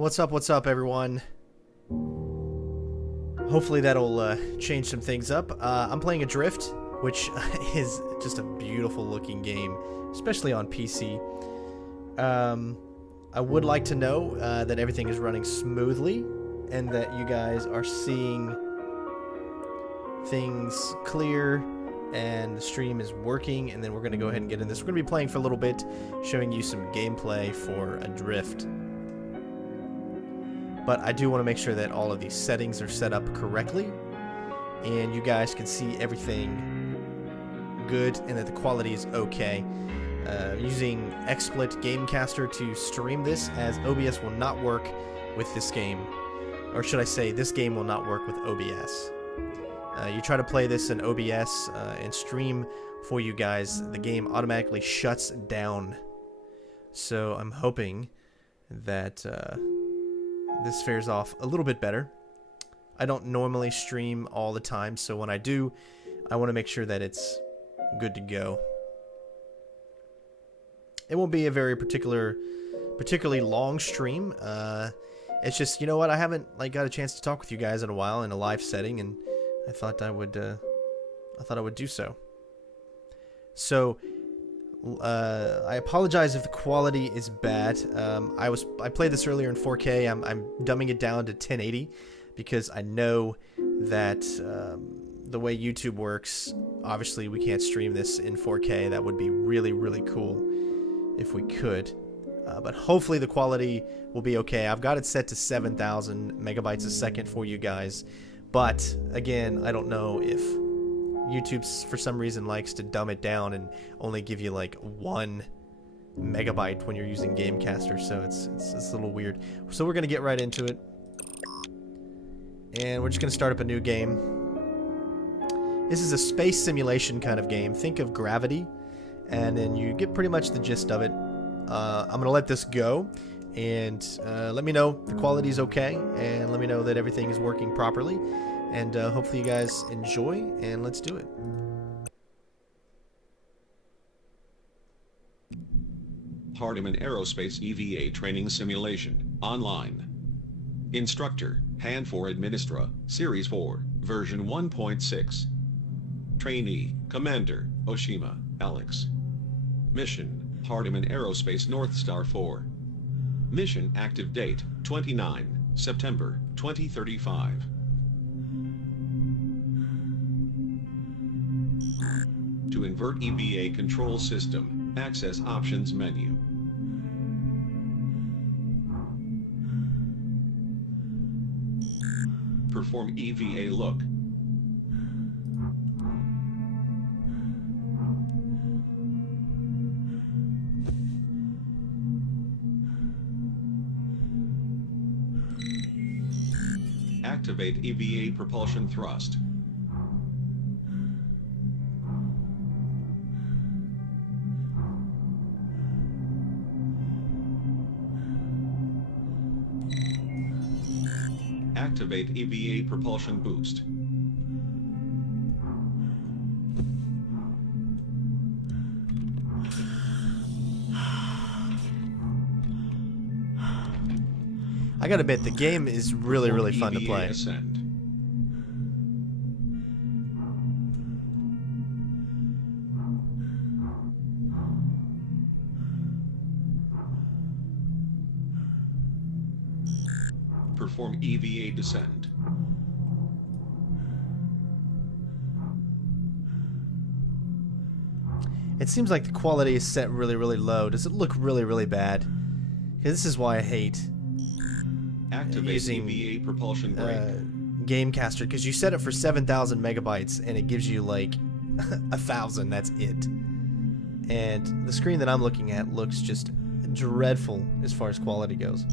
What's up, everyone? Hopefully that'll change some things up. I'm playing Adr1ft, which is just a beautiful looking game, especially on PC. I would like to know that everything is running smoothly and that you guys are seeing things clear and the stream is working, and then we're going to go ahead and get in this. We're going to be playing for a little bit, showing you some gameplay for Adr1ft. But I do want to make sure that all of these settings are set up correctly and you guys can see everything good and that the quality is okay. Using XSplit Gamecaster to stream this, as OBS will not work with this game. Or should I say, this game will not work with OBS. You try to play this in OBS and stream for you guys, the game automatically shuts down. So I'm hoping that this fares off a little bit better. I don't normally stream all the time, so when I do, I want to make sure that it's good to go. It won't be a very particularly long stream. It's just, you know what, I haven't got a chance to talk with you guys in a while in a live setting, and I thought I would do so. So I apologize if the quality is bad. I played this earlier in 4K. I'm dumbing it down to 1080 because I know that the way YouTube works, obviously we can't stream this in 4K. That would be really, really cool if we could. But hopefully the quality will be okay. I've got it set to 7,000 megabytes a second for you guys. But again, I don't know if YouTube for some reason likes to dumb it down and only give you like 1 megabyte when you're using Gamecaster, so it's a little weird. So we're gonna get right into it, and we're just gonna start up a new game. This is a space simulation kind of game. Think of Gravity, and then you get pretty much the gist of it. I'm gonna let this go, and let me know the quality's okay, and let me know that everything is working properly. And hopefully you guys enjoy, and let's do it. Hardiman Aerospace EVA Training Simulation, online. Instructor, Han for Administra, Series 4, version 1.6. Trainee, Commander, Oshima, Alex. Mission, Hardiman Aerospace North Star 4. Mission active date, 29 September 2035. To invert EVA control system, access options menu. Perform EVA look. Activate EVA propulsion thrust. Activate EVA propulsion boost. I gotta admit, the game is really fun to play. Ascend. Perform EVA descent. It seems like the quality is set really low. Does it look really bad? Because this is why I hate Activate using EVA propulsion brake. Gamecaster, because you set it for 7,000 megabytes and it gives you like 1,000. That's it. And the screen that I'm looking at looks just dreadful as far as quality goes.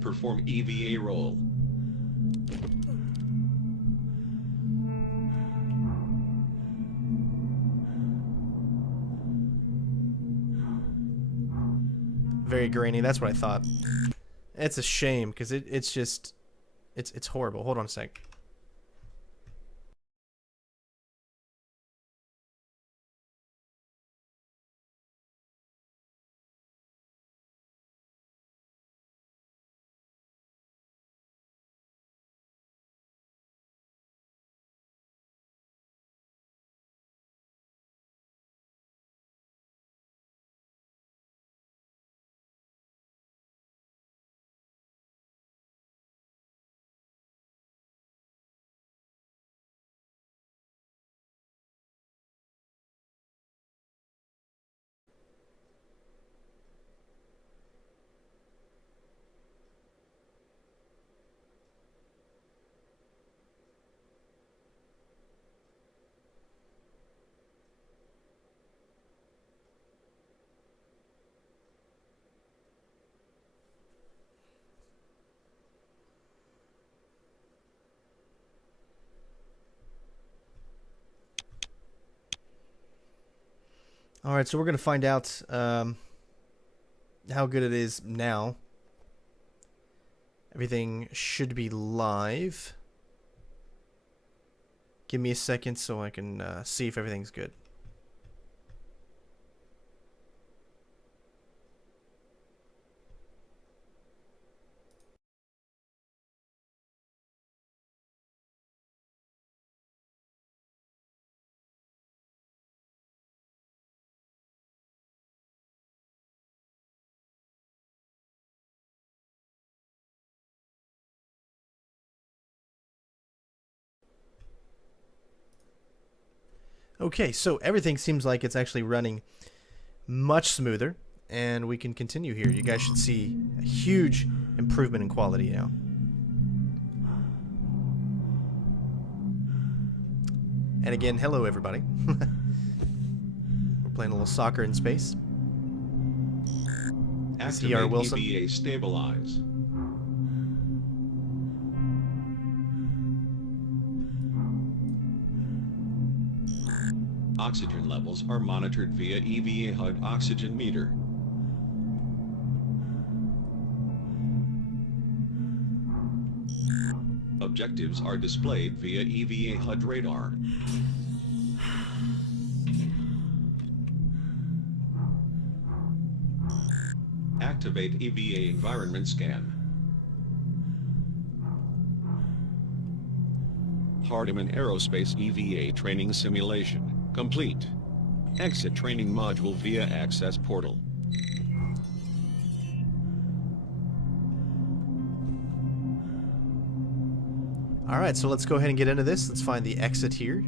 Perform EVA roll. Very grainy. That's what I thought. It's a shame because it's just it's horrible. Hold on a sec. All right, so we're gonna find out how good it is now. Everything should be live. Give me a second so I can see if everything's good. Okay, so everything seems like it's actually running much smoother, and we can continue here. You guys should see a huge improvement in quality now. And again, hello everybody. We're playing a little soccer in space. Activate Wilson. EVA stabilize. Oxygen levels are monitored via EVA HUD oxygen meter. Objectives are displayed via EVA HUD radar. Activate EVA environment scan. Hardiman Aerospace EVA training simulation complete. Exit training module via access portal. Alright, so let's go ahead and get into this. Let's find the exit here.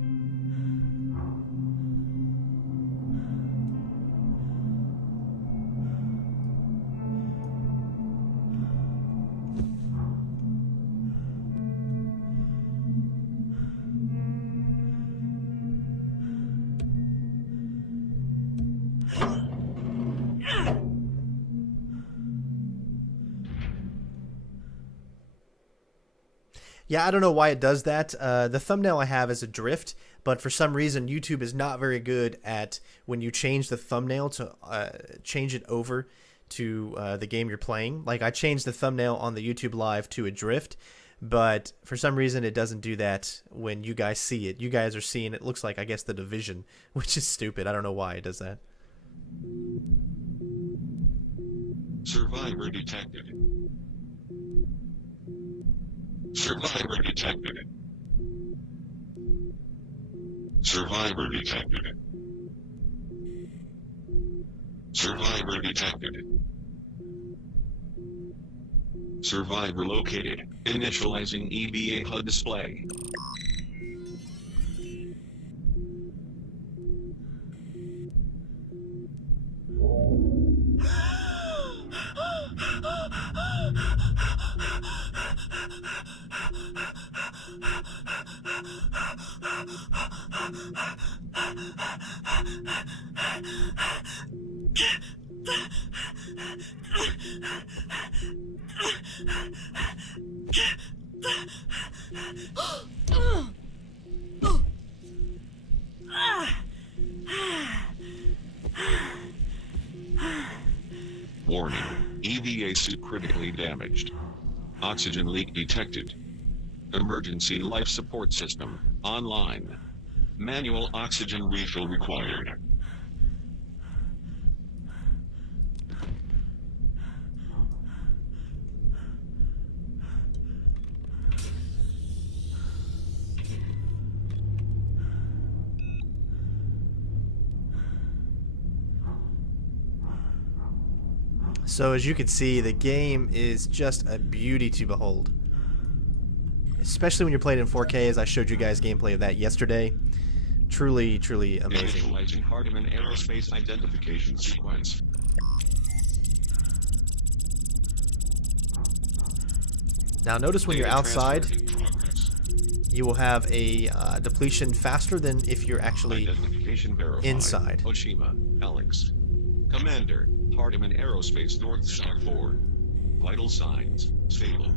Yeah, I don't know why it does that. The thumbnail I have is a drift, but for some reason YouTube is not very good at when you change the thumbnail to change it over to the game you're playing. Like I changed the thumbnail on the YouTube live to a drift, but for some reason it doesn't do that when you guys see it. You guys are seeing it looks like, I guess, The Division, which is stupid. I don't know why it does that. Survivor detected. Survivor detected. Survivor detected. Survivor detected. Survivor located. Initializing EVA HUD display. Warning. EVA suit critically damaged. Oxygen leak detected. Emergency life support system online. Manual oxygen refill required. So as you can see, the game is just a beauty to behold. Especially when you're playing in 4K, as I showed you guys gameplay of that yesterday. Truly, truly amazing. Initializing Hardiman Aerospace identification sequence. Now notice when you're Data outside, transfer in progress. you will have a depletion faster than if you're actually Identification verified. inside. Oshima, Alex. Commander, Hardiman Aerospace North Star 4. Vital signs, stable.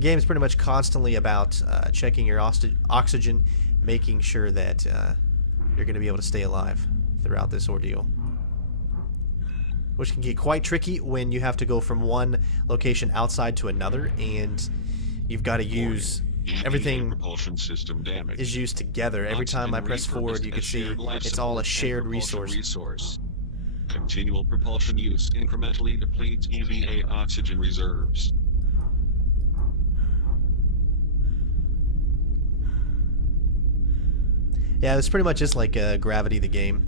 The game is pretty much constantly about checking your oxygen, making sure that you're going to be able to stay alive throughout this ordeal. Which can get quite tricky when you have to go from one location outside to another, and you've got to use everything propulsion system damage. is used together. Every time I press forward, you can see it's all a shared resource. Continual propulsion use incrementally depletes EVA oxygen reserves. Yeah, it's pretty much just like Gravity the game.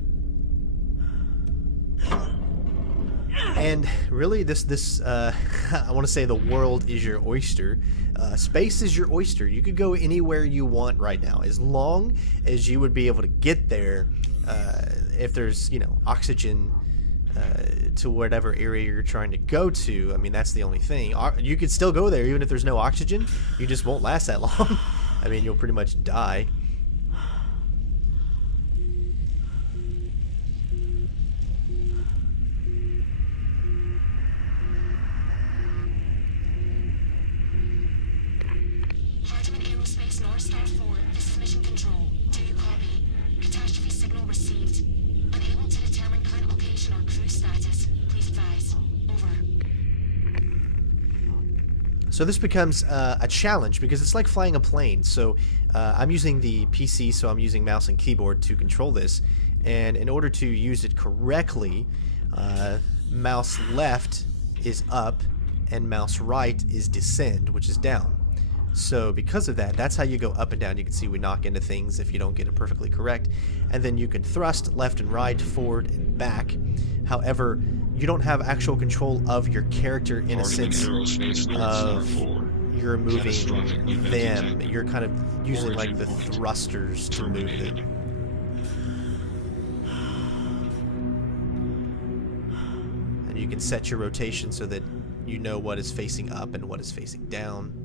And really, I want to say the world is your oyster. Space is your oyster. You could go anywhere you want right now, as long as you would be able to get there. If there's, oxygen to whatever area you're trying to go to. I mean, that's the only thing. You could still go there even if there's no oxygen. You just won't last that long. I mean, you'll pretty much die. So this becomes a challenge because it's like flying a plane. So I'm using the PC, so I'm using mouse and keyboard to control this. And in order to use it correctly, mouse left is up and mouse right is descend, which is down. So because of that, that's how you go up and down. You can see we knock into things if you don't get it perfectly correct. And then you can thrust left and right, forward and back. However, you don't have actual control of your character in a sense of you're moving them. You're kind of using like the thrusters to move them. And you can set your rotation so that you know what is facing up and what is facing down.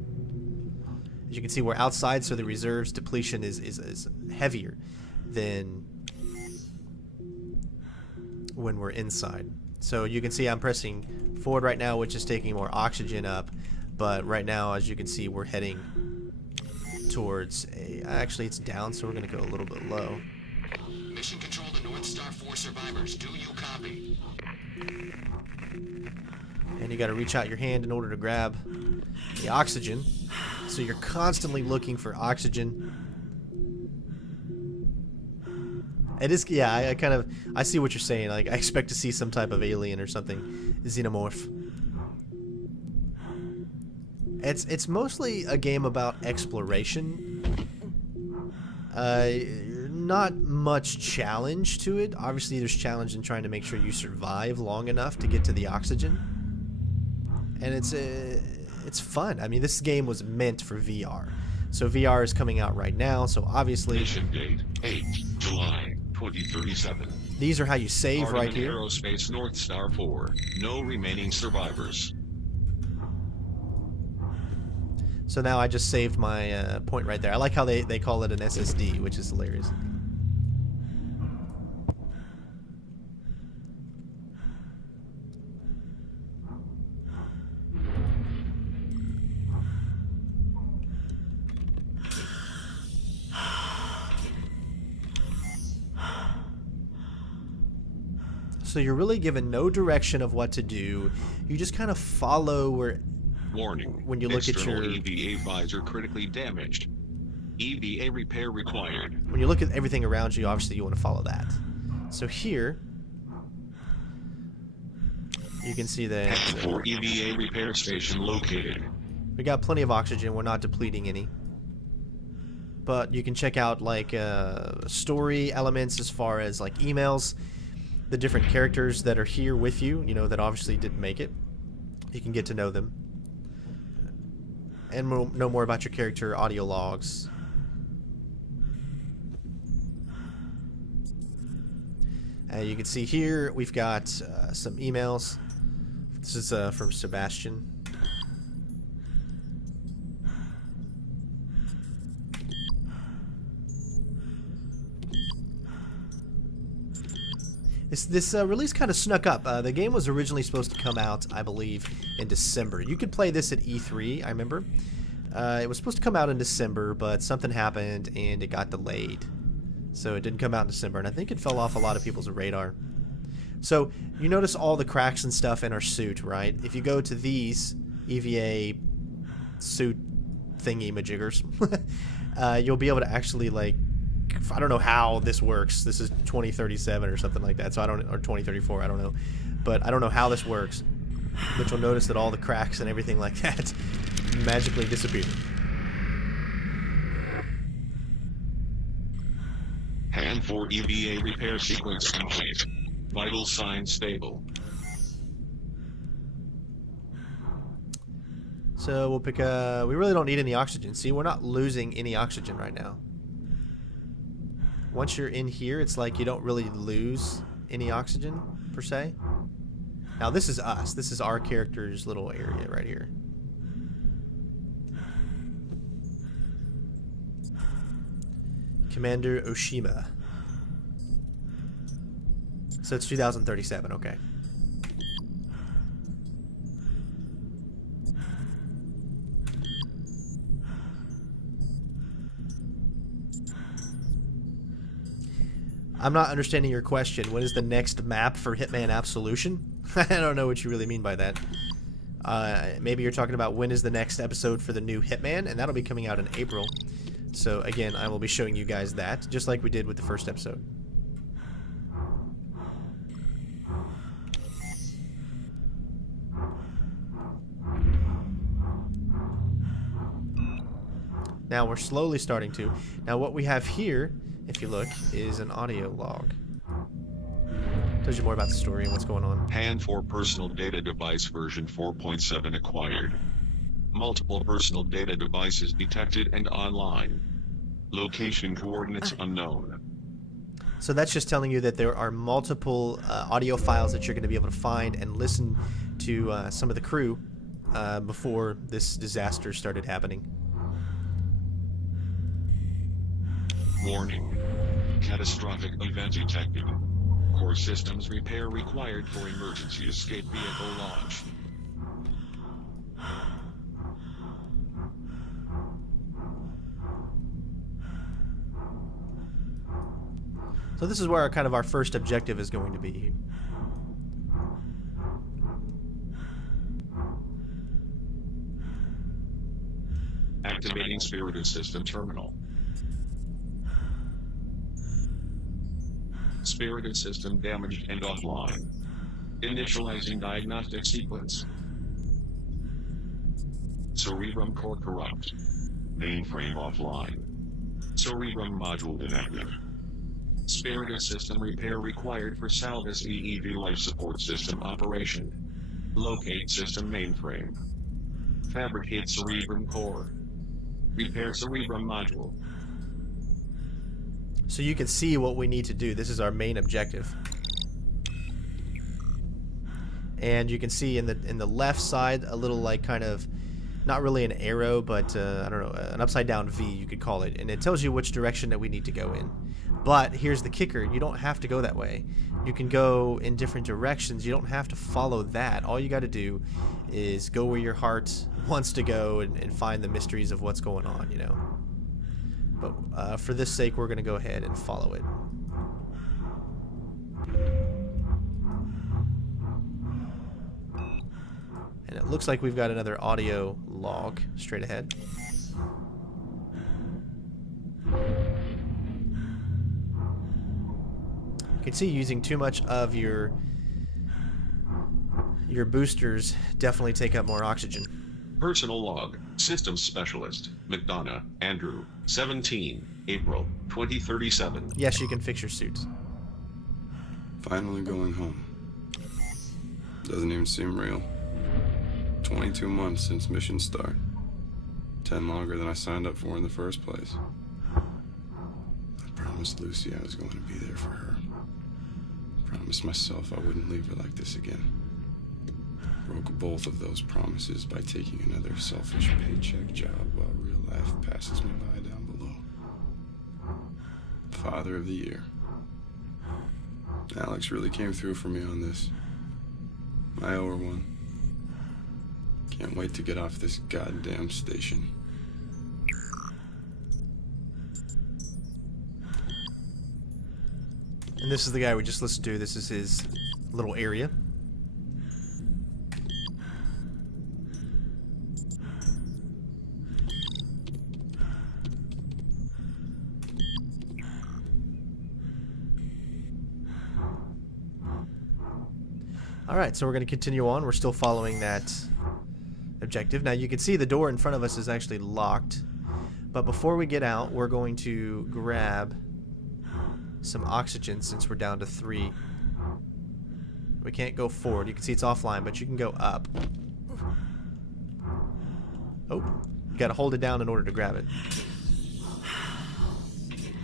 As you can see, we're outside, so the reserves depletion is heavier than when we're inside. So you can see I'm pressing forward right now, which is taking more oxygen up. But right now, as you can see, we're heading towards actually, it's down, so we're going to go a little bit low. Mission control to North Star 4 survivors. Do you copy? And you got to reach out your hand in order to grab the oxygen. So you're constantly looking for oxygen. It is, yeah, I see what you're saying. Like, I expect to see some type of alien or something, xenomorph. It's mostly a game about exploration. Not much challenge to it. Obviously, there's challenge in trying to make sure you survive long enough to get to the oxygen. And it's fun. I mean, this game was meant for VR. So VR is coming out right now, so obviously... Mission date, 8 July 2037. These are how you save right here. Aerospace North Star 4. No remaining survivors. So now I just saved my point right there. I like how they call it an SSD, which is hilarious. So you're really given no direction of what to do. You just kind of follow where... Warning. When you look at your EVA visor critically damaged. EVA repair required. When you look at everything around you, obviously you want to follow that. So here, you can see that For EVA repair station located. we got plenty of oxygen. We're not depleting any. But you can check out like story elements as far as like emails, the different characters that are here with you, you know, that obviously didn't make it. You can get to know them. And know more about your character, audio logs. You can see here we've got some emails. This is from Sebastian. This release kind of snuck up. The game was originally supposed to come out, I believe, in December. You could play this at E3, I remember. It was supposed to come out in December, but something happened and it got delayed. So it didn't come out in December, and I think it fell off a lot of people's radar. So you notice all the cracks and stuff in our suit, right? If you go to these EVA suit thingy-majiggers, you'll be able to actually, like, I don't know how this works. This is 2037 or something like that, so I don't, or 2034, I don't know. But I don't know how this works. But you'll notice that all the cracks and everything like that magically disappear. Hand 4 EVA repair sequence complete. Vital signs stable. So we'll pick a... We really don't need any oxygen. See, we're not losing any oxygen right now. Once you're in here, it's like you don't really lose any oxygen, per se. Now, this is us. This is our character's little area right here. Commander Oshima. So it's 2037, okay. I'm not understanding your question. What is the next map for Hitman Absolution? I don't know what you really mean by that. Maybe you're talking about when is the next episode for the new Hitman, and that'll be coming out in April. So again, I will be showing you guys that, just like we did with the first episode. Now we're slowly starting to. Now what we have here, if you look, is an audio log. Tells you more about the story and what's going on. Hand 4 personal data device version 4.7 acquired. Multiple personal data devices detected and online. Location coordinates unknown. So that's just telling you that there are multiple audio files that you're going to be able to find and listen to some of the crew before this disaster started happening. Warning. Catastrophic event detected. Core systems repair required for emergency escape vehicle launch. So this is where our first objective is going to be. Activating Spirited System Terminal. Spirited System damaged and offline. Initializing diagnostic sequence. Cerebrum core corrupt. Mainframe offline. Cerebrum module inactive. Spirited System repair required for Salvus EEV life support system operation. Locate system mainframe. Fabricate Cerebrum core. Repair Cerebrum module. So you can see what we need to do. This is our main objective. And you can see in the left side a little, like, kind of, not really an arrow, but I don't know, an upside down V you could call it. And it tells you which direction that we need to go in. But here's the kicker. You don't have to go that way. You can go in different directions. You don't have to follow that. All you got to do is go where your heart wants to go and find the mysteries of what's going on, you know. But for this sake, we're going to go ahead and follow it. And it looks like we've got another audio log straight ahead. You can see using too much of your boosters definitely take up more oxygen. Personal log. Systems Specialist. McDonough. Andrew. 17. April. 2037. Yes, you can fix your suits. Finally going home. Doesn't even seem real. 22 months since mission start. 10 longer than I signed up for in the first place. I promised Lucy I was going to be there for her. Promised myself I wouldn't leave her like this again. Broke both of those promises by taking another selfish paycheck job while real life passes me by down below. Father of the Year. Alex really came through for me on this. I owe her one. Can't wait to get off this goddamn station. And this is the guy we just listened to. This is his little area. Alright, so we're going to continue on. We're still following that objective. Now you can see the door in front of us is actually locked. But before we get out, we're going to grab some oxygen since we're down to 3. We can't go forward. You can see it's offline, but you can go up. Oh, you got to hold it down in order to grab it.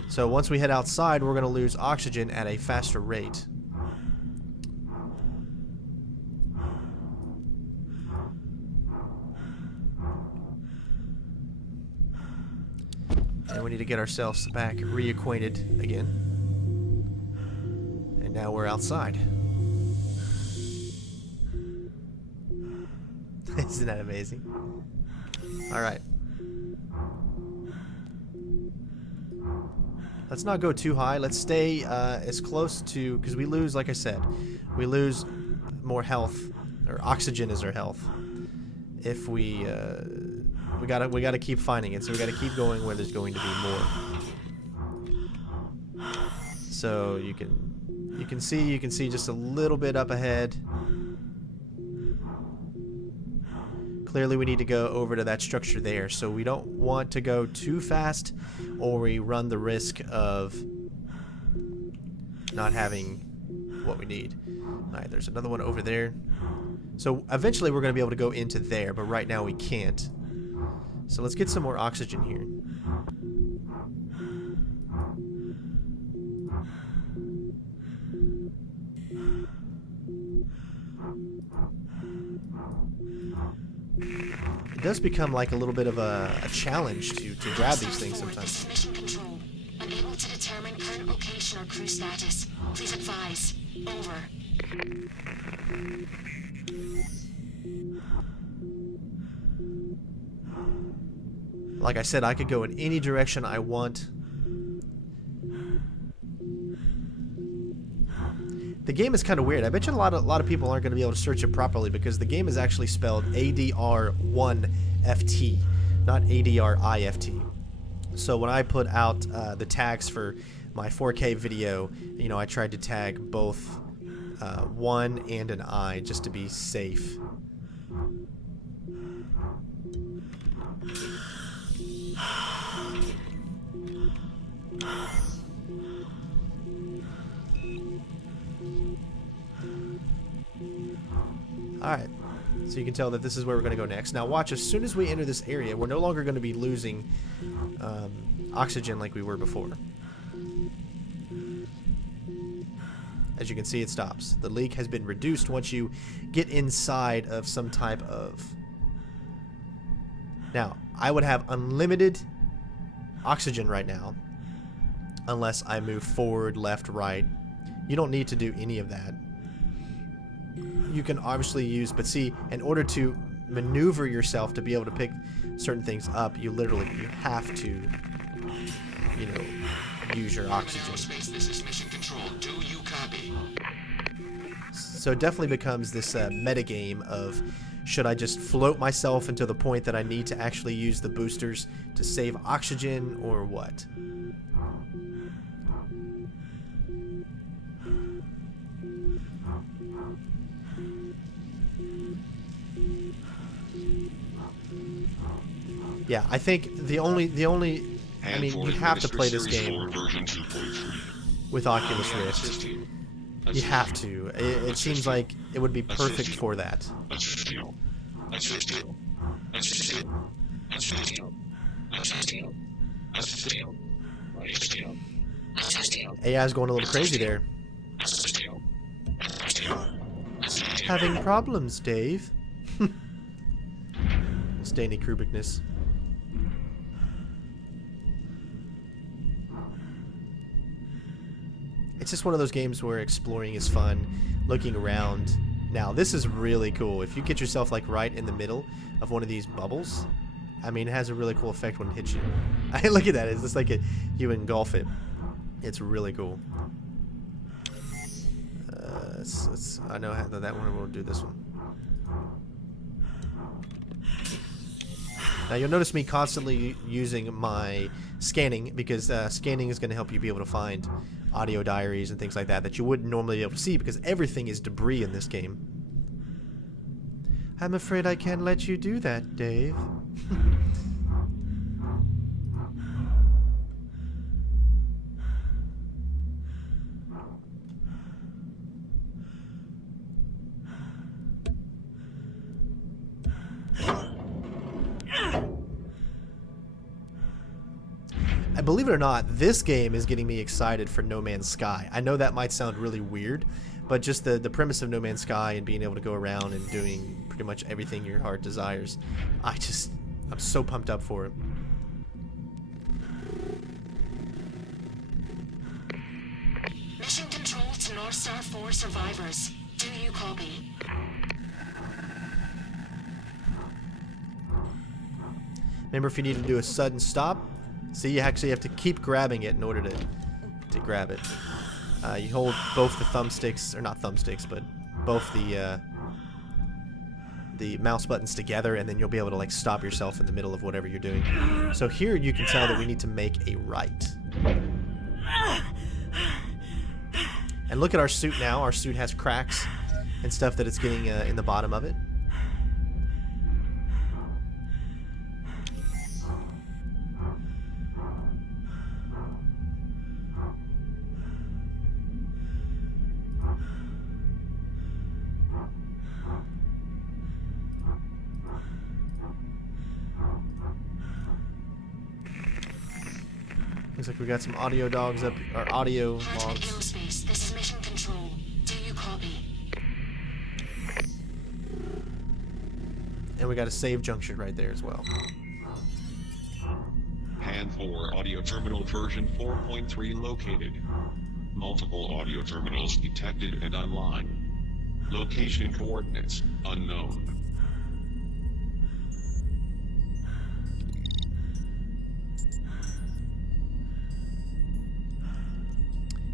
So once we head outside, we're going to lose oxygen at a faster rate. And we need to get ourselves back reacquainted again. And now we're outside. Isn't that amazing? Alright. Let's not go too high. Let's stay as close to... Because we lose, like I said, we lose more health. Or oxygen is our health. If we... We gotta keep finding it, so we gotta keep going where there's going to be more. So you can see just a little bit up ahead. Clearly we need to go over to that structure there, so we don't want to go too fast, or we run the risk of not having what we need. Alright, there's another one over there. So eventually we're gonna be able to go into there, but right now we can't. So let's get some more oxygen here. It does become like a little bit of a challenge to grab these things sometimes. Mission control. Unable to determine current location or crew status. Please advise. Over. Like I said, I could go in any direction I want. The game is kind of weird. I bet you a lot of people aren't going to be able to search it properly because the game is actually spelled Adr1ft, not Adr1ft. So when I put out the tags for my 4K video, you know, I tried to tag both 1 and an I just to be safe. Alright, so you can tell that this is where we're going to go next. Now watch, as soon as we enter this area, we're no longer going to be losing oxygen like we were before. As you can see, it stops. The leak has been reduced once you get inside of some type of... Now, I would have unlimited oxygen right now, unless I move forward, left, right. You don't need to do any of that. You can obviously use, but see, in order to maneuver yourself to be able to pick certain things up, you have to, you know, use your oxygen. This is Mission Control. Do you copy? So it definitely becomes this metagame of, should I just float myself until the point that I need to actually use the boosters to save oxygen, or what? Yeah, I think the only I mean, you have to play this game with Oculus Rift. You have to. It seems like it would be perfect for that. AI is going a little crazy there. Having problems, Dave. Stanley Kubrickness. It's just one of those games where exploring is fun, looking around. Now, this is really cool. If you get yourself like right in the middle of one of these bubbles, I mean, it has a really cool effect when it hits you. Look at that. It's just like you engulf it. It's really cool. Let's. I know how that one will do this one. Now you'll notice me constantly using my scanning because scanning is going to help you be able to find audio diaries and things like that that you wouldn't normally be able to see because everything is debris in this game. I'm afraid I can't let you do that, Dave. Believe it or not, this game is getting me excited for No Man's Sky. I know that might sound really weird, but just the premise of No Man's Sky and being able to go around and doing pretty much everything your heart desires, I'm so pumped up for it. Mission control to North Star 4 survivors. Do you copy? Remember, if you need to do a sudden stop, see, you actually have to keep grabbing it in order to grab it. You hold both the thumbsticks, or not thumbsticks, but both the mouse buttons together, and then you'll be able to like stop yourself in the middle of whatever you're doing. So here you can tell that we need to make a right. And look at our suit now. Our suit has cracks and stuff that it's getting in the bottom of it. Looks like we got some audio dogs up, or audio Hartman logs. Aerospace, this is mission control. Do you copy? And we got a save junction right there as well. PAN 4 audio terminal version 4.3 located. Multiple audio terminals detected and online. Location coordinates unknown.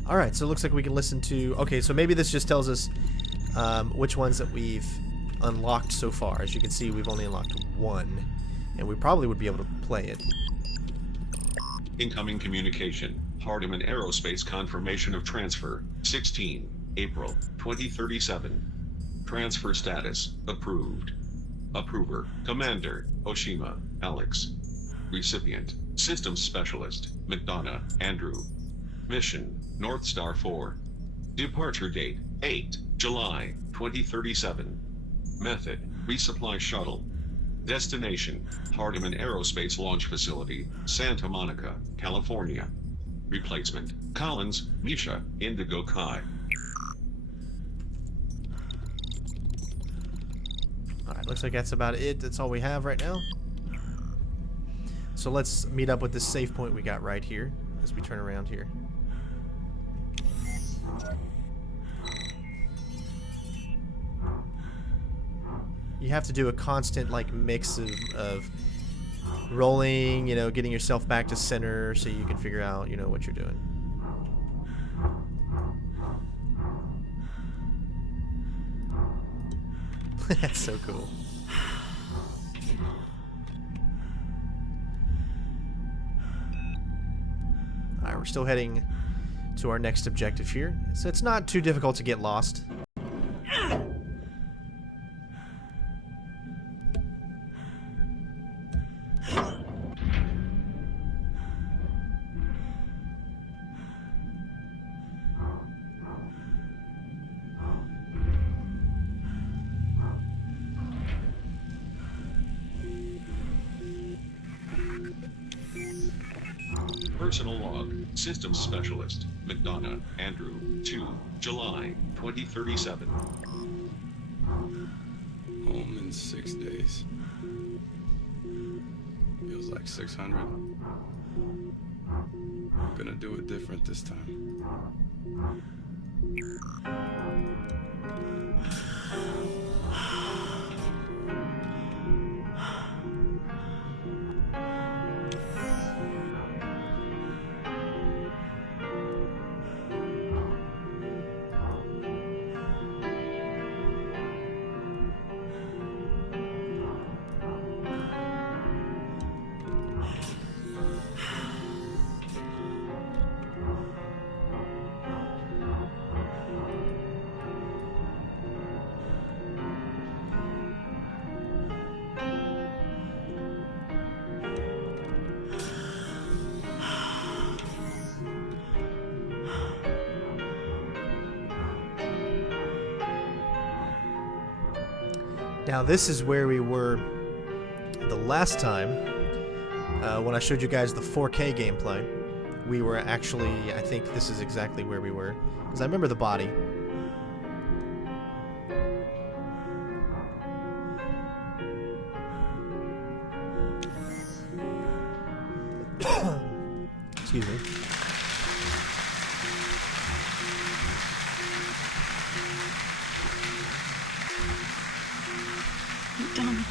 Alright, so it looks like we can listen to... Okay, so maybe this just tells us which ones that we've unlocked so far. As you can see, we've only unlocked one, and we probably would be able to play it. Incoming communication. Hartman Aerospace confirmation of transfer. 16 April 2037. Transfer status approved. Approver Commander Oshima Alex. Recipient Systems Specialist McDonough Andrew. Mission North Star 4. Departure date 8 July 2037. Method resupply shuttle. Destination Hartman Aerospace Launch Facility, Santa Monica, California. Replacement Collins Misha Indigo Kai. Alright, looks like that's about it. That's all we have right now. So let's meet up with this save point we got right here as we turn around here. You have to do a constant like mix of rolling, you know, getting yourself back to center so you can figure out, you know, what you're doing. That's so cool. Alright, we're still heading to our next objective here. So it's not too difficult to get lost. Personal log. Systems Specialist McDonough Andrew. 2 July 2037. Home in 6 days. Feels like 600. Gonna do it different this time. Now this is where we were the last time when I showed you guys the 4K gameplay. We were actually, I think this is exactly where we were, because I remember the body. Excuse me. Done.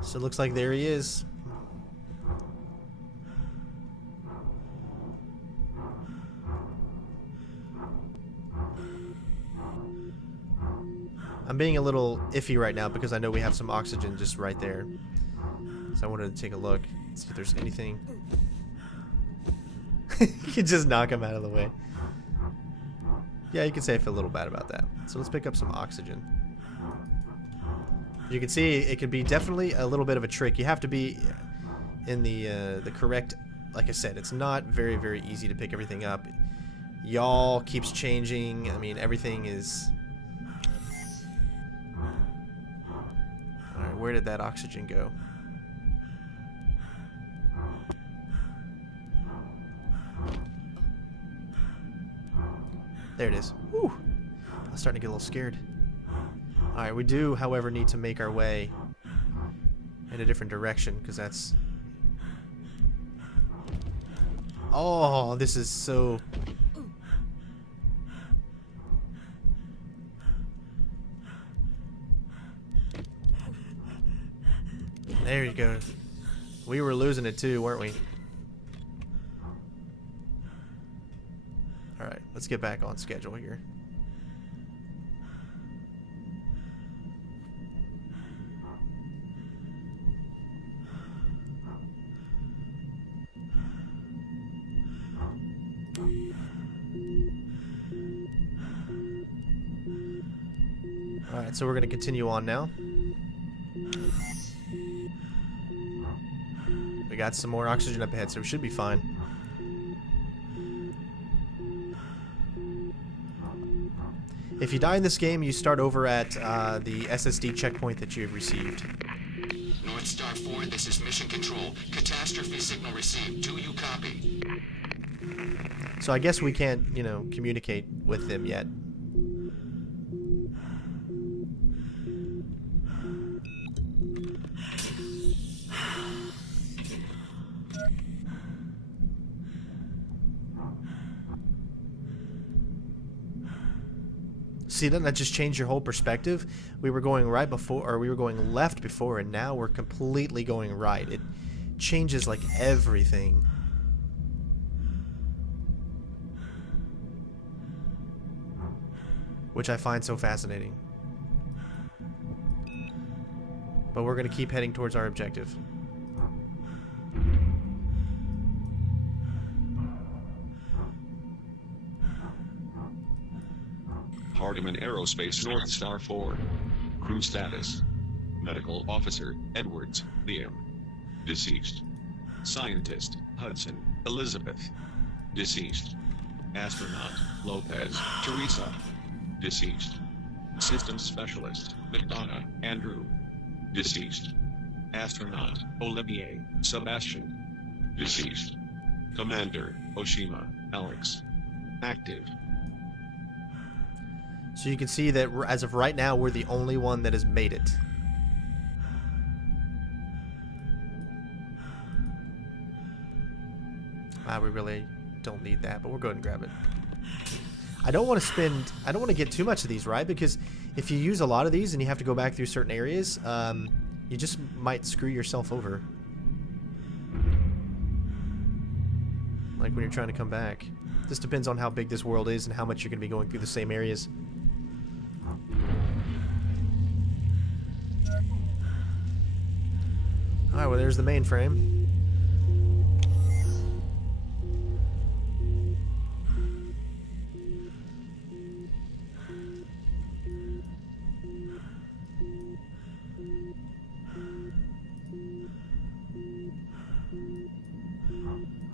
So it looks like there he is. I'm being a little iffy right now because I know we have some oxygen just right there. So I wanted to take a look, see if there's anything. You can just knock him out of the way. Yeah, you can say I feel a little bad about that. So let's pick up some oxygen. You can see it can be definitely a little bit of a trick. You have to be in the correct, like I said, it's not very, very easy to pick everything up. Y'all keeps changing. I mean, everything is... Alright, where did that oxygen go? There it is. Whew. I'm starting to get a little scared. Alright, we do, however, need to make our way in a different direction, because that's... Oh, this is so... There you go. We were losing it too, weren't we? Alright, let's get back on schedule here. Alright, so we're going to continue on now. We got some more oxygen up ahead, so we should be fine. If you die in this game, you start over at the SSD checkpoint that you have received. North Star 4, this is Mission Control. Catastrophe signal received. Do you copy? So I guess we can't, you know, communicate with them yet. See, doesn't that just change your whole perspective? We were going right before, or we were going left before, and now we're completely going right. It changes like everything. Which I find so fascinating. But we're going to keep heading towards our objective. Hardiman Aerospace North Star 4. Crew status. Medical Officer, Edwards, Liam. Deceased. Scientist, Hudson, Elizabeth. Deceased. Astronaut, Lopez, Teresa. Deceased. Systems Specialist, McDonough, Andrew. Deceased. Astronaut, Olivier, Sebastian. Deceased. Commander, Oshima, Alex. Active. So you can see that as of right now, we're the only one that has made it. We really don't need that, but we'll go ahead and grab it. I don't want to get too much of these, right? Because if you use a lot of these and you have to go back through certain areas, you just might screw yourself over. Like when you're trying to come back. This depends on how big this world is and how much you're going to be going through the same areas. Alright, well there's the mainframe.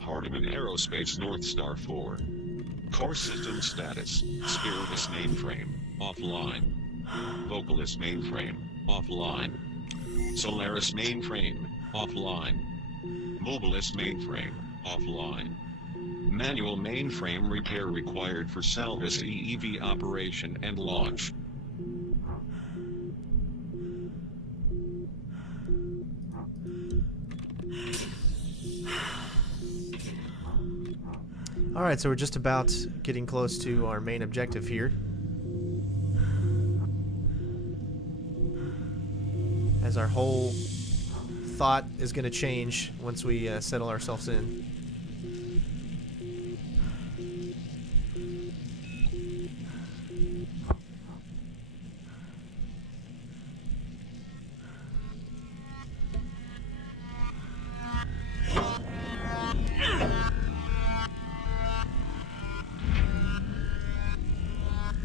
Hardiman Aerospace North Star 4. Core system status, Spiritus mainframe, offline. Vocalist mainframe, offline. Solaris mainframe, offline. Mobilis mainframe, offline. Manual mainframe repair required for Salvis EEV operation and launch. Alright, so we're just about getting close to our main objective here. As our whole thought is going to change once we settle ourselves in.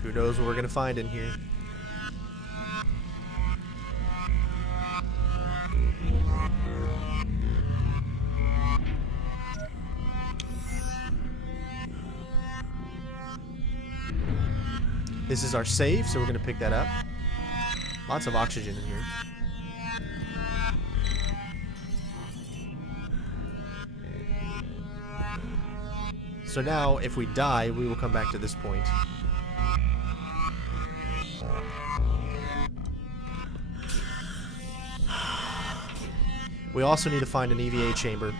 Who knows what we're going to find in here. This is our save, so we're going to pick that up. Lots of oxygen in here. So now, if we die, we will come back to this point. We also need to find an EVA chamber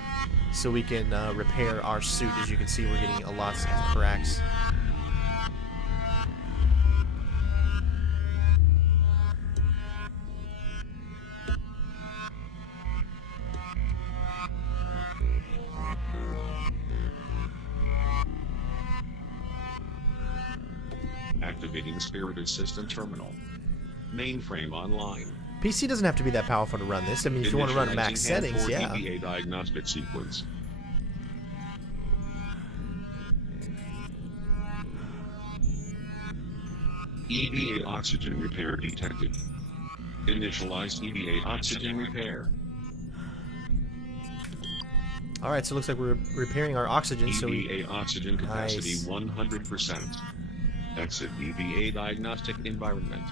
so we can repair our suit. As you can see, we're getting a lot of cracks. Activating Spiritus system terminal. Mainframe online. PC doesn't have to be that powerful to run this. I mean, if you want to run max settings, yeah. EVA diagnostic sequence. EVA oxygen repair detected. Initialized EVA oxygen repair. Alright, so it looks like we're repairing our oxygen. EVA oxygen capacity Nice. 100%. Exit EVA diagnostic environment.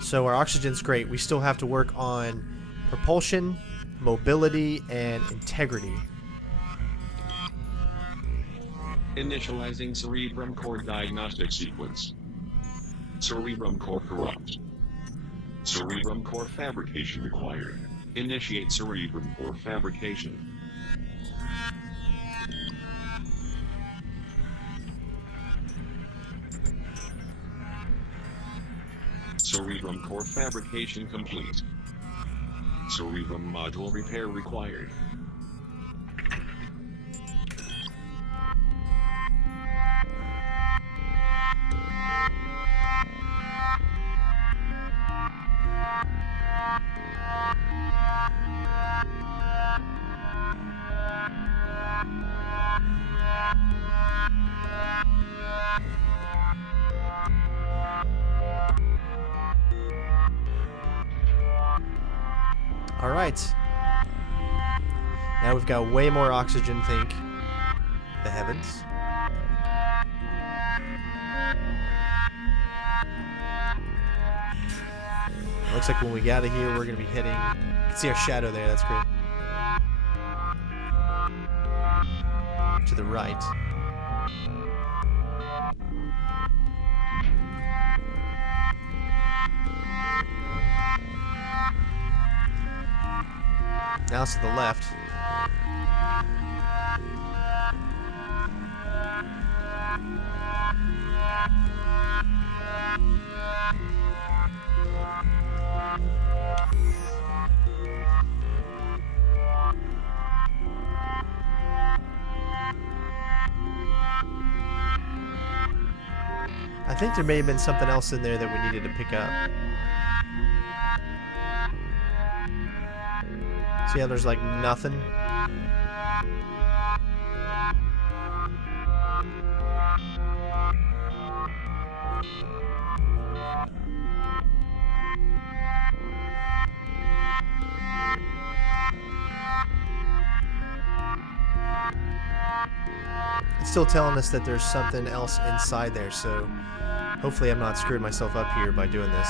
So our oxygen's great. We still have to work on propulsion, mobility, and integrity. Initializing cerebrum core diagnostic sequence. Cerebrum core corrupt. Cerebrum core fabrication required. Initiate cerebrum core fabrication. Cerebrum core fabrication complete. Cerebrum module repair required. Alright. Now we've got way more oxygen, thank the heavens. Looks like when we get out of here, we're going to be heading... You can see our shadow there, that's great. To the right. Now it's to the left. I think there may have been something else in there that we needed to pick up. So yeah, there's like nothing. it's still telling us that there's something else inside there, so hopefully I'm not screwing myself up here by doing this.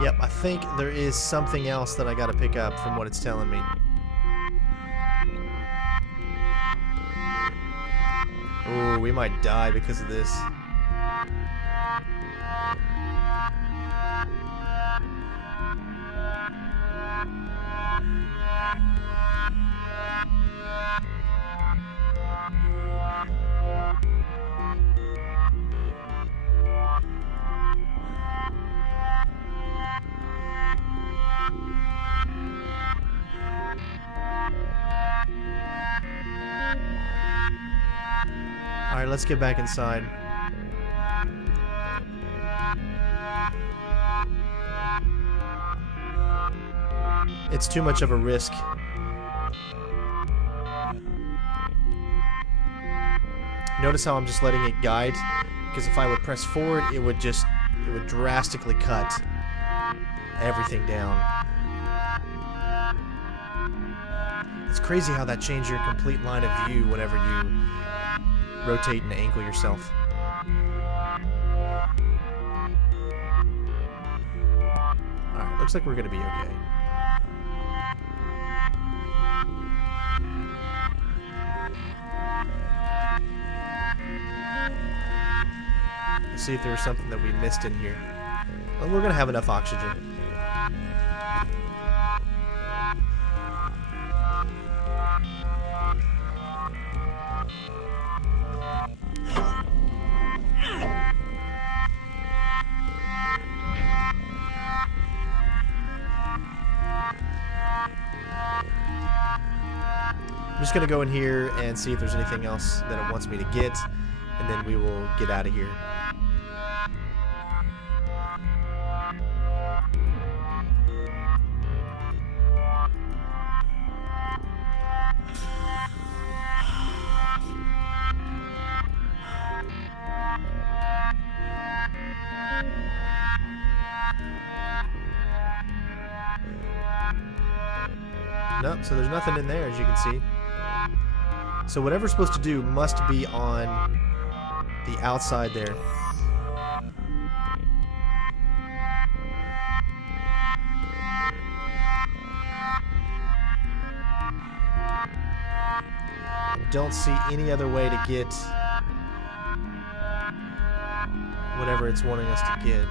Yep, I think there is something else that I gotta pick up from what it's telling me. Ooh, we might die because of this. Alright, let's get back inside. It's too much of a risk. Notice how I'm just letting it guide? Because if I would press forward, it would drastically cut everything down. It's crazy how that changed your complete line of view whenever you rotate and angle yourself. Alright, looks like we're gonna be okay. Let's see if there was something that we missed in here. Well, we're gonna have enough oxygen. I'm just gonna go in here and see if there's anything else that it wants me to get, and then we will get out of here. Nope, so there's nothing in there, as you can see. So whatever's supposed to do must be on the outside there. I don't see any other way to get whatever it's wanting us to get.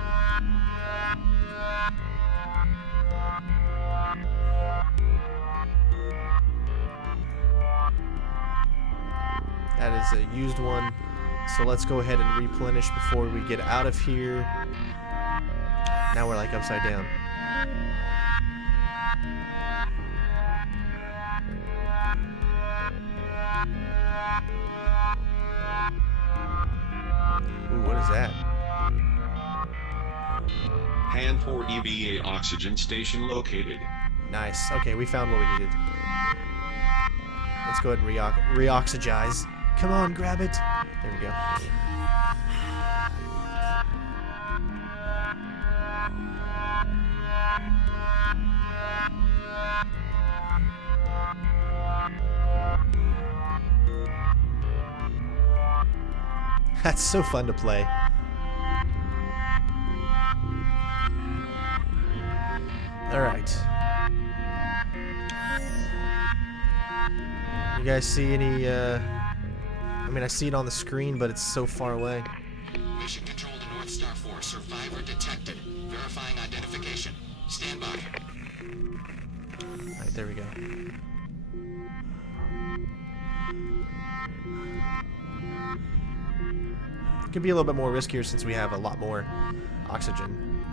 That is a used one, so let's go ahead and replenish before we get out of here. Now we're like upside down. Ooh, what is that? Han 4 EVA oxygen station located. Nice. Okay, we found what we needed. Let's go ahead and re-oxygize. Come on, grab it. There we go. That's so fun to play. All right. You guys see any, I mean, I see it on the screen, but it's so far away. Mission control to North Star 4. Survivor detected. Verifying identification. Stand by. Alright, there we go. It can be a little bit more riskier since we have a lot more oxygen.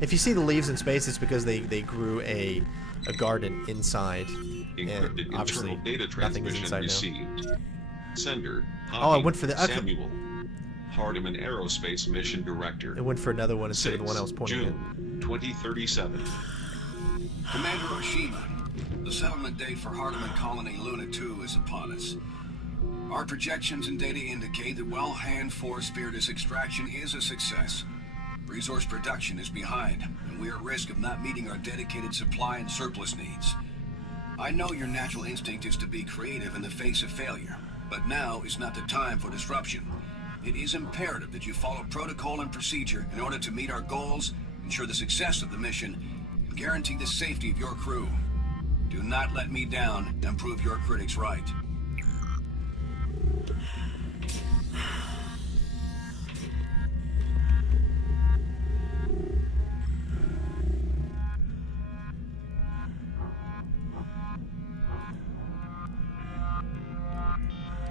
If you see the leaves in space, it's because they grew a garden inside. Encrypted And obviously, internal data nothing is transmission inside now. received. Sender, Oh, I went for the... Samuel. Hardiman Aerospace Mission Director. It went for another one instead of the one I was pointing at. June 2037. Commander Oshima, the settlement date for Hardiman Colony Luna 2 is upon us. Our projections and data indicate that while Hand 4 Spiritus extraction is a success, resource production is behind, and we are at risk of not meeting our dedicated supply and surplus needs. I know your natural instinct is to be creative in the face of failure, but now is not the time for disruption. It is imperative that you follow protocol and procedure in order to meet our goals, ensure the success of the mission, and guarantee the safety of your crew. Do not let me down and prove your critics right.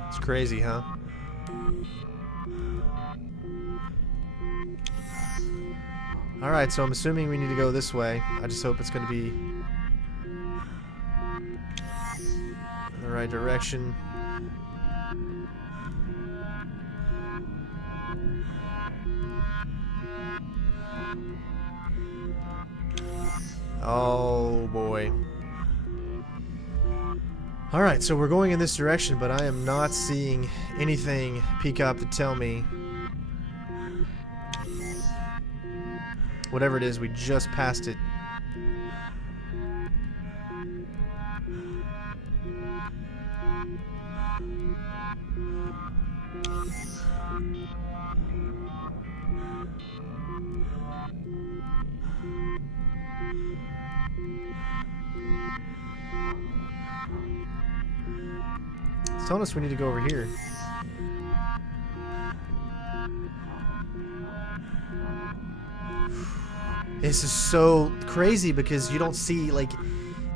It's crazy, huh? Alright, so I'm assuming we need to go this way. I just hope it's going to be in the right direction. Oh boy. Alright, so we're going in this direction, but I am not seeing anything peek up to tell me whatever it is. We just passed it. It's telling us we need to go over here. This is so crazy because you don't see like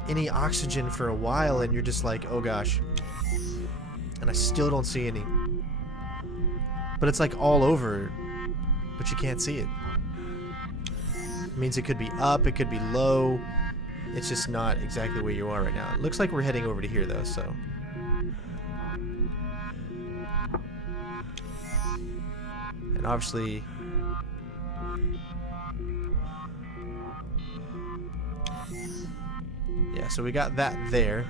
any oxygen for a while and you're just like, oh gosh. And I still don't see any. But it's like all over, but you can't see it. It means it could be up, it could be low. It's just not exactly where you are right now. It looks like we're heading over to here though, so. And obviously, yeah, so we got that there.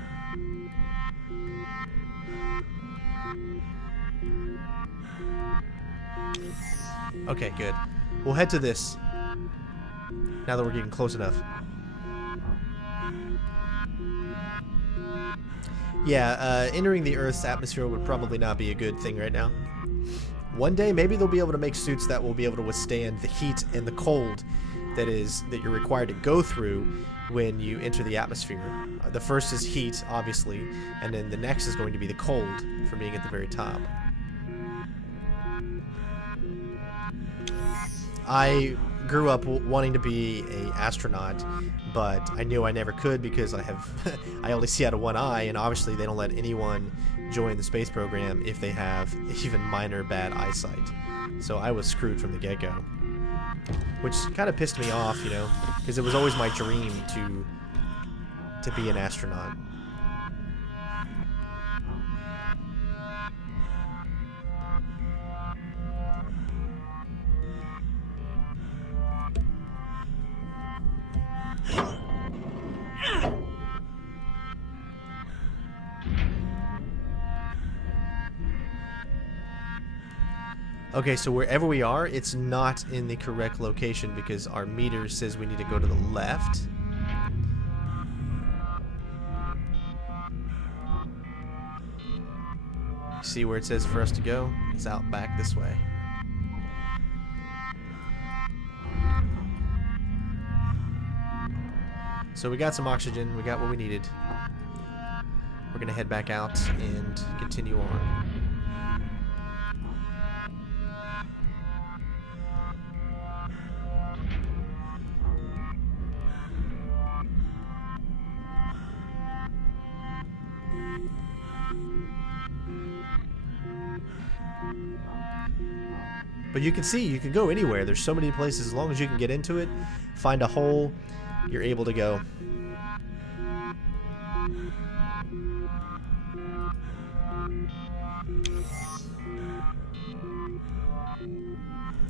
Okay, good. We'll head to this now that we're getting close enough. Yeah, entering the Earth's atmosphere would probably not be a good thing right now. One day, maybe they'll be able to make suits that will be able to withstand the heat and the cold that you're required to go through when you enter the atmosphere. The first is heat, obviously, and then the next is going to be the cold from being at the very top. I grew up wanting to be an astronaut, but I knew I never could because I only see out of one eye, and obviously they don't let anyone join the space program if they have even minor bad eyesight. So I was screwed from the get-go, which kind of pissed me off, you know, because it was always my dream to be an astronaut. Okay, so wherever we are, it's not in the correct location because our meter says we need to go to the left. See where it says for us to go? It's out back this way. So we got some oxygen, we got what we needed. We're gonna head back out and continue on. But you can see, you can go anywhere. There's so many places. As long as you can get into it, find a hole, you're able to go.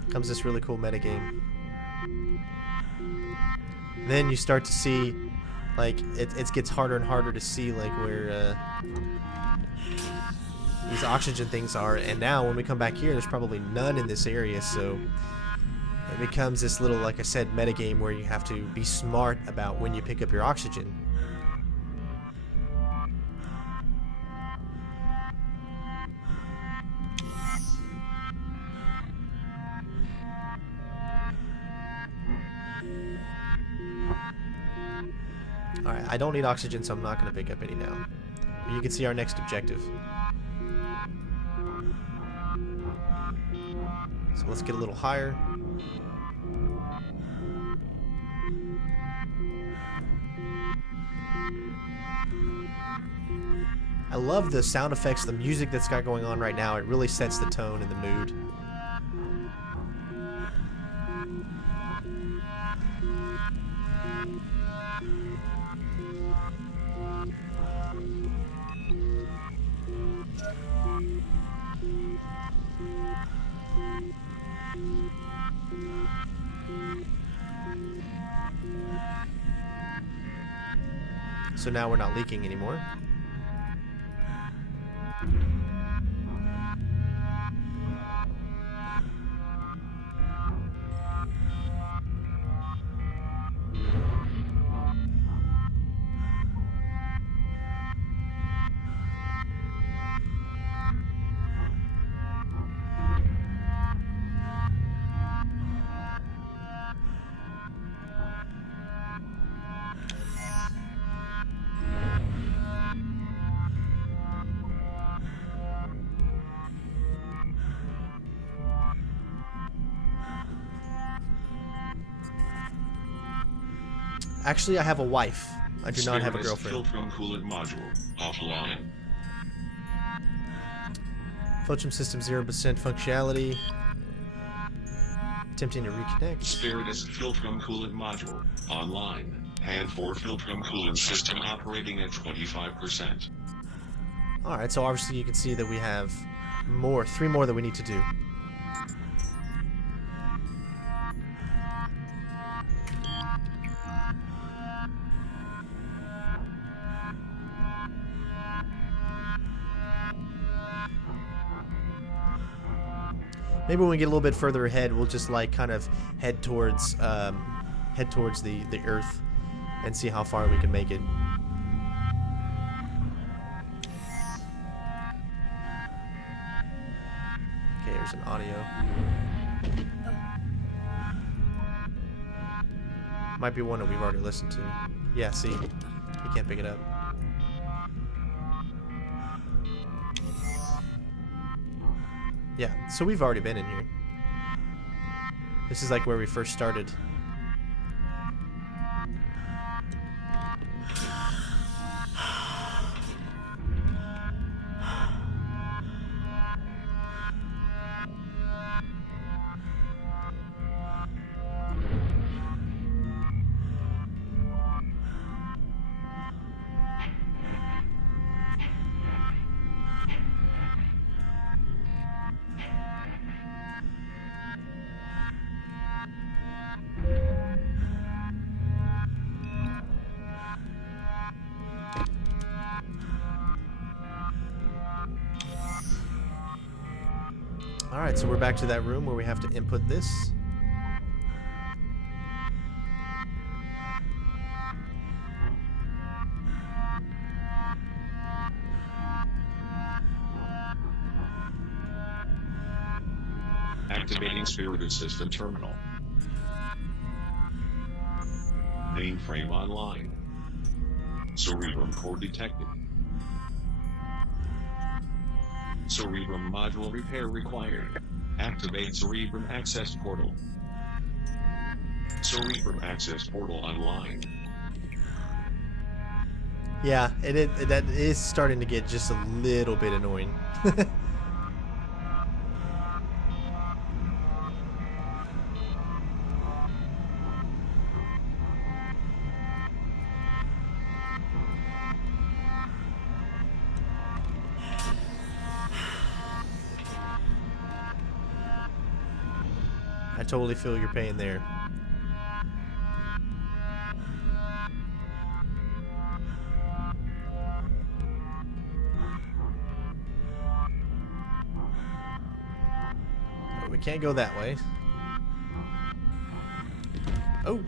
Comes this really cool metagame. Then you start to see, like, it gets harder and harder to see, like, where these oxygen things are. And now when we come back here, there's probably none in this area, so it becomes this little, like I said, metagame where you have to be smart about when you pick up your oxygen. Alright, I don't need oxygen, so I'm not going to pick up any now. But you can see our next objective. So let's get a little higher. I love the sound effects, the music that's got going on right now. It really sets the tone and the mood. So now we're not leaking anymore. Actually, I have a wife. I do not have a girlfriend. Filtrum coolant module offline. Filtrum system 0% functionality. Attempting to reconnect. Spiritus Filtrum coolant module online. And for Filtrum coolant system operating at 25%. Alright, so obviously you can see that we have more, 3 more that we need to do. Maybe when we get a little bit further ahead, we'll just like kind of head towards the Earth and see how far we can make it. Okay, there's an audio. Might be one that we've already listened to. Yeah, see, you can't pick it up. Yeah, so we've already been in here. This is like where we first started. Alright, so we're back to that room where we have to input this. Activating Spiritus System Terminal. Mainframe online. Cerebrum core detected. Cerebrum module repair required. Activate Cerebrum access portal. Cerebrum access portal online. Yeah, that is starting to get just a little bit annoying. I totally feel your pain there. Oh, we can't go that way. Oh.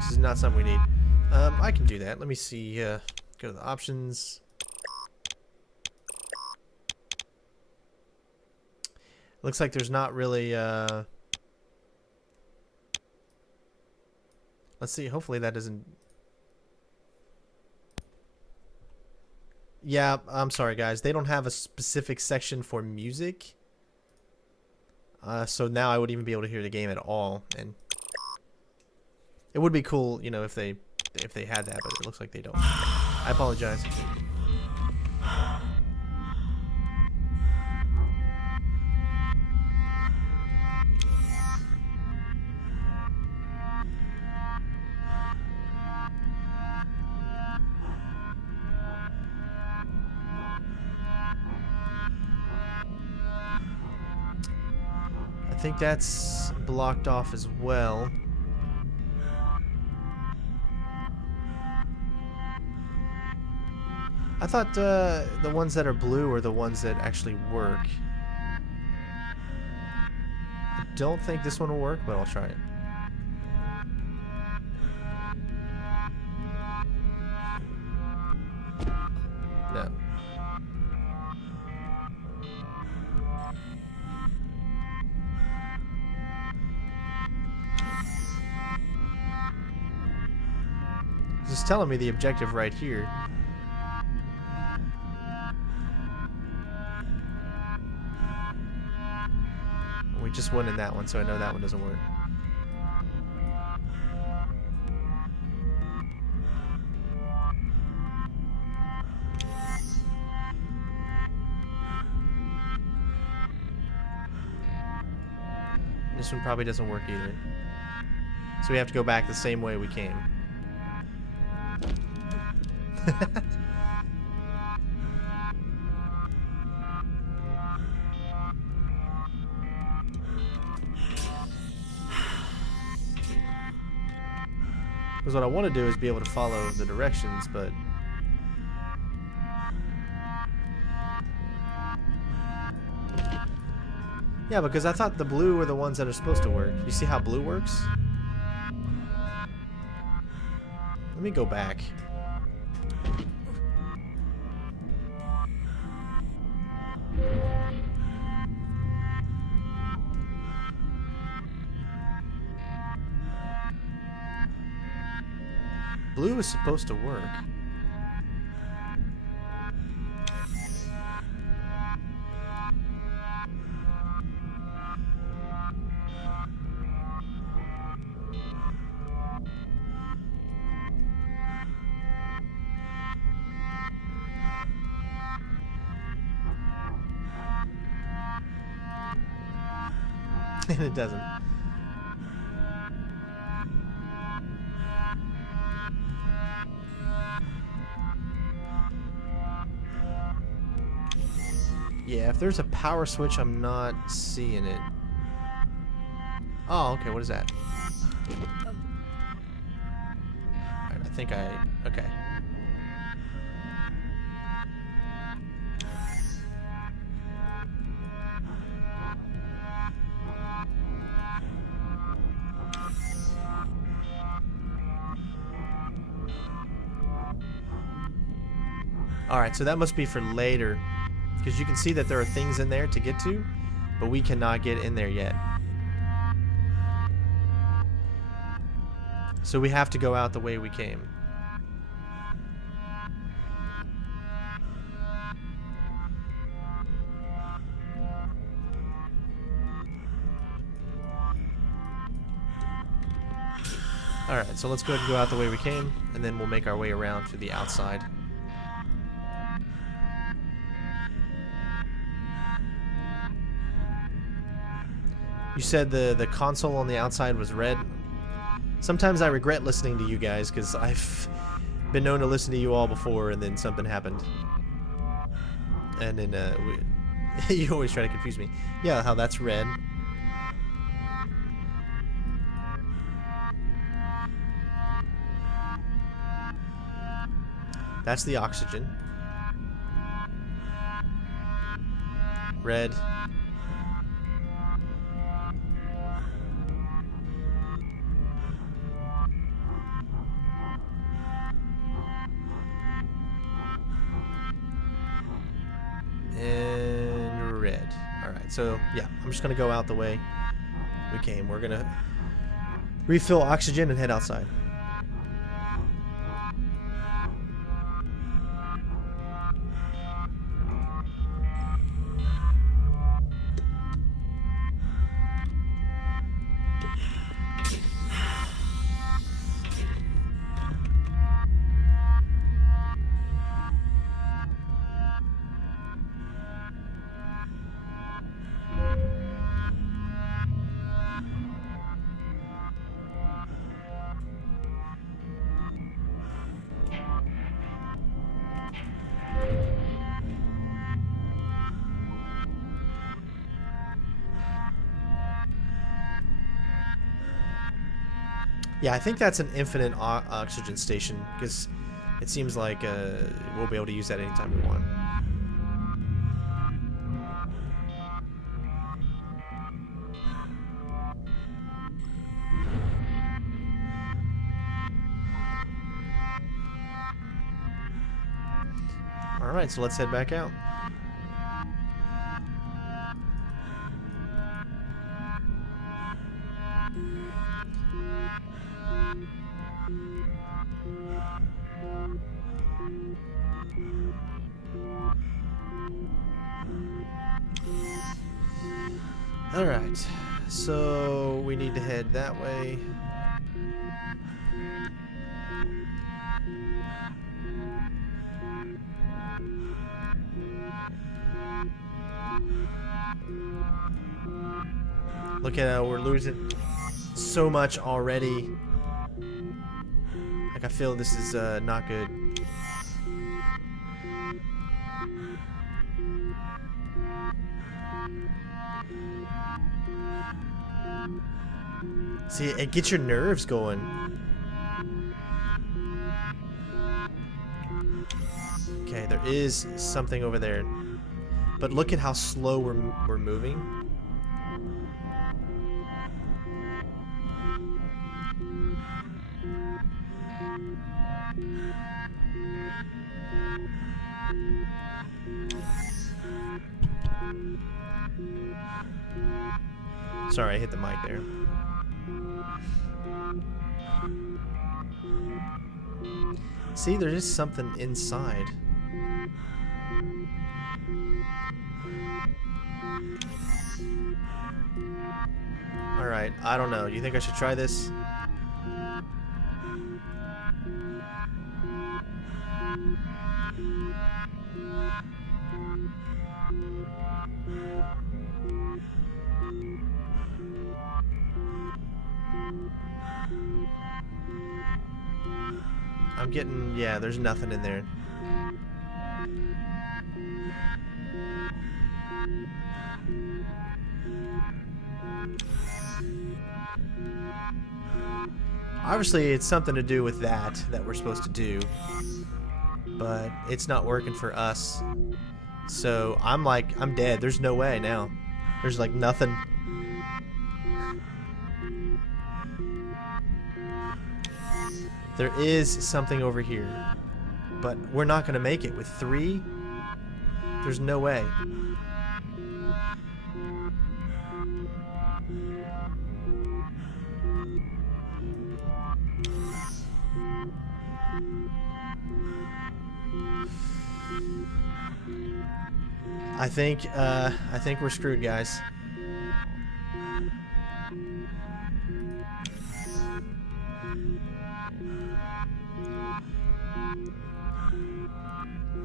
This is not something we need. I can do that. Let me see. Go to the options. Looks like there's not really. Let's see. Hopefully that doesn't. Yeah, I'm sorry, guys. They don't have a specific section for music. So now I wouldn't even be able to hear the game at all, and it would be cool, you know, if they had that, but it looks like they don't. I apologize. I think that's blocked off as well. I thought the ones that are blue are the ones that actually work. I don't think this one will work, but I'll try it. No. This is telling me the objective right here. We just went in that one, so I know that one doesn't work. This one probably doesn't work either. So we have to go back the same way we came. Because what I want to do is be able to follow the directions, but yeah, because I thought the blue were the ones that are supposed to work. You see how blue works? Let me go back. Blue is supposed to work. And it doesn't. Yeah, if there's a power switch, I'm not seeing it. Oh, okay, what is that? Alright, I think okay. Alright, so that must be for later. Because you can see that there are things in there to get to, but we cannot get in there yet. So we have to go out the way we came. Alright, so let's go ahead and go out the way we came, and then we'll make our way around to the outside. You said the console on the outside was red. Sometimes I regret listening to you guys because been known to listen to you all before, and then something happened. And then, you always try to confuse me. Yeah, how that's red. That's the oxygen. Red. And red. Alright, so yeah, I'm just gonna go out the way we came. We're gonna refill oxygen and head outside. Yeah, I think that's an infinite oxygen station, because it seems like we'll be able to use that anytime we want. Alright, so let's head back out. Alright, so we need to head that way. Look at how we're losing so much already. Like, I feel this is not good. See, it gets your nerves going. Okay, there is something over there. But look at how slow we're moving. Sorry, I hit the mic there. See, there is something inside. Alright, I don't know. Do you think I should try this? I'm getting, yeah, there's nothing in there. Obviously, it's something to do with that we're supposed to do, but it's not working for us. So I'm like, I'm dead. There's no way now. There's like nothing. There is something over here, but we're not going to make it with 3. There's no way. I think we're screwed, guys.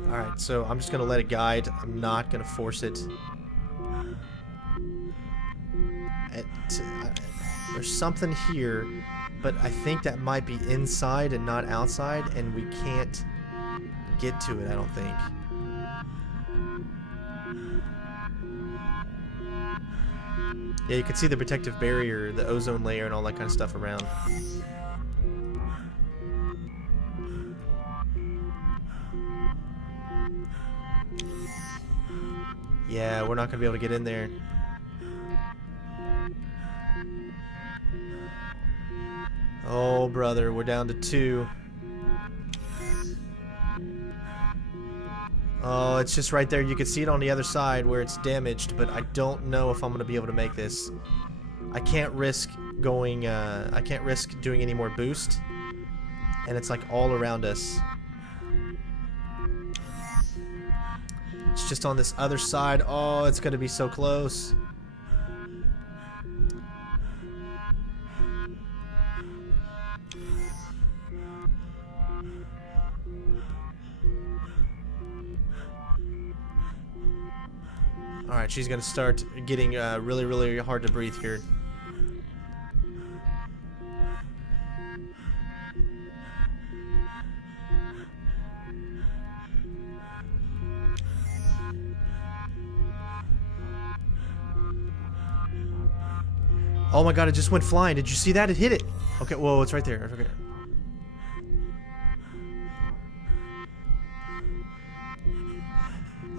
Alright, so I'm just going to let it guide. I'm not going to force it. There's something here but I think that might be inside and not outside, and we can't get to it, I don't think. Yeah, you can see the protective barrier, the ozone layer, and all that kind of stuff around. Yeah, we're not going to be able to get in there. Oh, brother, we're down to 2. Oh, it's just right there. You can see it on the other side where it's damaged, but I don't know if I'm going to be able to make this. I can't risk going, I can't risk doing any more boost. And it's like all around us. It's just on this other side. Oh, it's going to be so close. Alright, she's going to start getting really, really hard to breathe here. Oh my god, it just went flying. Did you see that? It hit it. Okay, whoa, it's right there. Okay.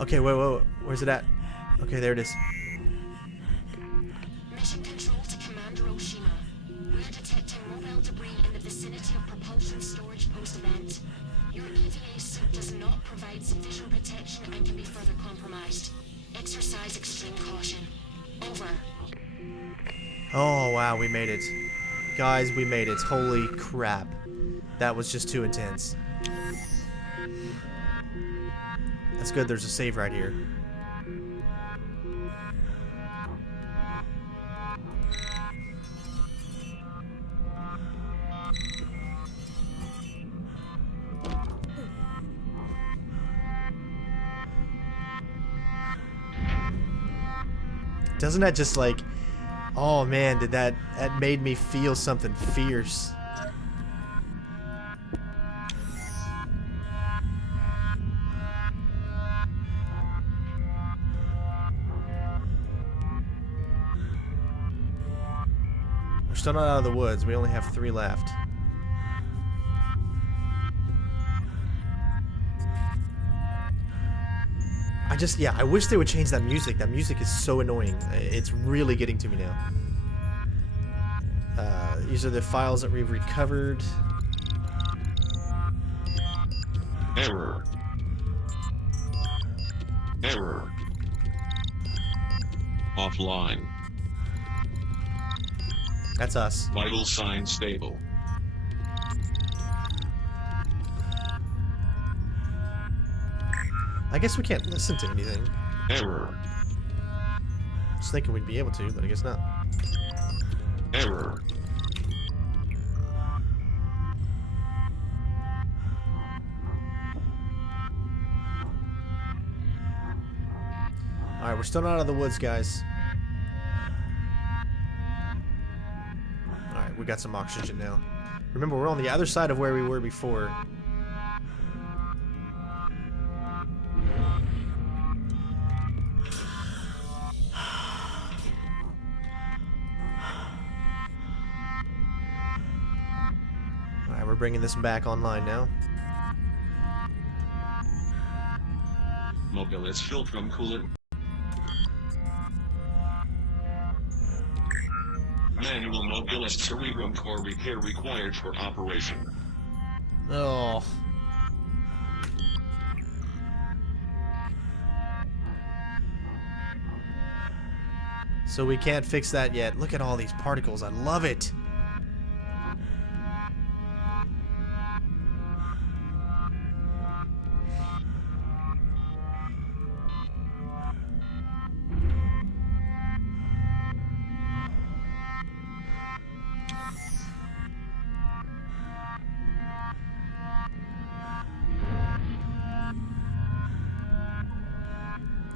Okay, wait. Where's it at? Okay, there it is. Mission control to Commander Oshima. We're detecting mobile debris in the vicinity of propulsion storage post-event. Your EVA suit does not provide sufficient protection and can be further compromised. Exercise extreme caution. Over. Oh, wow, we made it. Guys, we made it. Holy crap. That was just too intense. That's good, there's a save right here. Doesn't that just like... Oh man, that made me feel something fierce. We're still not out of the woods. We only have 3 left. I wish they would change that music. That music is so annoying. It's really getting to me now. These are the files that we've recovered. Error. Error. Offline. That's us. Vital sign stable. I guess we can't listen to anything. Error. I was thinking we'd be able to, but I guess not. Error. Alright, we're still not out of the woods, guys. Alright, we got some oxygen now. Remember, we're on the other side of where we were before. Alright, we're bringing this back online now. Mobilis filtrum coolant. Manual Mobilis cerebrum core repair required for operation. Oh. So we can't fix that yet. Look at all these particles. I love it.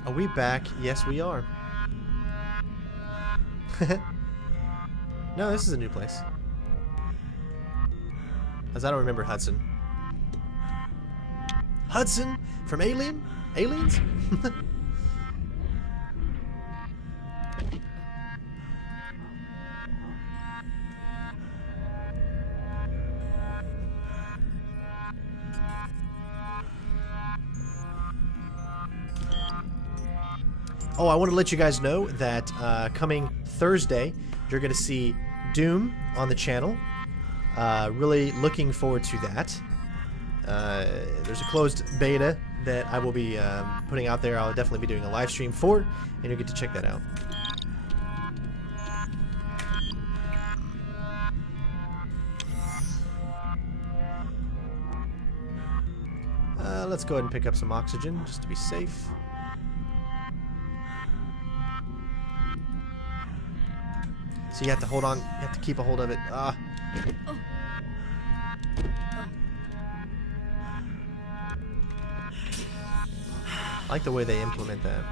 Are we back? Yes, we are. No, this is a new place. Because I don't remember Hudson. Hudson from Aliens? Oh, I want to let you guys know that coming Thursday, you're going to see Doom on the channel. Really looking forward to that. There's a closed beta that I will be putting out there. I'll definitely be doing a live stream for, and you'll get to check that out. Let's go ahead and pick up some oxygen just to be safe. So you have to hold on, you have to keep a hold of it. I like the way they implement that.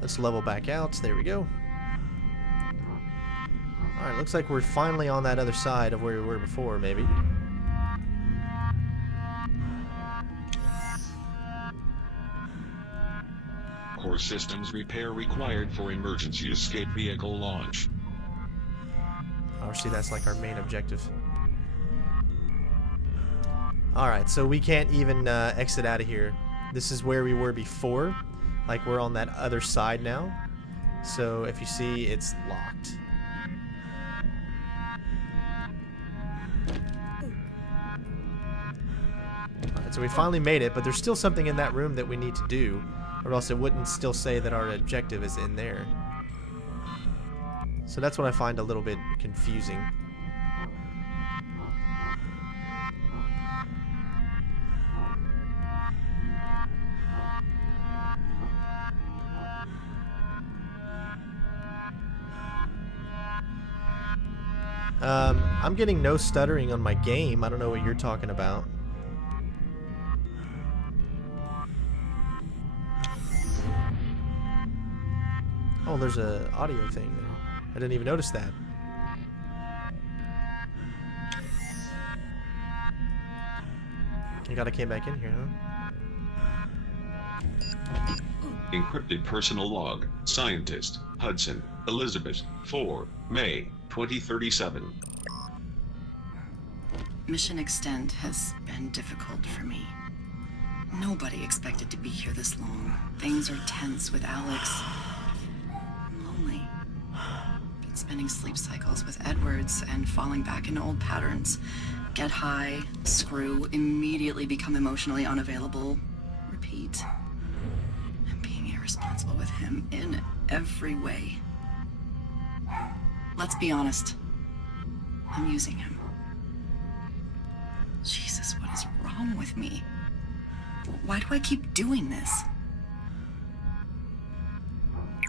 Let's level back out. There we go. Alright, looks like we're finally on that other side of where we were before, maybe. Core systems repair required for emergency escape vehicle launch. Obviously, that's like our main objective. Alright, so we can't even exit out of here. This is where we were before. Like, we're on that other side now. So, if you see, it's locked. Alright, so we finally made it, but there's still something in that room that we need to do, or else it wouldn't still say that our objective is in there. So that's what I find a little bit confusing. I'm getting no stuttering on my game. I don't know what you're talking about. Oh, there's a audio thing there. I didn't even notice that. You gotta came back in here, huh? Encrypted personal log. Scientist. Hudson. Elizabeth. 4. May. 2037. Mission Extend has been difficult for me. Nobody expected to be here this long. Things are tense with Alex. I'm lonely. Been spending sleep cycles with Edwards and falling back into old patterns. Get high, screw, immediately become emotionally unavailable. Repeat. I'm being irresponsible with him in every way. Let's be honest. I'm using him. Jesus, what is wrong with me? Why do I keep doing this?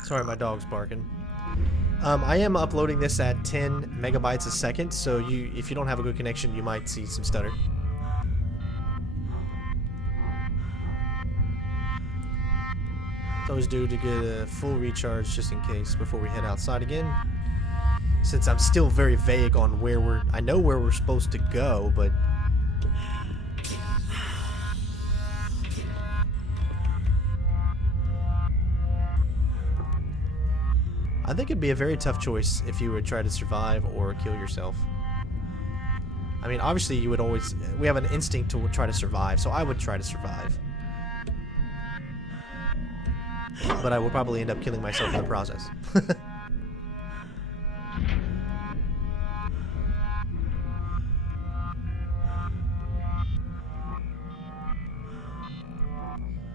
Sorry, my dog's barking. I am uploading this at 10 megabytes a second, so if you don't have a good connection, you might see some stutter. It's always due to get a full recharge just in case before we head outside again. Since I'm still very vague on where I know where we're supposed to go, but I think it'd be a very tough choice if you would try to survive or kill yourself. I mean, obviously you would always... We have an instinct to try to survive, so I would try to survive. But I would probably end up killing myself in the process.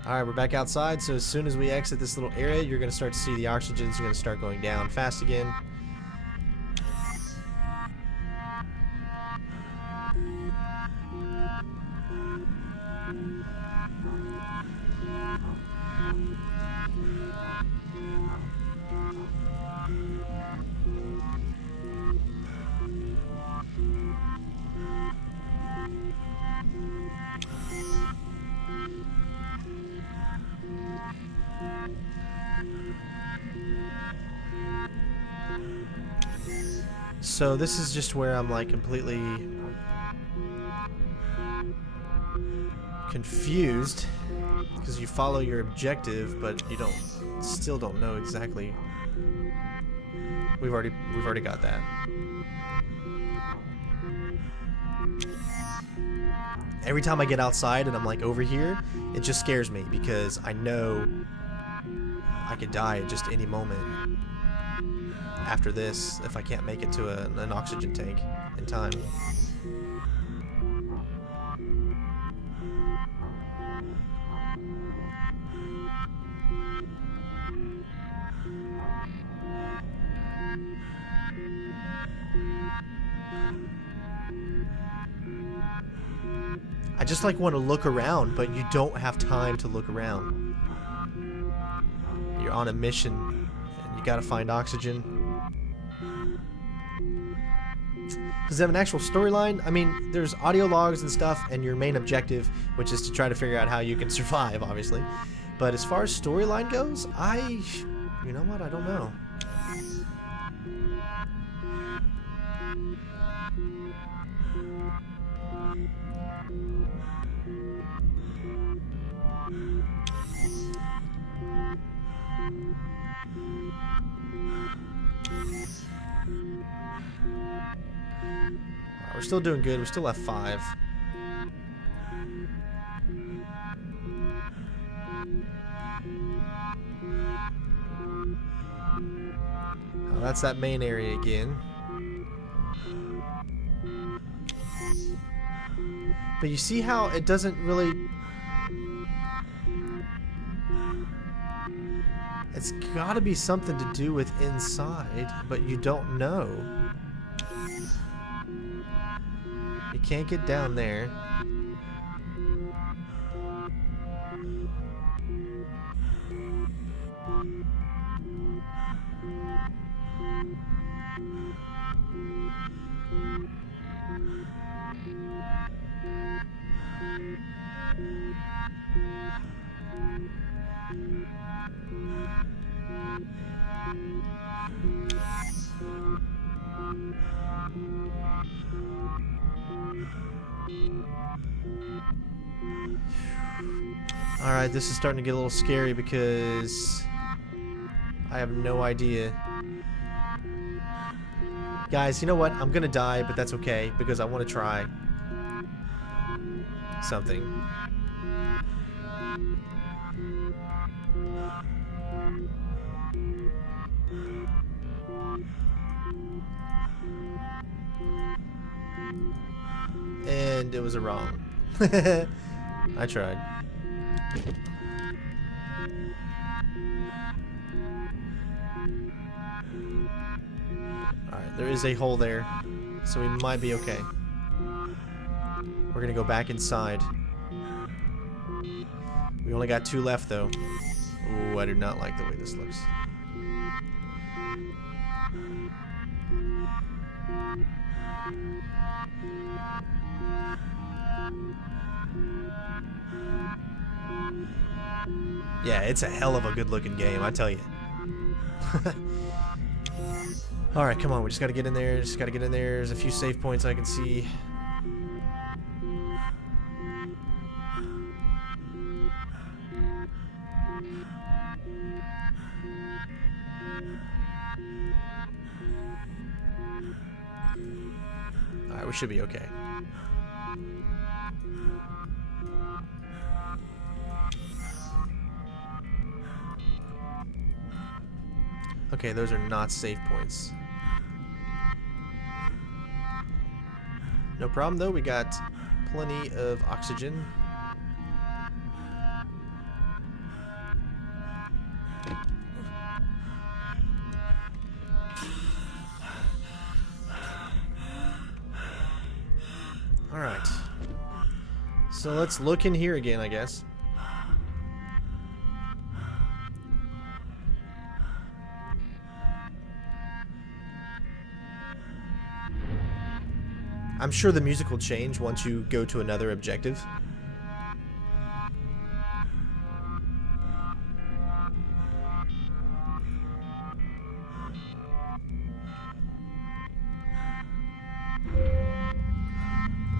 Alright, we're back outside, so as soon as we exit this little area, you're going to start to see the oxygens are going to start going down fast again. So this is just where I'm like completely confused, because you follow your objective, but you still don't know exactly. We've already got that. Every time I get outside and I'm like over here, it just scares me because I know I could die at just any moment after this if I can't make it to an oxygen tank in time. I just like want to look around, but you don't have time to look around. You're on a mission and you gotta find oxygen. Does it have an actual storyline? I mean, there's audio logs and stuff, and your main objective, which is to try to figure out how you can survive, obviously. But as far as storyline goes, you know what? I don't know. We're still doing good. We still have 5. Oh, that's that main area again. But you see how it doesn't really... It's gotta be something to do with inside, but you don't know. You can't get down there. Alright, this is starting to get a little scary because I have no idea. Guys, you know what? I'm gonna die, but that's okay because I want to try something. And it was a wrong. I tried. Alright, there is a hole there, so we might be okay. We're gonna go back inside. We only got 2 left, though. Ooh, I do not like the way this looks. Yeah, it's a hell of a good-looking game, I tell you. Alright, come on, we just gotta get in there, There's a few save points I can see. Alright, we should be okay. Okay, those are not save points. No problem though, we got plenty of oxygen. Alright. So let's look in here again, I guess. I'm sure the music will change once you go to another objective.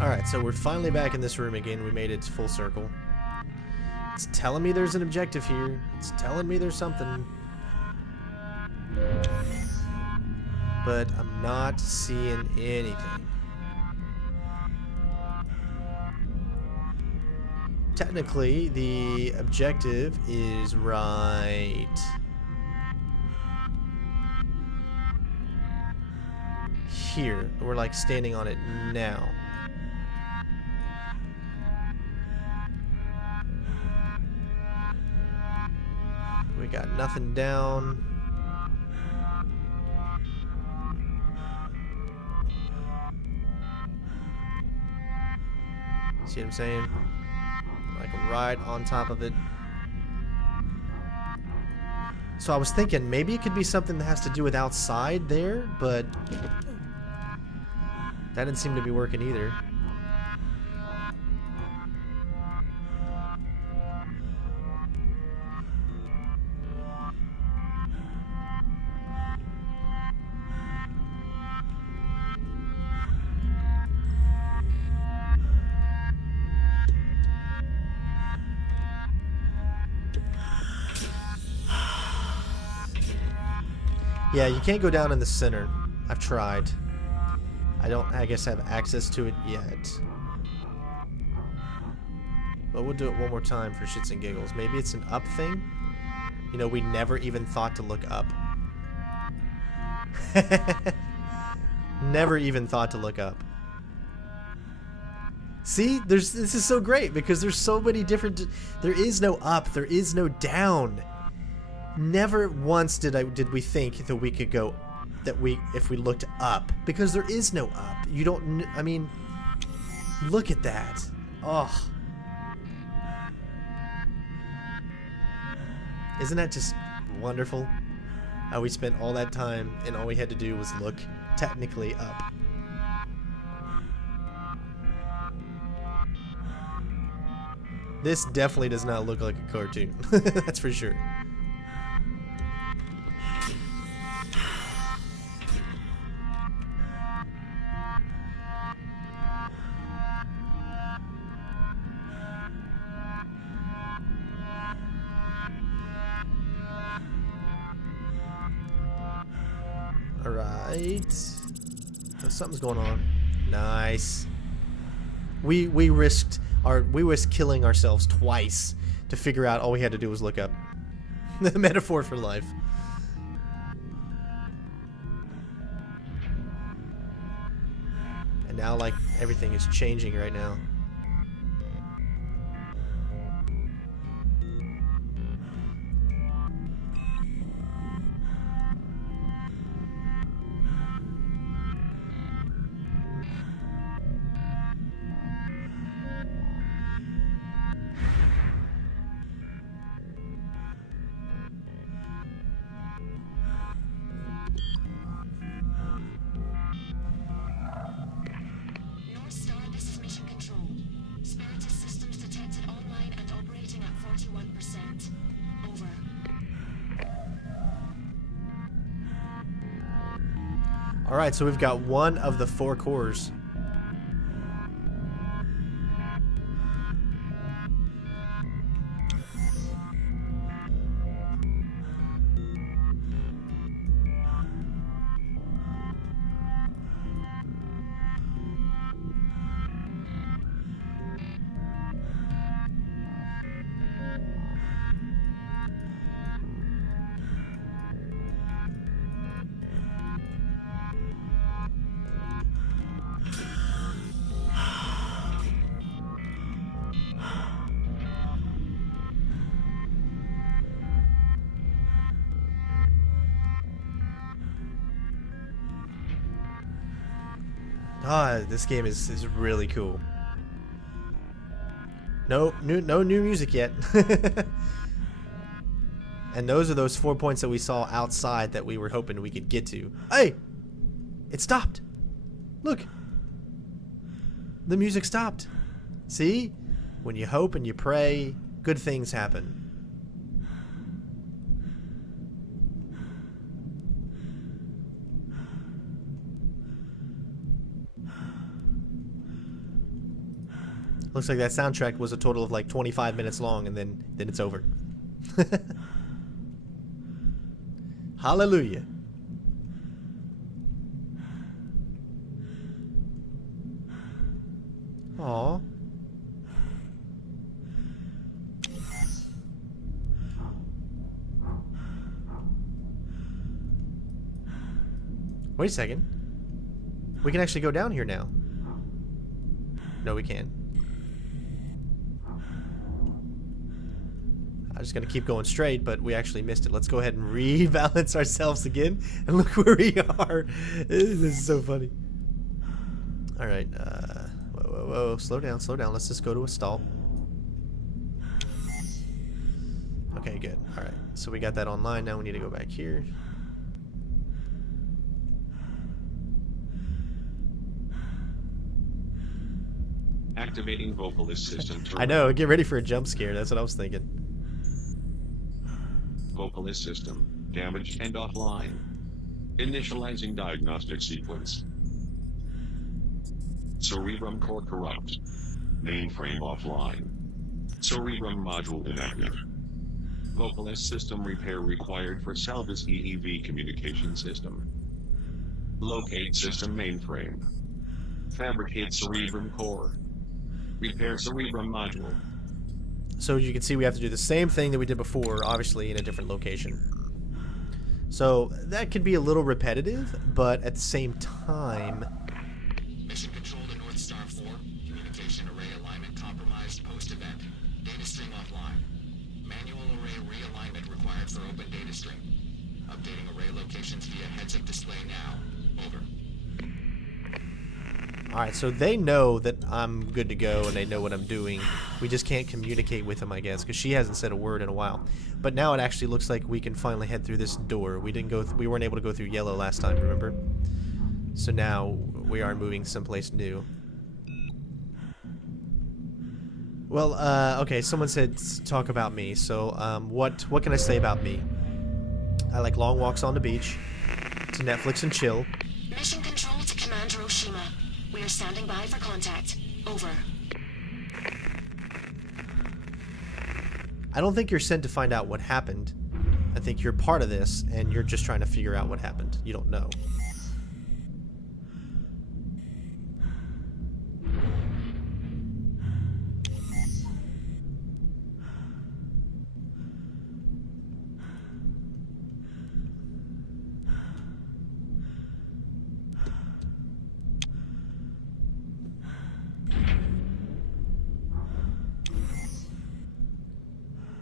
Alright, so we're finally back in this room again. We made it full circle. It's telling me there's an objective here. It's telling me there's something. But I'm not seeing anything. Technically, the objective is right here. We're like standing on it now. We got nothing down. See what I'm saying? Like right on top of it. So I was thinking maybe it could be something that has to do with outside there, but that didn't seem to be working either. Yeah, you can't go down in the center. I've tried. I guess, have access to it yet. But we'll do it one more time for shits and giggles. Maybe it's an up thing? You know, we never even thought to look up. Never even thought to look up. See? This is so great because there's so many different... There is no up. There is no down. Never once did we think that we could go, if we looked up, because there is no up. You don't, I mean, look at that. Oh. Isn't that just wonderful? How we spent all that time and all we had to do was look technically up. This definitely does not look like a cartoon. That's for sure. Alright. So something's going on. Nice. We risked killing ourselves twice to figure out all we had to do was look up. The metaphor for life. And now like everything is changing right now. Alright, so we've got one of the 4 cores. Ah, this game is really cool. No new music yet. And those are those 4 points that we saw outside that we were hoping we could get to. Hey! It stopped! Look! The music stopped. See? When you hope and you pray, good things happen. Looks like that soundtrack was a total of like 25 minutes long, and then it's over. Hallelujah. Aww. Wait a second. We can actually go down here now. No, we can't. I was gonna keep going straight, but we actually missed it. Let's go ahead and rebalance ourselves again, and look where we are. This is so funny. All right, whoa, slow down. Let's just go to a stall. Okay, good. All right, so we got that online. Now we need to go back here. Activating vocalist system. I know. Get ready for a jump scare. That's what I was thinking. Vocalist system damaged and offline. Initializing diagnostic sequence. Cerebrum core corrupt. Mainframe offline. Cerebrum module inactive. Vocalist system repair required for Salva's EEV communication system. Locate system mainframe. Fabricate cerebrum core. Repair cerebrum module. So you can see we have to do the same thing that we did before, obviously in a different location. So that could be a little repetitive, but at the same time... Mission control to North Star 4. Communication array alignment compromised post-event. Data stream offline. Manual array realignment required for open data stream. Updating array locations via heads-up display now. Over. Alright, so they know that I'm good to go and they know what I'm doing. We just can't communicate with them, I guess, because she hasn't said a word in a while. But now it actually looks like we can finally head through this door. We weren't able to go through yellow last time, remember? So now we are moving someplace new. Well, okay, someone said talk about me. So, what can I say about me? I like long walks on the beach, to Netflix and chill. Mission control to Commander Oshima. We are standing by for contact. Over. I don't think you're sent to find out what happened. I think you're part of this, and you're just trying to figure out what happened. You don't know.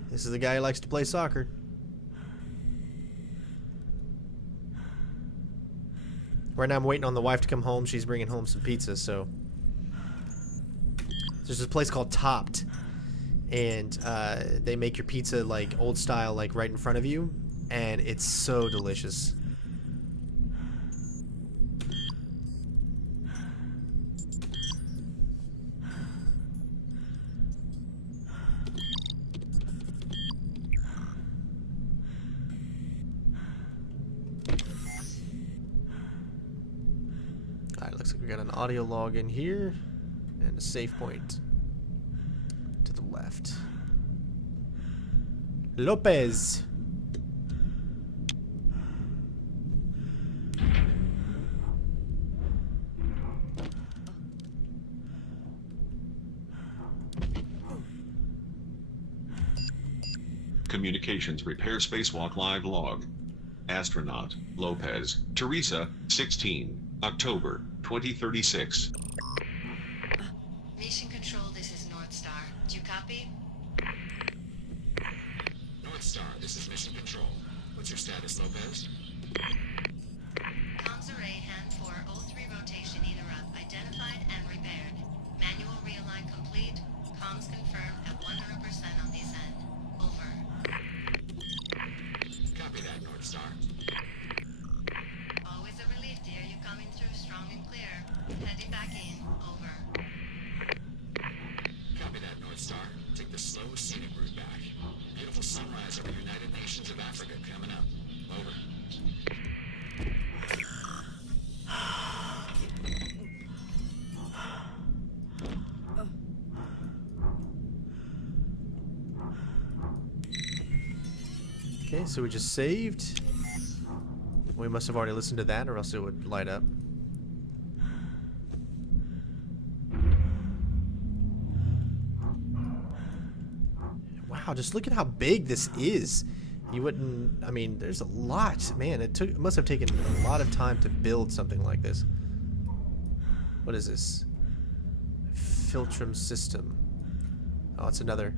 This is the guy who likes to play soccer. Right now I'm waiting on the wife to come home. She's bringing home some pizza, so... There's this place called Topped. And they make your pizza like old style, like right in front of you. And it's so delicious. Alright, looks like we got an audio log in here and a save point to the left. Lopez. Communications repair spacewalk live log. Astronaut, Lopez, Teresa, 16, October, 2036. Mission Control, this is North Star. Do you copy? North Star, this is Mission Control. What's your status, Lopez? Comms array hand 4 O3 rotation interrupt identified and repaired. Manual realign complete. Comms confirmed at 100% on this end. Over. Copy that, North Star. Always a relief to hear you coming through strong and clear. Heading back in. Over. Copy that, North Star. Take the slow, scenic route back. Beautiful sunrise over United Nations of Africa coming up. Over. so we just saved. We must have already listened to that, or else it would light up. Wow, just look at how big this is. You wouldn't, I mean, there's a lot. Man, it must have taken a lot of time to build something like this. What is this? Filtrum system. Oh, it's another.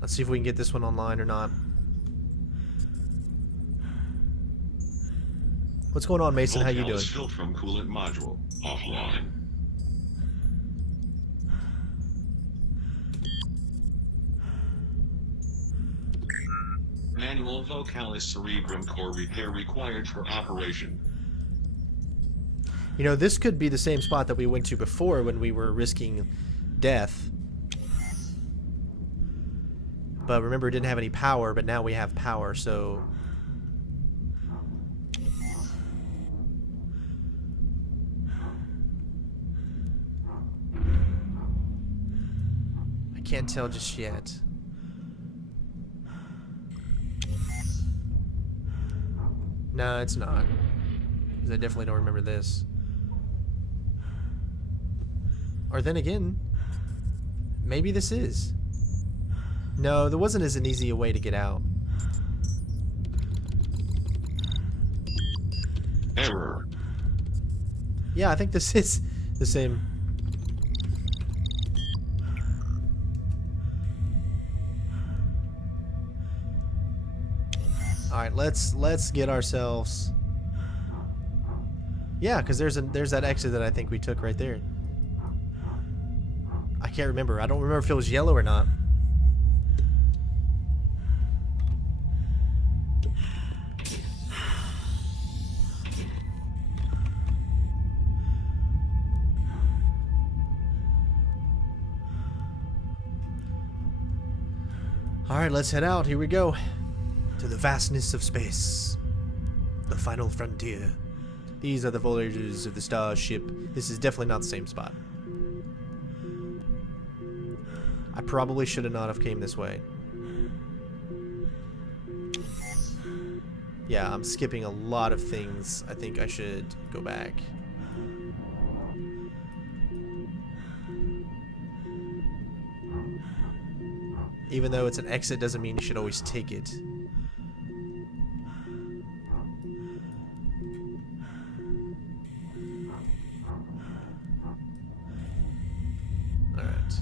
Let's see if we can get this one online or not. What's going on, Mason? How you doing? Filtrum coolant module offline. Manual vocalis cerebrum core repair required for operation. You know, this could be the same spot that we went to before when we were risking death. But remember, it didn't have any power, but now we have power, so... I can't tell just yet. No, it's not. Because I definitely don't remember this. Or then again, maybe this is. No, there wasn't as an easy a way to get out. Error. Yeah, I think this is the same. All right, let's get ourselves. Yeah, because there's that exit that I think we took right there. I can't remember. I don't remember if it was yellow or not. All right, let's head out. Here we go. To the vastness of space. The final frontier. These are the voyagers of the starship. This is definitely not the same spot. I probably should have not have came this way. Yeah, I'm skipping a lot of things. I think I should go back. Even though it's an exit doesn't mean you should always take it. Alright.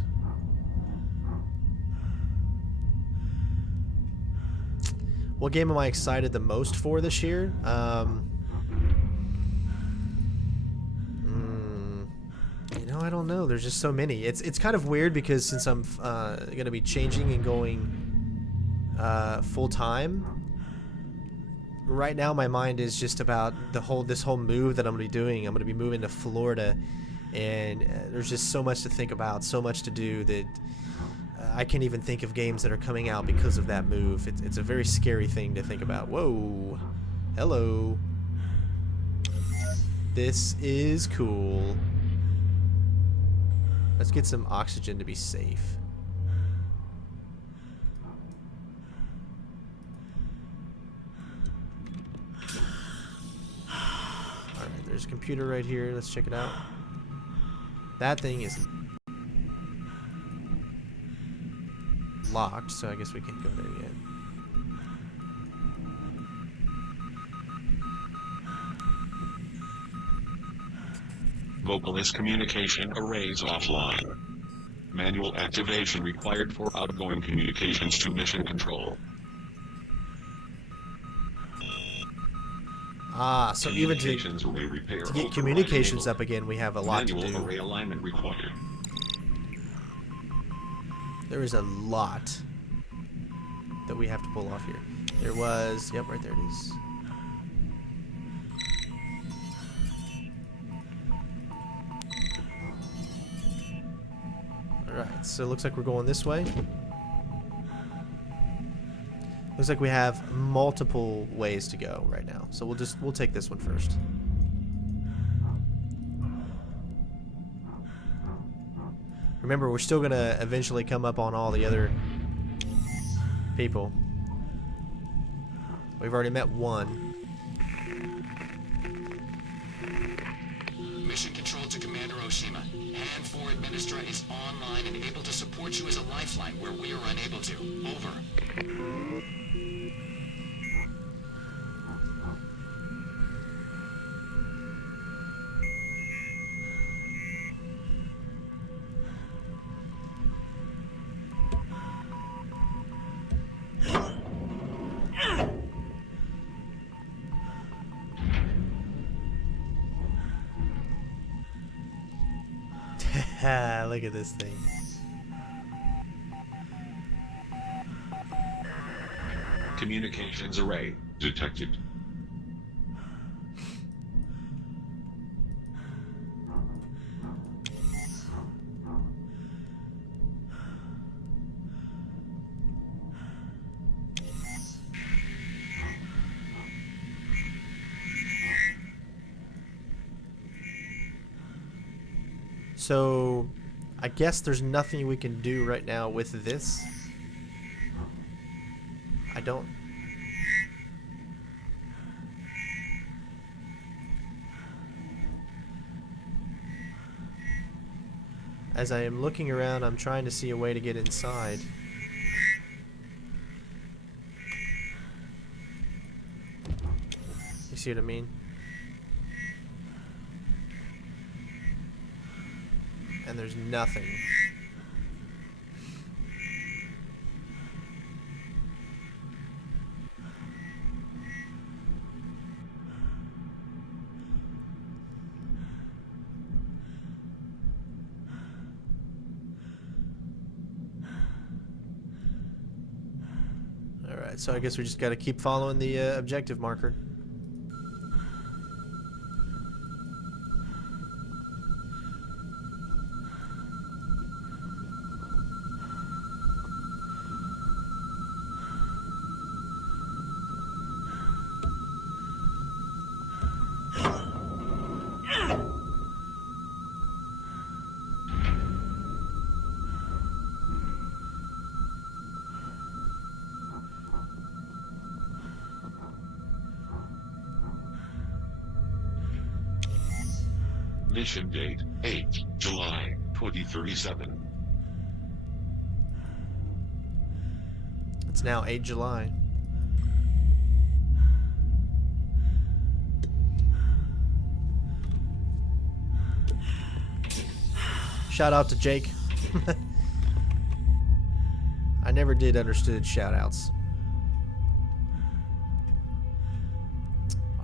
What game am I excited the most for this year? You know, I don't know. There's just so many. It's kind of weird because since I'm going to be changing and going full time, right now my mind is just about this whole move that I'm going to be doing. I'm going to be moving to Florida, and there's just so much to think about, so much to do that I can't even think of games that are coming out because of that move. It's a very scary thing to think about. Whoa. Hello. This is cool. Let's get some oxygen to be safe. Alright, there's a computer right here. Let's check it out. That thing is locked, so I guess we can't go there yet. Vocalist communication arrays offline. Manual activation required for outgoing communications to mission control. Ah, so even to get communications up again, we have a lot to do. Manual array alignment required. There is a lot that we have to pull off here. There was, yep, right there it is. Alright, so it looks like we're going this way. Looks like we have multiple ways to go right now. So we'll take this one first. Remember, we're still gonna eventually come up on all the other people. We've already met one. Mission control to Commander Oshima. Hand 4 Administra is online and able to support you as a lifeline where we are unable to. Over. Look at this thing. Communications array detected. So, I guess there's nothing we can do right now with this. I don't... As I am looking around, I'm trying to see a way to get inside. You see what I mean? And there's nothing. Alright, so I guess we just gotta keep following the objective marker. Mission date, 8 July 2037. It's now 8 July. Shout out to Jake. I never did understood shout outs.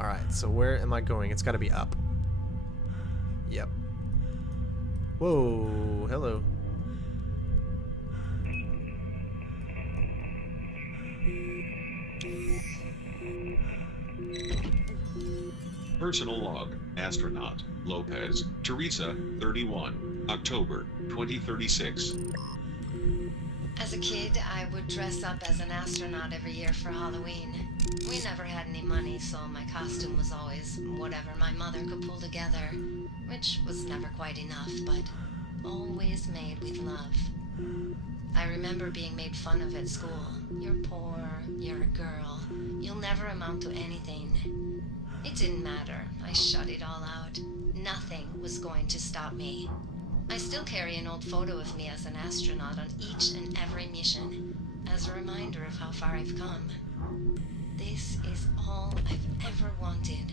Alright, so where am I going? It's gotta be up. Yep. Whoa, hello. Personal log, astronaut, Lopez, Teresa, 31, October, 2036. As a kid, I would dress up as an astronaut every year for Halloween. We never had any money, so my costume was always whatever my mother could pull together, which was never quite enough, but always made with love. I remember being made fun of at school. You're poor, you're a girl, you'll never amount to anything. It didn't matter. I shut it all out. Nothing was going to stop me. I still carry an old photo of me as an astronaut on each and every mission, as a reminder of how far I've come. This is all I've ever wanted.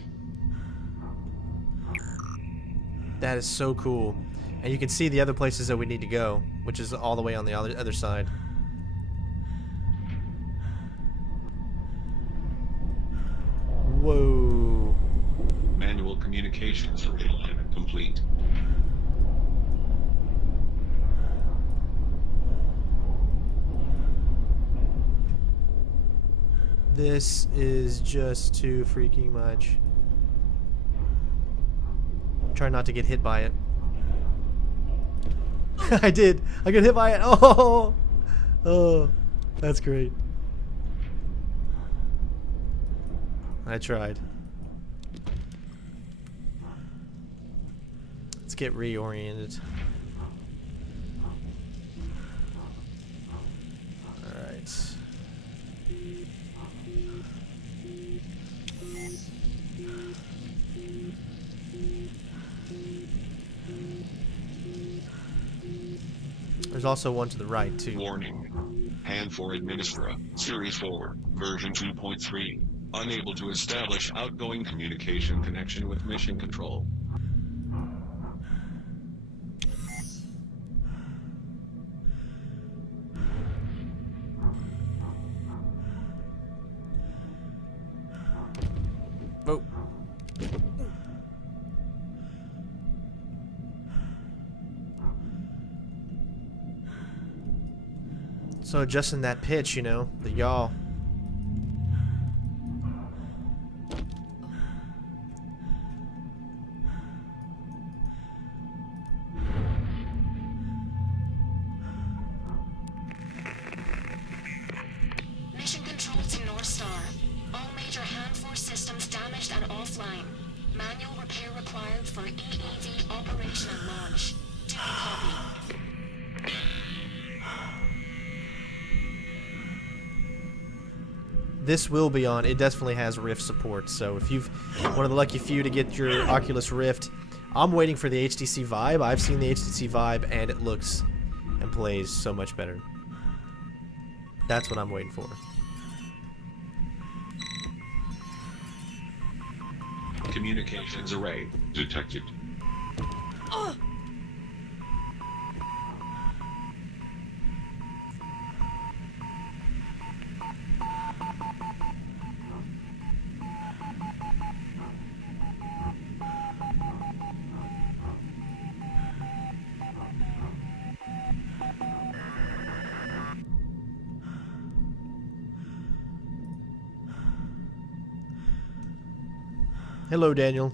That is so cool. And you can see the other places that we need to go, which is all the way on the other side. Whoa. Manual communications realignment complete. This is just too freaking much. Try not to get hit by it. I did. I got hit by it. Oh, oh, that's great. I tried. Let's get reoriented. There's also one to the right, too. Warning. Hand for Administra, Series 4, version 2.3. Unable to establish outgoing communication connection with Mission Control. Oh. So just in that pitch, you know, the yaw. Mission control to North Star. All major hand force systems damaged and offline. Manual repair required for EEV operation and launch. Do you copy? This will be on. It definitely has Rift support. So if you've one of the lucky few to get your Oculus Rift, I'm waiting for the HTC Vive. I've seen the HTC Vive and it looks and plays so much better. That's what I'm waiting for. Communications array detected. Hello, Daniel.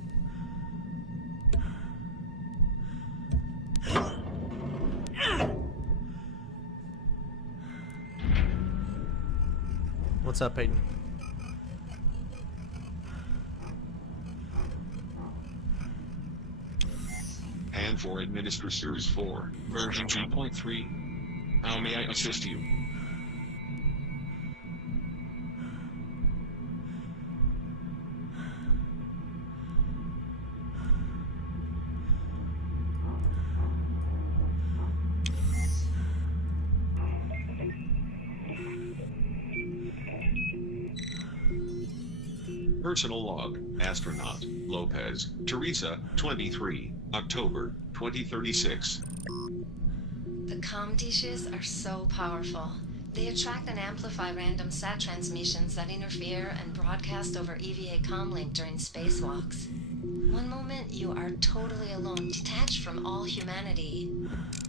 What's up, Peyton? Hand for Administra Series 4, version 2.3. How may I assist you? Personal log, astronaut, Lopez, Teresa, 23, October, 2036. The comm dishes are so powerful. They attract and amplify random sat transmissions that interfere and broadcast over EVA comlink during spacewalks. One moment, you are totally alone, detached from all humanity.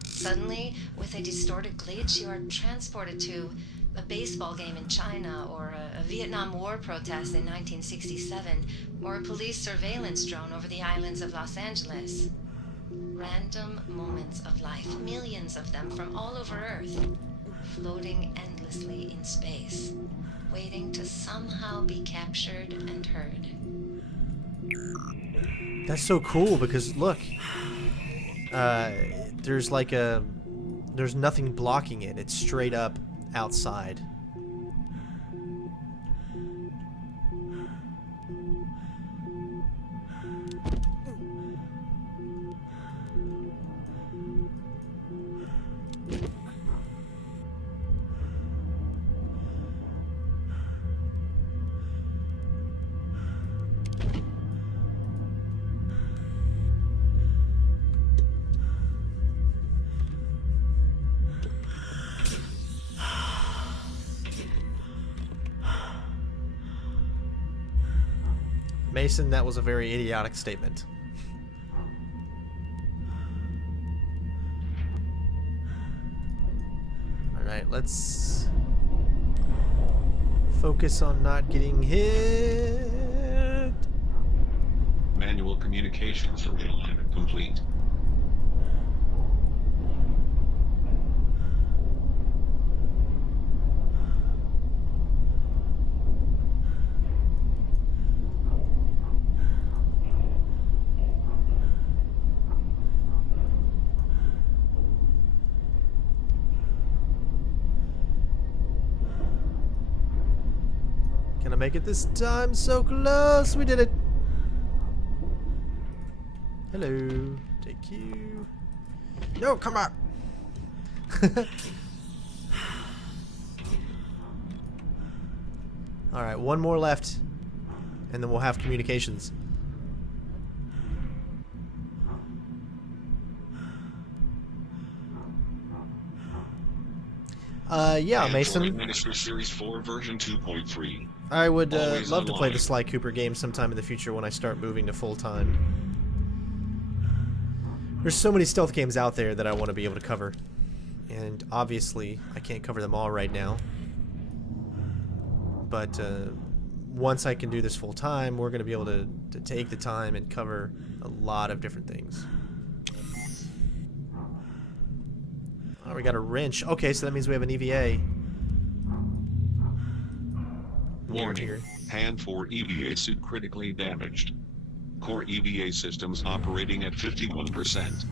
Suddenly, with a distorted glitch, you are transported to a baseball game in China, or a Vietnam War protest in 1967, or a police surveillance drone over the islands of Los Angeles. Random moments of life, millions of them from all over Earth, floating endlessly in space, waiting to somehow be captured and heard. That's so cool because look, there's like there's nothing blocking it. It's straight up outside. Mason, that was a very idiotic statement. Alright, let's focus on not getting hit. Manual communications array alignment complete. Can I make it this time? So close! We did it! Hello. Take you. No, come on! Alright, one more left. And then we'll have communications. Yeah, Mason. Administer Series 4 version 2.3. I would Always love to play the online. Sly Cooper game sometime in the future when I start moving to full-time. There's so many stealth games out there that I want to be able to cover. And obviously, I can't cover them all right now. But once I can do this full-time, we're going to be able to take the time and cover a lot of different things. Oh, we got a wrench. Okay, so that means we have an EVA. Warning. Hand 4 EVA suit critically damaged. Core EVA systems operating at 51%.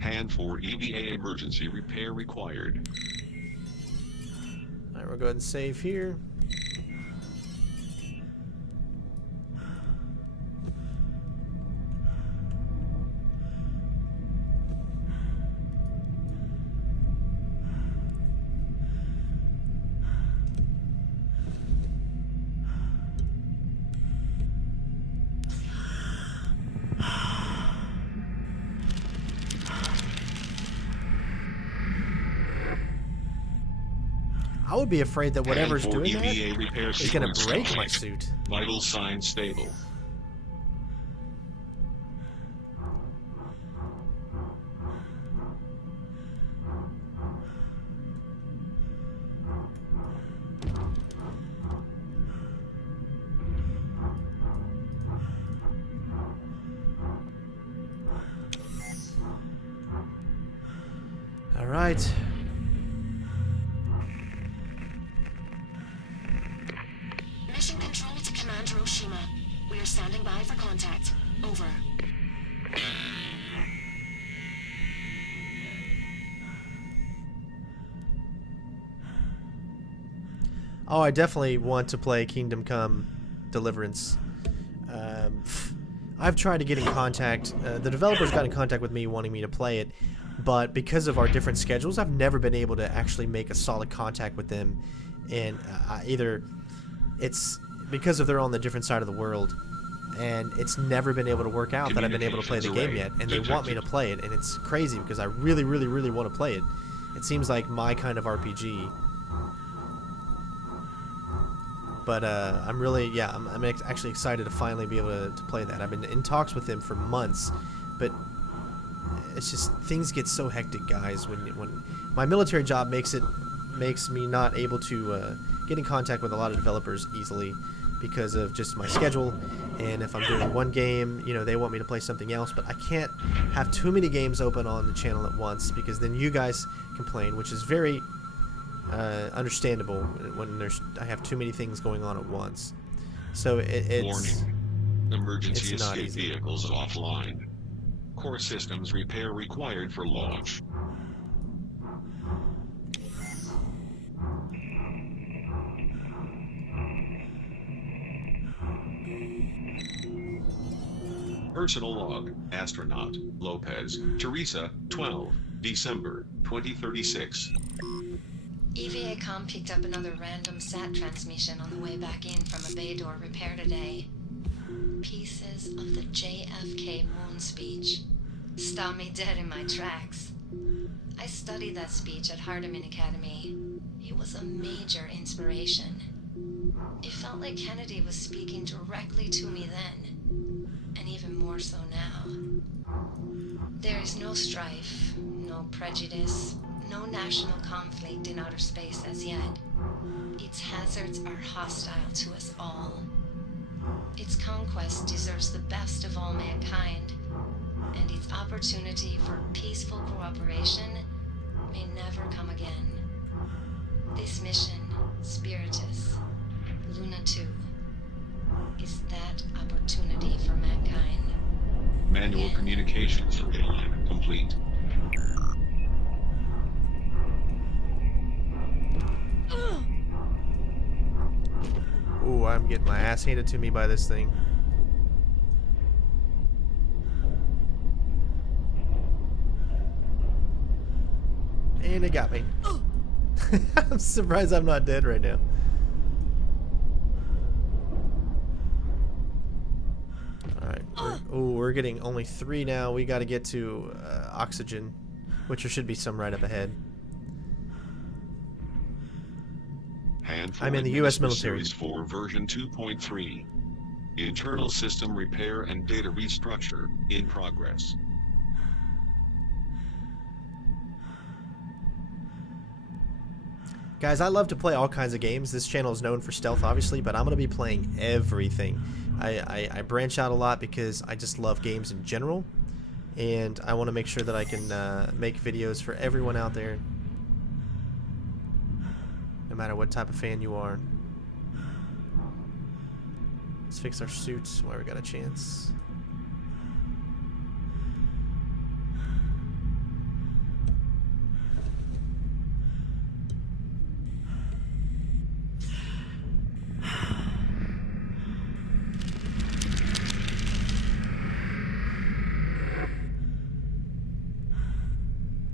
Hand 4 EVA emergency repair required. Alright, we'll go ahead and save here. I would be afraid that whatever's Hand 4 doing that EVA repair is going to sequence break complete. my suit. Vital signs stable. All right. Mission control to Commander Oshima. We are standing by for contact. Over. Oh, I definitely want to play Kingdom Come Deliverance. I've tried to get in contact. The developers got in contact with me wanting me to play it, but because of our different schedules, I've never been able to actually make a solid contact with them. And either it's because of they're on the different side of the world, and it's never been able to work out that I've been able to play the game yet. And they want me to play it, and it's crazy because I really, really, really want to play it. It seems like my kind of RPG. But I'm really, yeah, I'm actually excited to finally be able to play that. I've been in talks with them for months, but it's just things get so hectic, guys. When my military job makes me not able to get in contact with a lot of developers easily because of just my schedule. And if I'm doing one game, you know, they want me to play something else, but I can't have too many games open on the channel at once because then you guys complain, which is very understandable when I have too many things going on at once. So it's Warning. Emergency it's not escape easy. vehicles offline. Core systems repair required for launch. Personal log, astronaut, Lopez, Teresa, 12, December, 2036. EVA Com picked up another random SAT transmission on the way back in from a bay door repair today. Pieces of the JFK moon speech. Stopped me dead in my tracks. I studied that speech at Hardeman Academy. It was a major inspiration. It felt like Kennedy was speaking directly to me then, and even more so now. There is no strife, no prejudice, no national conflict in outer space as yet. Its hazards are hostile to us all. Its conquest deserves the best of all mankind, and its opportunity for peaceful cooperation may never come again. This mission, Spiritus, Luna 2, is that opportunity for mankind. Manual communications complete. Ooh, I'm getting my ass handed to me by this thing. And it got me. I'm surprised I'm not dead right now. Alright. We're getting only 3 now. We got to get to oxygen, which there should be some right up ahead. I'm in the U.S. military. Series 4 version 2.3. Internal system repair and data restructure in progress. Guys, I love to play all kinds of games. This channel is known for stealth, obviously, but I'm going to be playing everything. I branch out a lot because I just love games in general, and I want to make sure that I can make videos for everyone out there, no matter what type of fan you are. Let's fix our suits while we got a chance.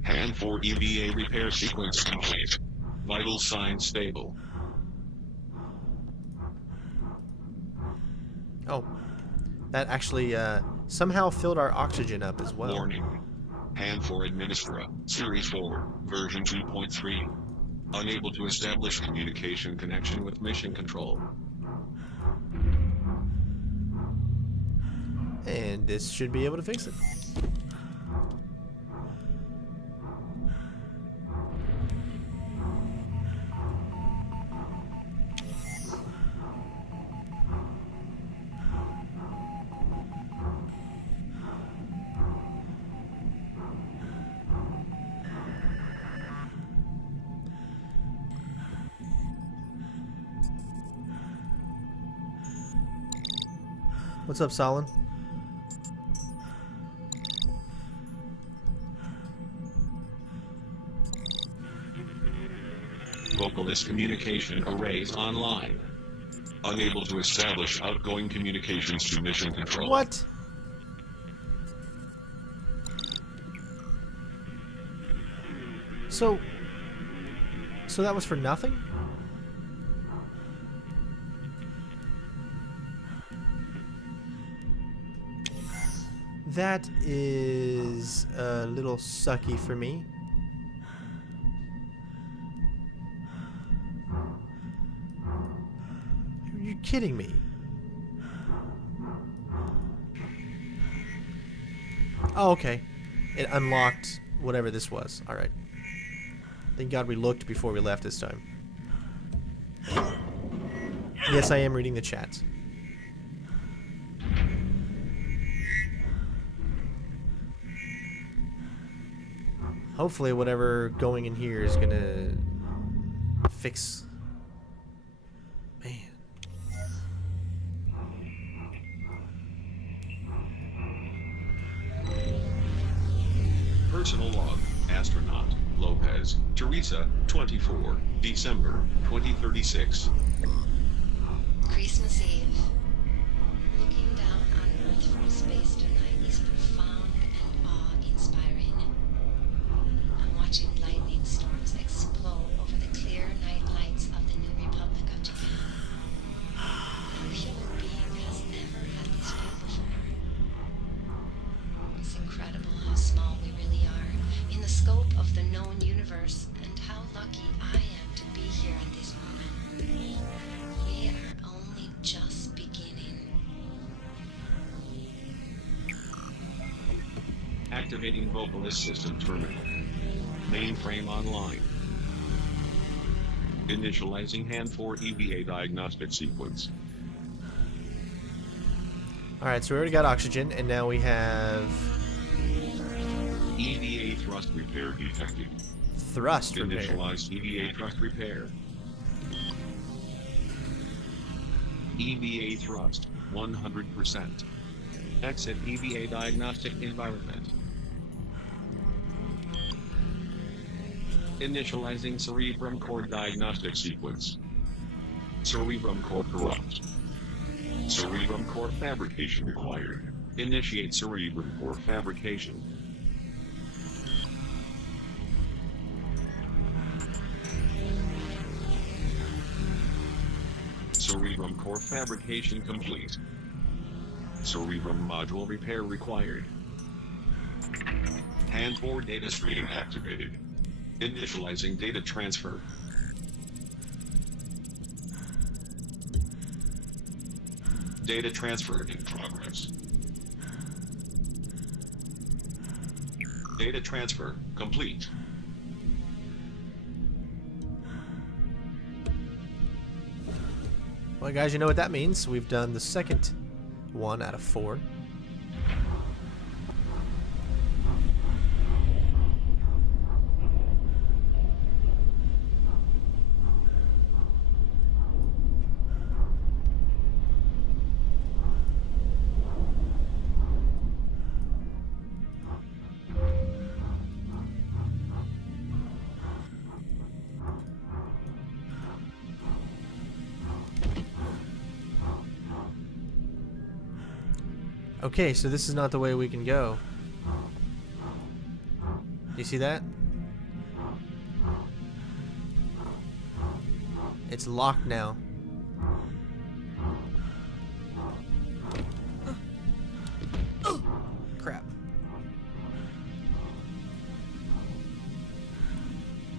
Hand 4 EVA repair sequence complete. Vital signs stable. Oh, that actually somehow filled our oxygen up as well. Warning. Hand 4 Administra, Series 4, version 2.3. Unable to establish communication connection with mission control. And this should be able to fix it. What's up, Solon? Vocalist communication arrays online. Unable to establish outgoing communications to mission control. What? So that was for nothing? That is a little sucky for me. You're kidding me. Oh, okay. It unlocked whatever this was. Alright. Thank God we looked before we left this time. Yes, I am reading the chat. Hopefully whatever going in here is gonna fix. Man. Personal log, astronaut, Lopez, Teresa, 24, December, 2036. Christmas Eve. Looking down on Earth from space tonight is profound and awe-inspiring. I'm watching lightning storms explode over the clear night lights of the new Republic of Japan. No human being has ever had this view before. It's incredible how small we really are in the scope of the known universe, and how lucky I am to be here at this moment. We are only just beginning. Activating vocalist system terminal. Mainframe online. Initializing hand 4 EVA diagnostic sequence. Alright, so we already got oxygen, and now we have EVA thrust repair detected. thrust repair. Initialize EVA thrust repair. EVA thrust, 100%. Exit EVA diagnostic environment. Initializing cerebrum core diagnostic sequence. Cerebrum core corrupt. Cerebrum core fabrication required. Initiate cerebrum core fabrication. Cerebrum core fabrication complete. Cerebrum module repair required. Hand 4 data stream activated. Initializing data transfer. Data transfer in progress. Data transfer complete. Well, guys, you know what that means. We've done the second one out of 4. Okay, so this is not the way we can go. Do you see that? It's locked now. Crap.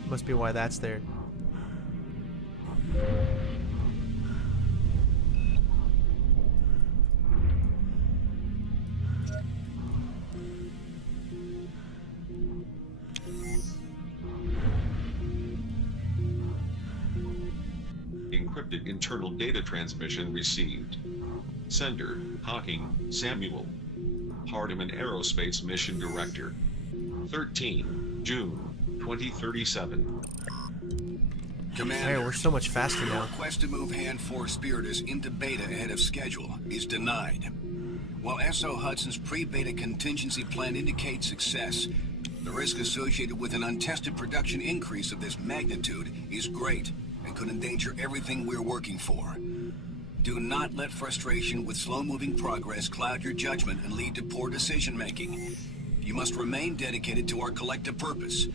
Must be why that's there. Encrypted internal data transmission received. Sender, Hawking, Samuel. Hardiman Aerospace Mission Director. 13, June, 2037. Commander, Hey, we're so much faster your now. request to move Hand 4 Spiritus into beta ahead of schedule is denied. While SO Hudson's pre-beta contingency plan indicates success, the risk associated with an untested production increase of this magnitude is great and could endanger everything we're working for. Do not let frustration with slow-moving progress cloud your judgment and lead to poor decision-making. You must remain dedicated to our collective purpose.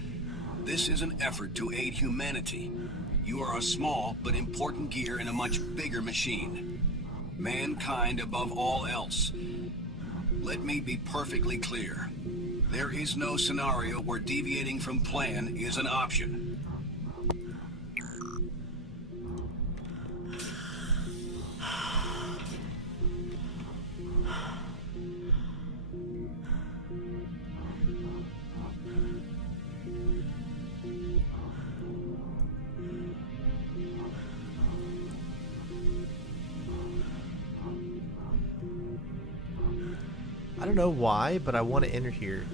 This is an effort to aid humanity. You are a small but important gear in a much bigger machine. Mankind above all else. Let me be perfectly clear. There is no scenario where deviating from plan is an option. I don't know why, but I want to enter here.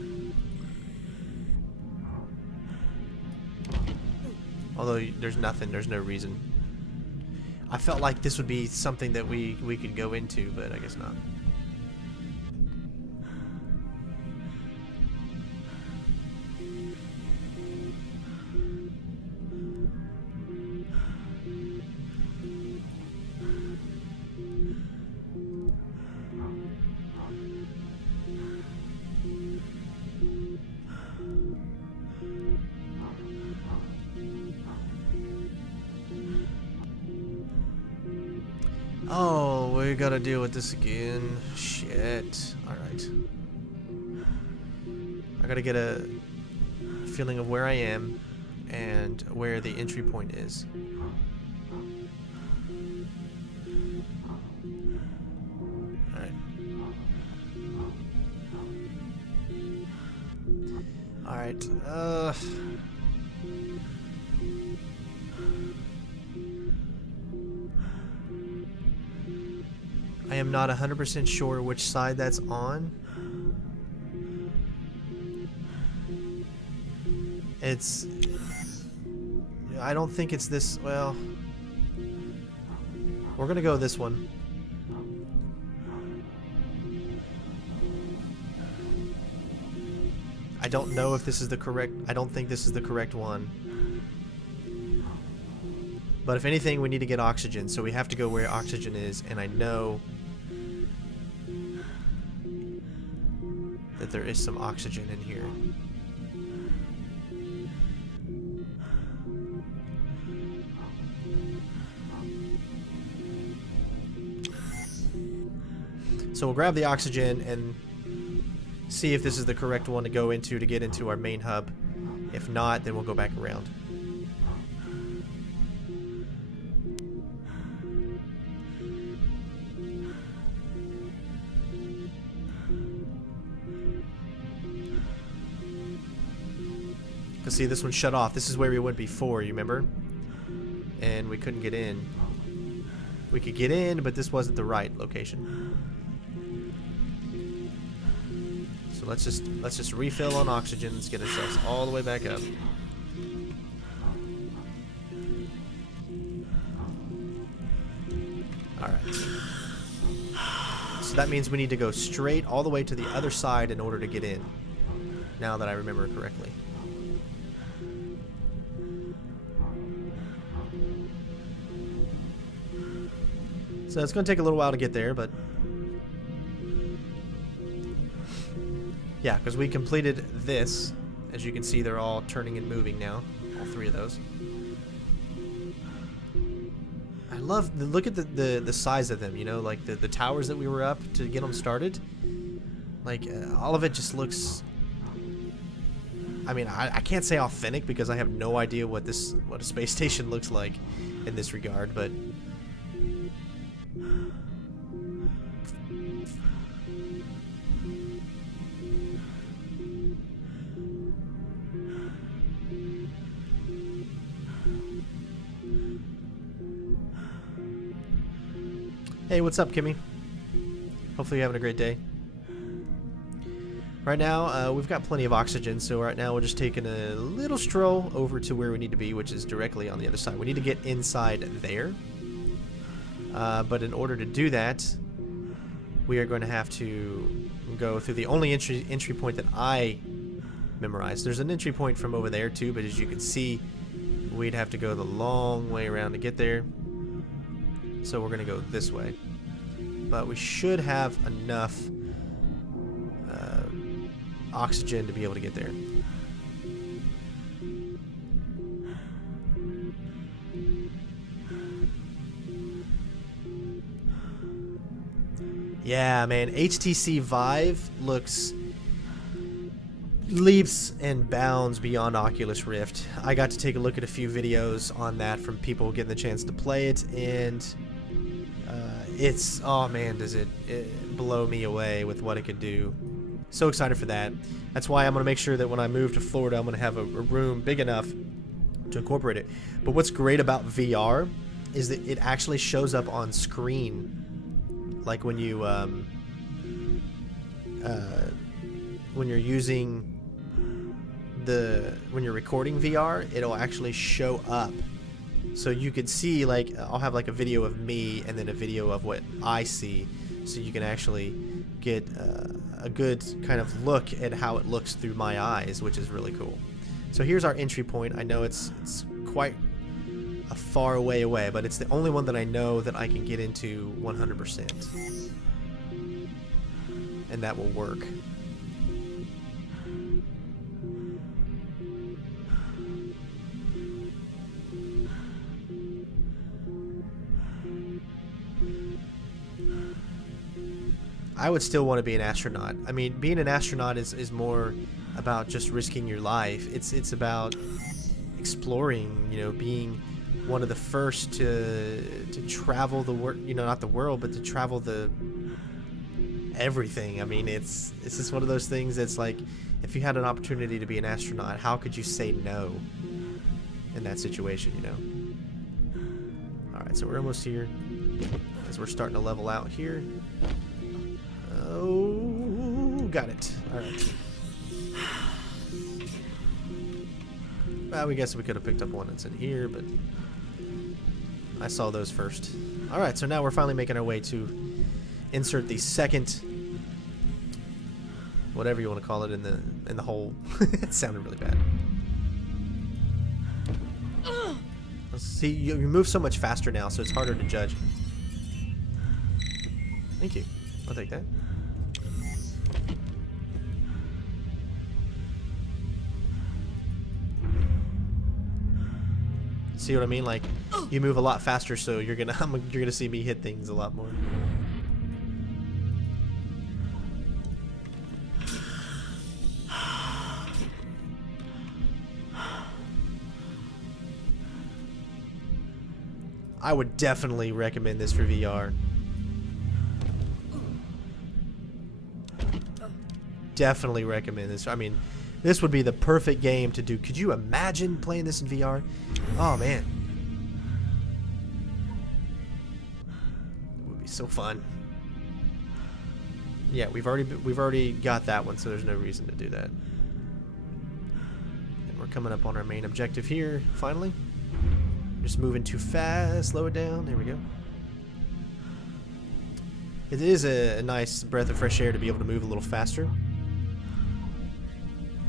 Although there's nothing, there's no reason. I felt like this would be something that we could go into, but I guess not. Oh, we gotta deal with this again. Shit. Alright. I gotta get a feeling of where I am and where the entry point is. Alright. Alright. I am not 100% sure which side that's on. It's... I don't think it's this... Well... We're gonna go this one. I don't know if this is the correct... I don't think this is the correct one. But if anything, we need to get oxygen, so we have to go where oxygen is, and I know that there is some oxygen in here. So we'll grab the oxygen and see if this is the correct one to go into to get into our main hub. If not, then we'll go back around. Because see, this one shut off. This is where we went before, you remember? And we couldn't get in. We could get in, but this wasn't the right location. So let's just refill on oxygen. Let's get ourselves all the way back up. Alright. So that means we need to go straight all the way to the other side in order to get in. Now that I remember correctly. So it's going to take a little while to get there, but yeah, because we completed this. As you can see, they're all turning and moving now. All three of those. I love look at the size of them. You know, like the towers that we were up to get them started. Like all of it just looks. I mean, I can't say authentic because I have no idea what a space station looks like in this regard, but. Hey, what's up, Kimmy? Hopefully you're having a great day. Right now, we've got plenty of oxygen, so right now we're just taking a little stroll over to where we need to be, which is directly on the other side. We need to get inside there. But in order to do that, we are going to have to go through the only entry point that I memorized. There's an entry point from over there, too, but as you can see, we'd have to go the long way around to get there. So we're going to go this way. But we should have enough oxygen to be able to get there. Yeah, man. HTC Vive looks leaps and bounds beyond Oculus Rift. I got to take a look at a few videos on that from people getting the chance to play it, and it's, oh man, does it blow me away with what it could do. So excited for that. That's why I'm going to make sure that when I move to Florida, I'm going to have a room big enough to incorporate it. But what's great about VR is that it actually shows up on screen. Like when you when you're using when you're recording VR, it'll actually show up. So you could see, like, I'll have like a video of me and then a video of what I see, so you can actually get a good kind of look at how it looks through my eyes, which is really cool. So here's our entry point. I know it's quite a far away, but it's the only one that I know that I can get into 100%. And that will work. I would still want to be an astronaut. I mean, being an astronaut is more about just risking your life. It's about exploring, you know, being one of the first to travel the world, you know, not the world, but to travel the everything. I mean, it's just one of those things that's like, if you had an opportunity to be an astronaut, how could you say no in that situation, you know? All right, so we're almost here as we're starting to level out here. Oh, got it. All right. Well, we guess we could have picked up one that's in here, but I saw those first. All right, so now we're finally making our way to insert the second, whatever you want to call it, in the hole. It sounded really bad. Let's see, you move so much faster now, so it's harder to judge. Thank you. I'll take that. See what I mean? Like, you move a lot faster, so you're gonna see me hit things a lot more. I would definitely recommend this for VR. Definitely recommend this. I mean, this would be the perfect game to do. Could you imagine playing this in VR? Oh man, it would be so fun. Yeah, we've already got that one, so there's no reason to do that. And we're coming up on our main objective here, finally. Just moving too fast. Slow it down. There we go. It is a nice breath of fresh air to be able to move a little faster.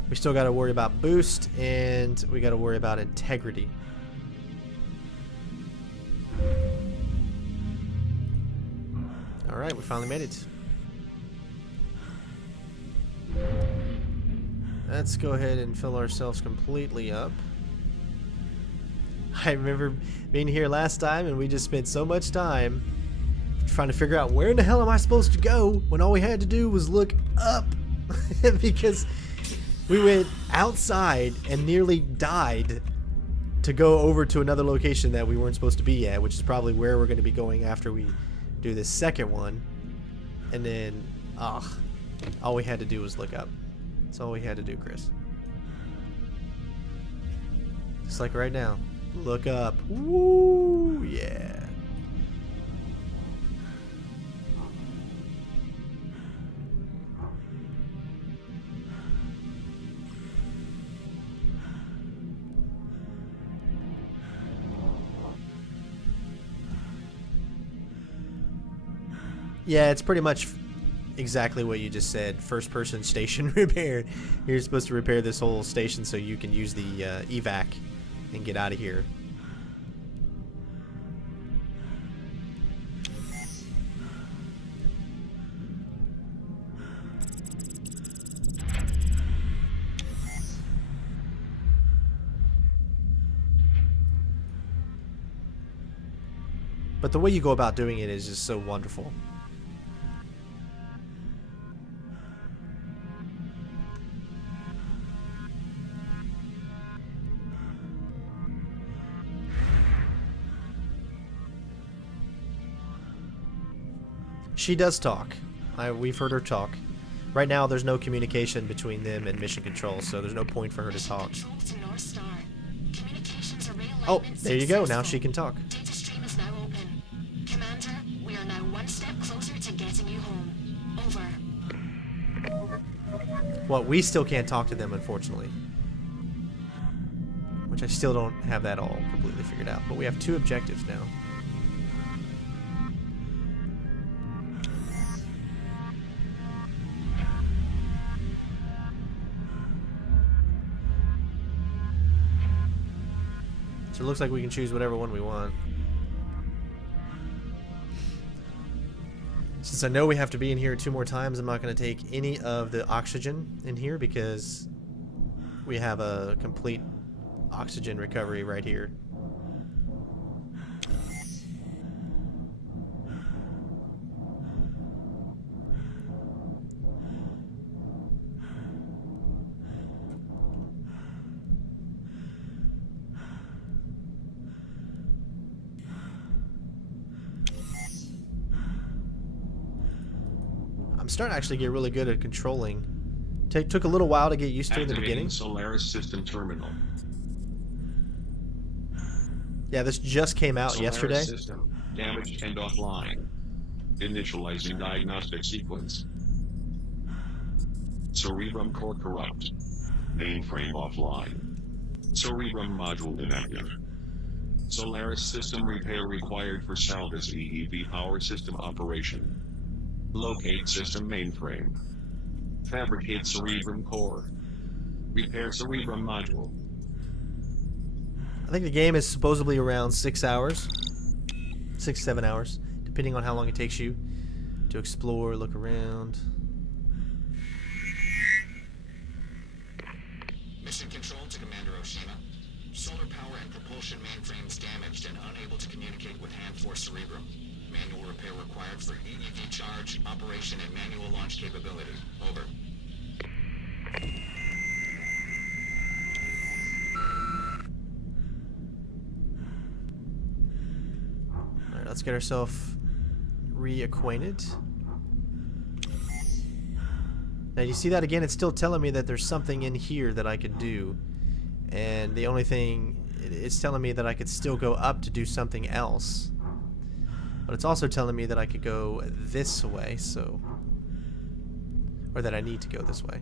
We still got to worry about boost, and we got to worry about integrity. All right, we finally made it. Let's go ahead and fill ourselves completely up. I remember being here last time, and we just spent so much time trying to figure out where in the hell am I supposed to go when all we had to do was look up. Because we went outside and nearly died to go over to another location that we weren't supposed to be at, which is probably where we're going to be going after we do this second one. And then, all we had to do was look up. That's all we had to do, Chris. Just like right now. Look up. Woo! Yeah. Yeah, it's pretty much exactly what you just said. First person station repair. You're supposed to repair this whole station so you can use the evac and get out of here. But the way you go about doing it is just so wonderful. She does talk. We've heard her talk. Right now, there's no communication between them and Mission Control, so there's no point for her to talk. Oh, there you go. Now she can talk. Data stream is now open. Commander, we are now one step closer to getting you home. Over. Well, we still can't talk to them, unfortunately. Which I still don't have that all completely figured out. But we have 2 objectives now. So it looks like we can choose whatever one we want. Since I know we have to be in here 2 more times, I'm not going to take any of the oxygen in here because we have a complete oxygen recovery right here. I'm starting to actually get really good at controlling. Took a little while to get used to in the beginning. Solaris system terminal. Yeah, this just came out Solaris yesterday. System damaged and offline. Initializing diagnostic sequence. Cerebrum core corrupt. Mainframe offline. Cerebrum module inactive. Solaris system repair required for Salvus EEV power system operation. Locate system mainframe. Fabricate cerebrum core. Repair cerebrum module. I think the game is supposedly around 6 hours. 6-7 hours, depending on how long it takes you to explore, look around. Mission control to Commander Oshima. Solar power and propulsion mainframes damaged and unable to communicate with Hand Force Cerebrum. Manual repair required for EEV charge, operation, and manual launch capability. Over. let's get ourselves reacquainted. Now you see that again, it's still telling me that there's something in here that I could do. And the only thing, it's telling me that I could still go up to do something else. But it's also telling me that I could go this way, so... Or that I need to go this way.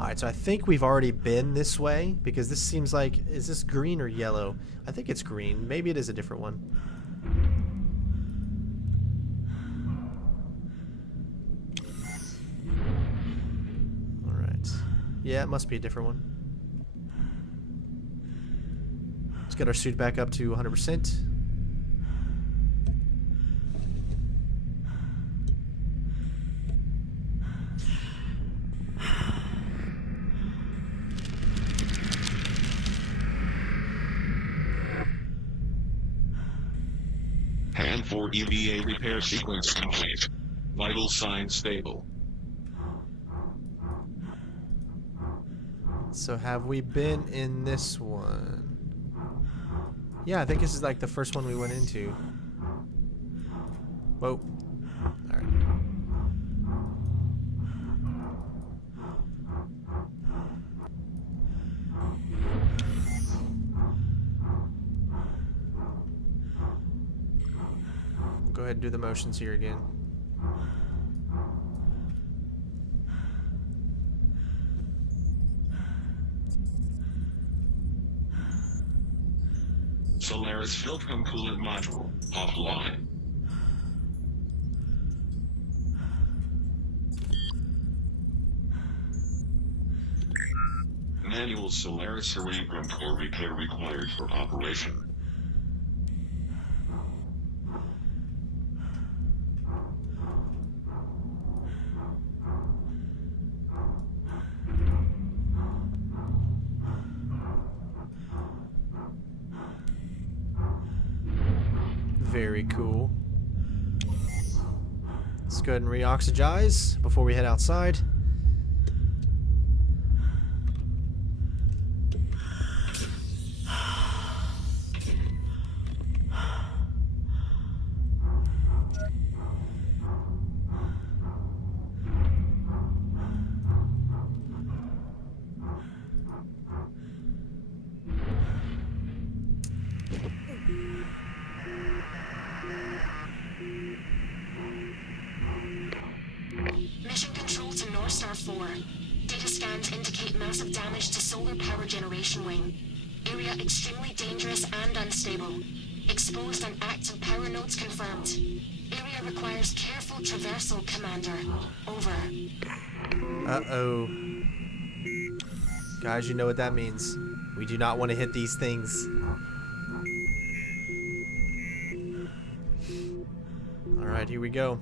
Alright, so I think we've already been this way, because this seems like... Is this green or yellow? I think it's green. Maybe it is a different one. Alright. Yeah, it must be a different one. Let's get our suit back up to 100%. Hand 4 EVA repair sequence complete. Vital signs stable. So have we been in this one? Yeah, I think this is like the first one we went into. Whoa. Alright. Go ahead and do the motions here again. Solaris Filtrum coolant module offline. Manual Solaris Cerebrum core repair required for operation. Very cool. Let's go ahead and re-oxygize before we head outside. Mission control to North Star 4. Data scans indicate massive damage to solar power generation wing. Area extremely dangerous and unstable. Exposed and active power nodes confirmed. Area requires careful traversal, Commander. Over. Uh-oh. Guys, you know what that means. We do not want to hit these things. Alright, here we go.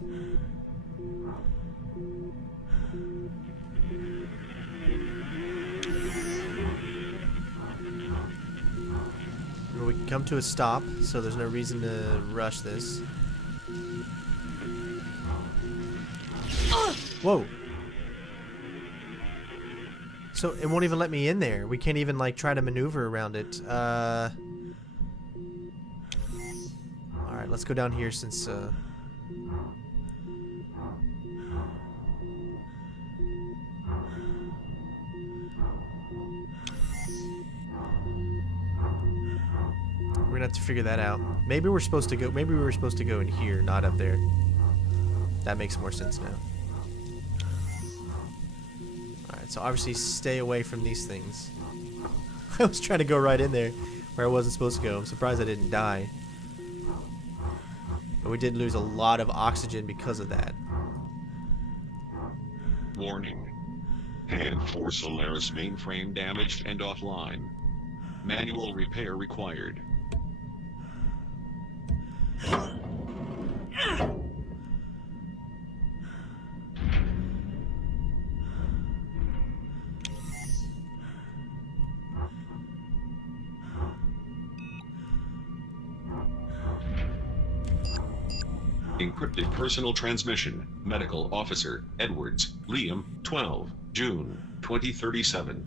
We can come to a stop, so there's no reason to rush this. Whoa! So it won't even let me in there. We can't even like try to maneuver around it. Alright, let's go down here since we're gonna have to figure that out. Maybe we're supposed to go. Maybe we were supposed to go in here, not up there. That makes more sense now. All right, so obviously stay away from these things. I was trying to go right in there where I wasn't supposed to go. I'm surprised I didn't die. But we did lose a lot of oxygen because of that. Warning. Hand 4 Solaris mainframe damaged and offline. Manual repair required. Encrypted personal transmission. Medical Officer Edwards, Liam, 12, June, 2037.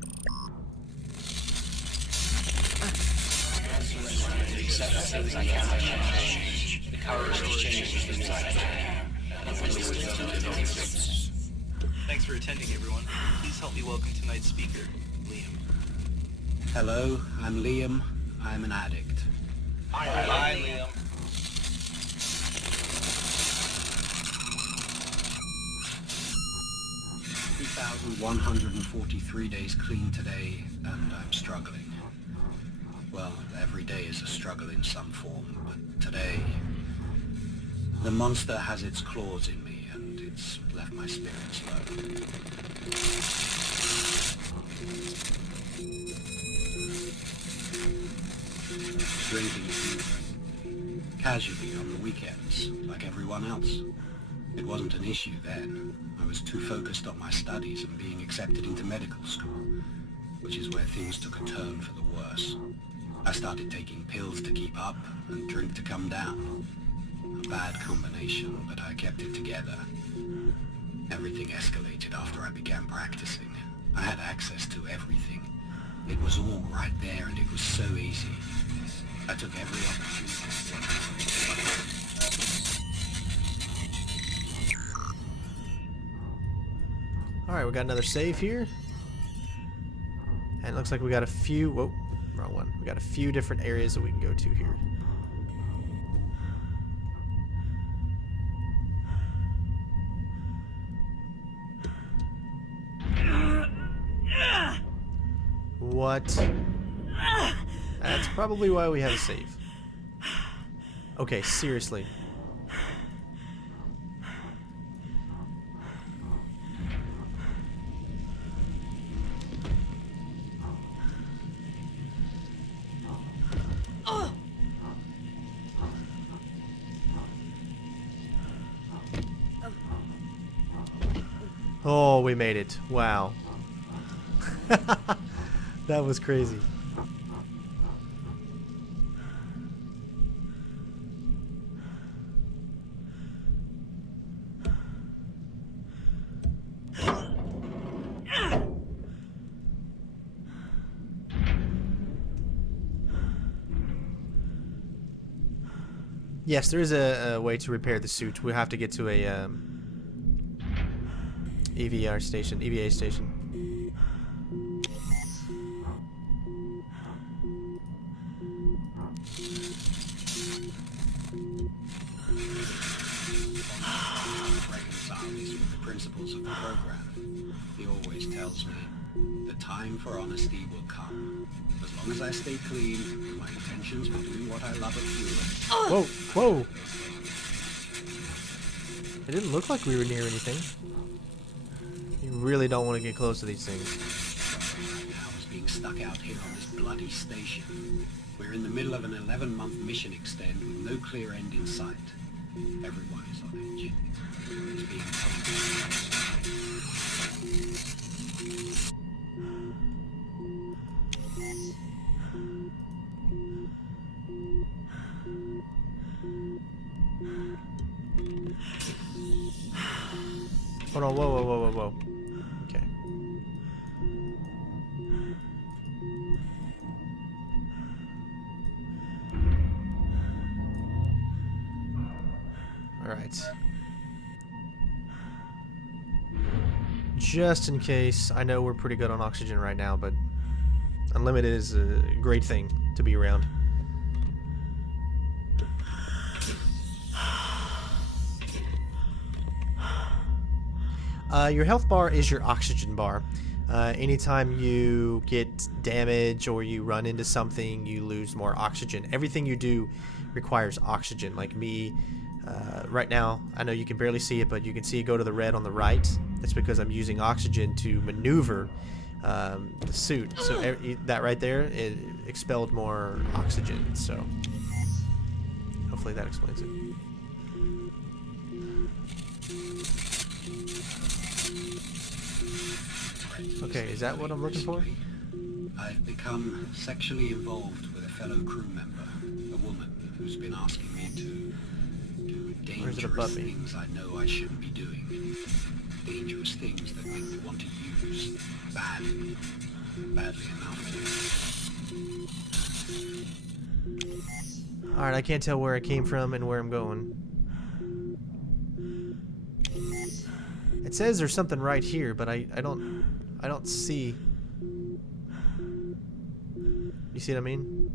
Thanks for attending, everyone. Please help me welcome tonight's speaker, Liam. Hello, I'm Liam. I'm an addict. Hi, Liam. 2,143 days clean today, and I'm struggling. Well, every day is a struggle in some form, but today, the monster has its claws in me, and it's left my spirits low. Drinking casually on the weekends, like everyone else. It wasn't an issue then. I was too focused on my studies and being accepted into medical school, which is where things took a turn for the worse. I started taking pills to keep up and drink to come down. A bad combination, but I kept it together. Everything escalated after I began practicing. I had access to everything. It was all right there, and it was so easy. I took every opportunity. Alright, we got another save here. And it looks like we got a few... Whoa, wrong one. We got a few different areas that we can go to here. What? That's probably why we have a save. Okay, seriously. Oh, we made it. Wow. That was crazy. Yes, there is a way to repair the suit. We have to get to a EVA station. Reconcile this with the principles of the program. He always tells me, the time for honesty will come. As long as I stay clean, my intentions for doing what I love are pure. Whoa, whoa! It didn't look like we were near anything. You really don't want to get close to these things. Right now is being stuck out here on this bloody station. We're in the middle of an 11-month mission extend with no clear end in sight. Everyone is on edge. It's being told. Hold on, whoa, whoa, whoa, whoa, whoa. Okay. Alright. Just in case, I know we're pretty good on oxygen right now, but unlimited is a great thing to be around. Your health bar is your oxygen bar. Anytime you get damage or you run into something, you lose more oxygen. Everything you do requires oxygen. Like me, right now, I know you can barely see it, but you can see it go to the red on the right. That's because I'm using oxygen to maneuver the suit. So that right there, it expelled more oxygen. So Hopefully that explains it. Okay, is that what I'm looking for? I've become sexually involved with a fellow crew member, a woman who's been asking me to do Or is it dangerous above me? things I know I shouldn't be doing. Dangerous things that make me want to use badly enough to. Alright, I can't tell where I came from and where I'm going. It says there's something right here, but I don't see. You see what I mean?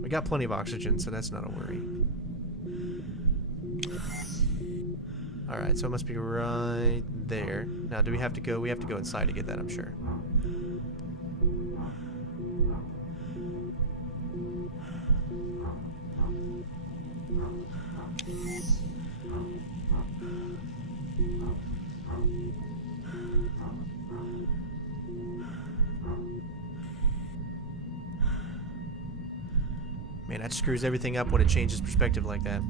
We got plenty of oxygen, so that's not a worry. Alright, so it must be right there. Now, do we have to go? We have to go inside to get that, I'm sure. Man, that screws everything up when it changes perspective like that.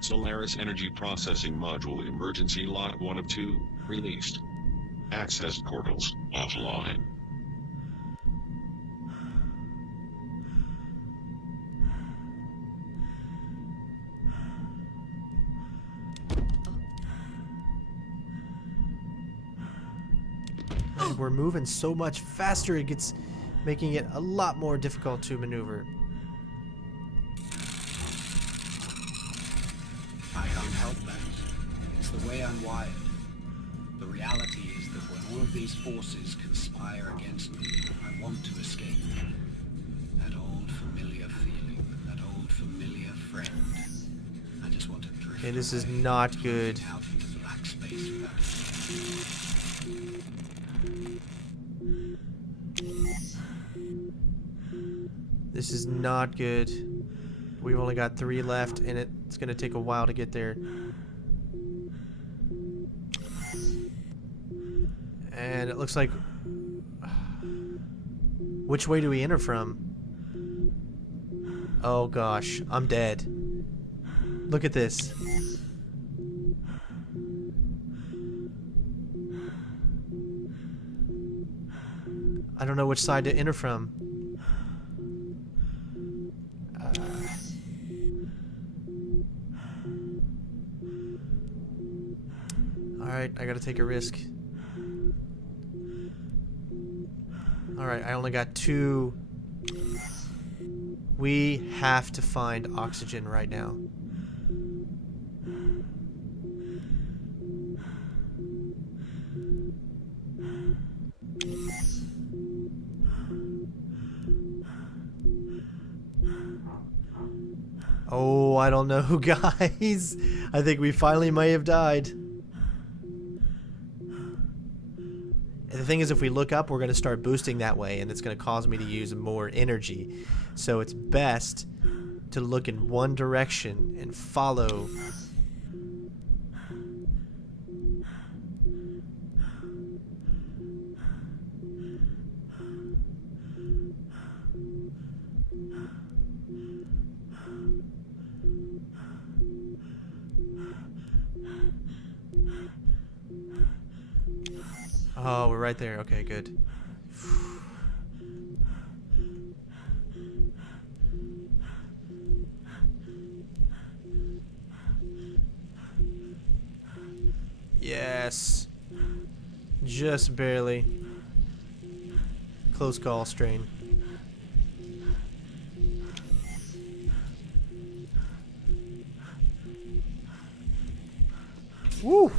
Solaris Energy Processing Module Emergency Lock 1 of 2, released. Access portals offline. And we're moving so much faster, it gets making it a lot more difficult to maneuver. I can't help that. It's the way I'm wired. The reality is that when all of these forces conspire against me, I want to escape. That old familiar feeling, that old familiar friend. I just want to drift Okay, this is away, not good. out into black space without This is not good. We've only got 3 left, and it's going to take a while to get there. And it looks like... Which way do we enter from? Oh gosh, I'm dead. Look at this. I don't know which side to enter from. Alright, I gotta take a risk. Alright, I only got 2. We have to find oxygen right now. Oh, I don't know, guys. I think we finally may have died. And the thing is, if we look up, we're going to start boosting that way, and it's going to cause me to use more energy. So it's best to look in one direction and follow. Oh, we're right there. Okay, good. Yes. Just barely. Close call, Strain. Woo!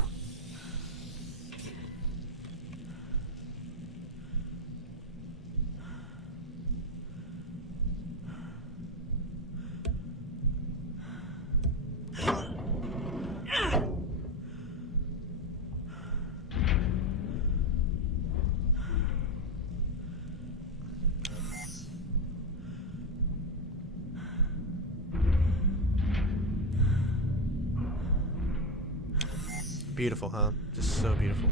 Beautiful, huh? Just so beautiful.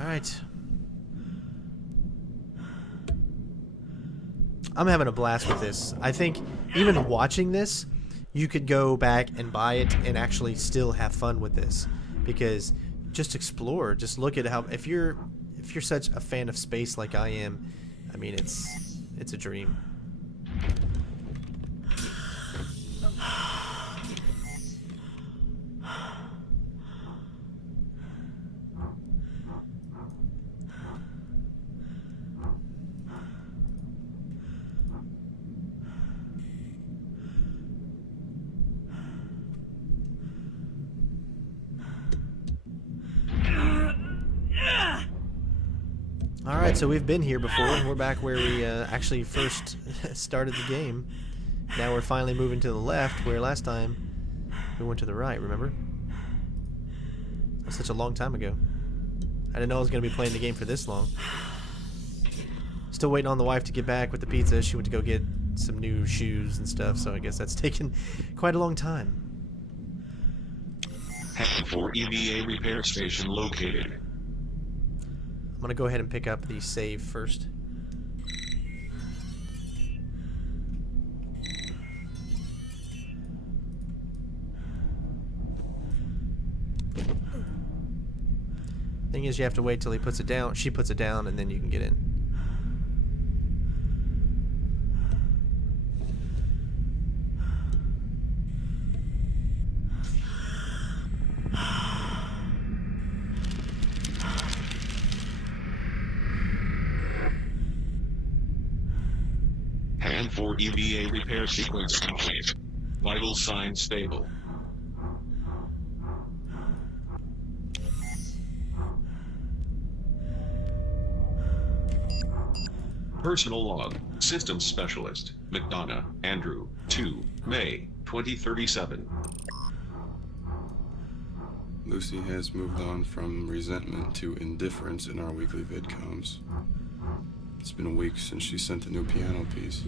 Alright. I'm having a blast with this. I think even watching this, you could go back and buy it and actually still have fun with this. Because just explore, just look at how if you're such a fan of space like I am, I mean it's a dream. Alright, so we've been here before, and we're back where we actually first started the game. Now we're finally moving to the left, where last time we went to the right, remember? That's such a long time ago. I didn't know I was going to be playing the game for this long. Still waiting on the wife to get back with the pizza. She went to go get some new shoes and stuff, so I guess that's taken quite a long time. Head for EVA repair station located. I'm gonna go ahead and pick up the save first. Thing is, you have to wait till he puts it down. She puts it down, and then you can get in. Hand for EVA repair sequence complete. Vital signs stable. Personal log. Systems Specialist. McDonough, Andrew. 2 May 2037. Lucy has moved on from resentment to indifference in our weekly vidcoms. It's been a week since she sent the new piano piece.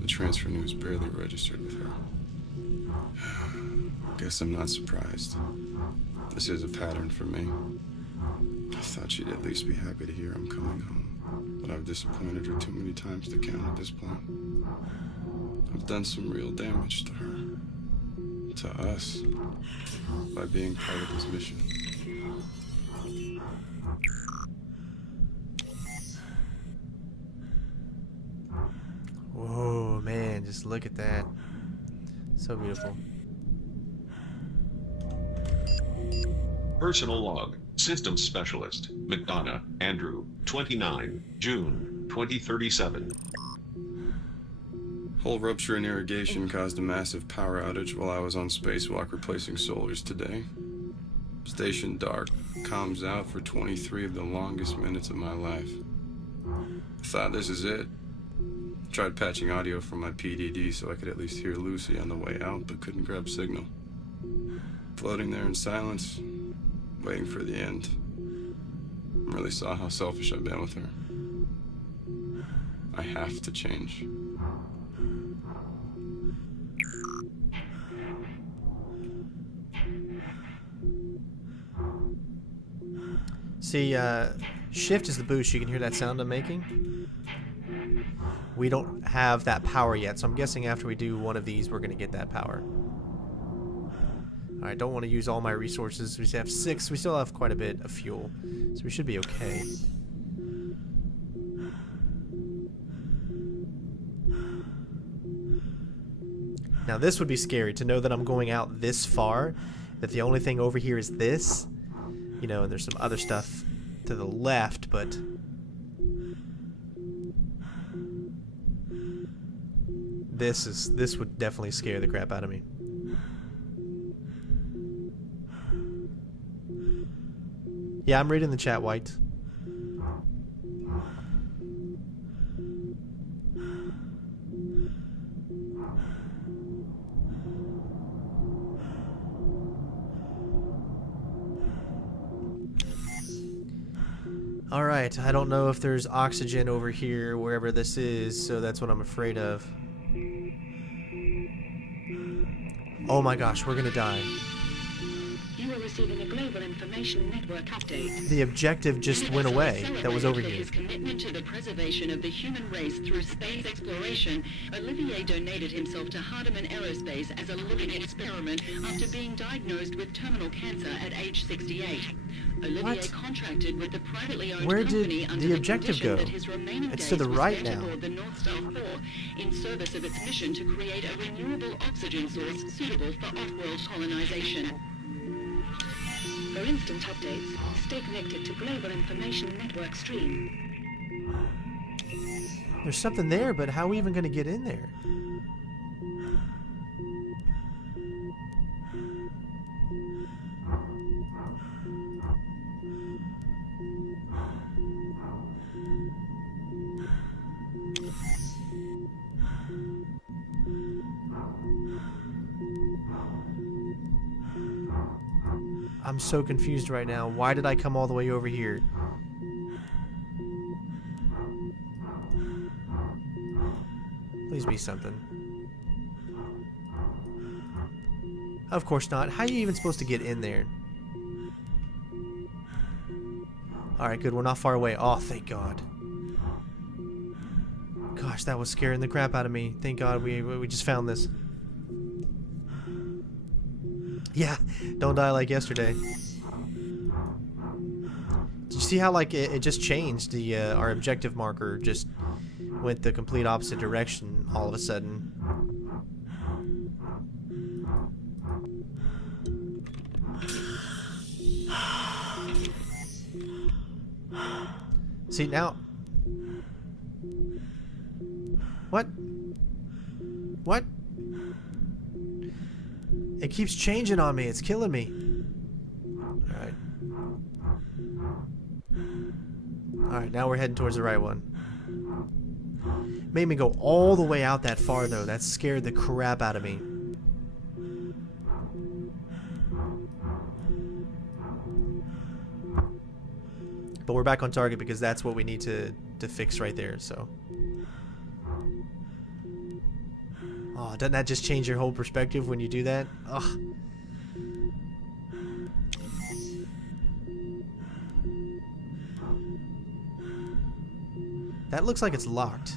The transfer news barely registered with her. Guess I'm not surprised. This is a pattern for me. I thought she'd at least be happy to hear I'm coming home, but I've disappointed her too many times to count at this point. I've done some real damage to her, to us, by being part of this mission. Whoa, man, just look at that. So beautiful. Personal log. Systems Specialist. McDonough, Andrew. 29 June 2037. Hull rupture in irrigation caused a massive power outage while I was on spacewalk replacing solars today. Station dark, comms out for 23 of the longest minutes of my life. I thought this is it. Tried patching audio from my PDD so I could at least hear Lucy on the way out, but couldn't grab signal. Floating there in silence, waiting for the end. I really saw how selfish I've been with her. I have to change. See, shift is the boost. You can hear that sound I'm making. We don't have that power yet, so I'm guessing after we do one of these, we're going to get that power. Alright, don't want to use all my resources. We still have 6. We still have quite a bit of fuel, so we should be okay. Now this would be scary, to know that I'm going out this far, that the only thing over here is this. You know, and there's some other stuff to the left, but... This would definitely scare the crap out of me. Yeah, I'm reading the chat, White. Alright, I don't know if there's oxygen over here, wherever this is, so that's what I'm afraid of. Oh my gosh, we're gonna die. You are receiving a global information network update. The objective just went away. That was over For here. his commitment to the preservation of the human race through space exploration, Olivier donated himself to Hardeman Aerospace as a living experiment after being diagnosed with terminal cancer at age 68. Olivier What? contracted with the privately owned Where did company under the the objective condition go? that his remaining It's days to the were right spent now. aboard the North Star 4 in service of its mission to create a renewable oxygen source suitable for off-world colonization. For instant updates, stay connected to Global Information Network stream. There's something there, but how are we even gonna get in there? I'm so confused right now. Why did I come all the way over here? Please be something. Of course not. How are you even supposed to get in there? Alright, good. We're not far away. Oh, thank God. Gosh, that was scaring the crap out of me. Thank God we just found this. Yeah, don't die like yesterday. Did you see how like it just changed? The our objective marker just went the complete opposite direction all of a sudden. See now. What? What? It keeps changing on me. It's killing me. Alright. Alright, now we're heading towards the right one. Made me go all the way out that far, though. That scared the crap out of me. But we're back on target because that's what we need to fix right there, so. Oh, doesn't that just change your whole perspective when you do that? Ugh. That looks like it's locked.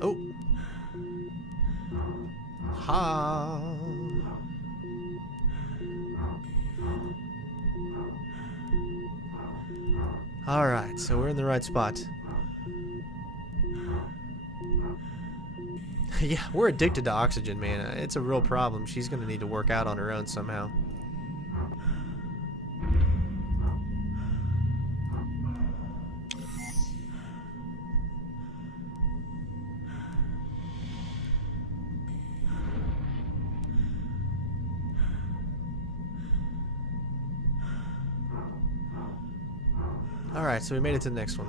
Oh. Ha. Alright, so we're in the right spot. Yeah, we're addicted to oxygen, man. It's a real problem. She's gonna need to work out on her own somehow. Alright, so we made it to the next one.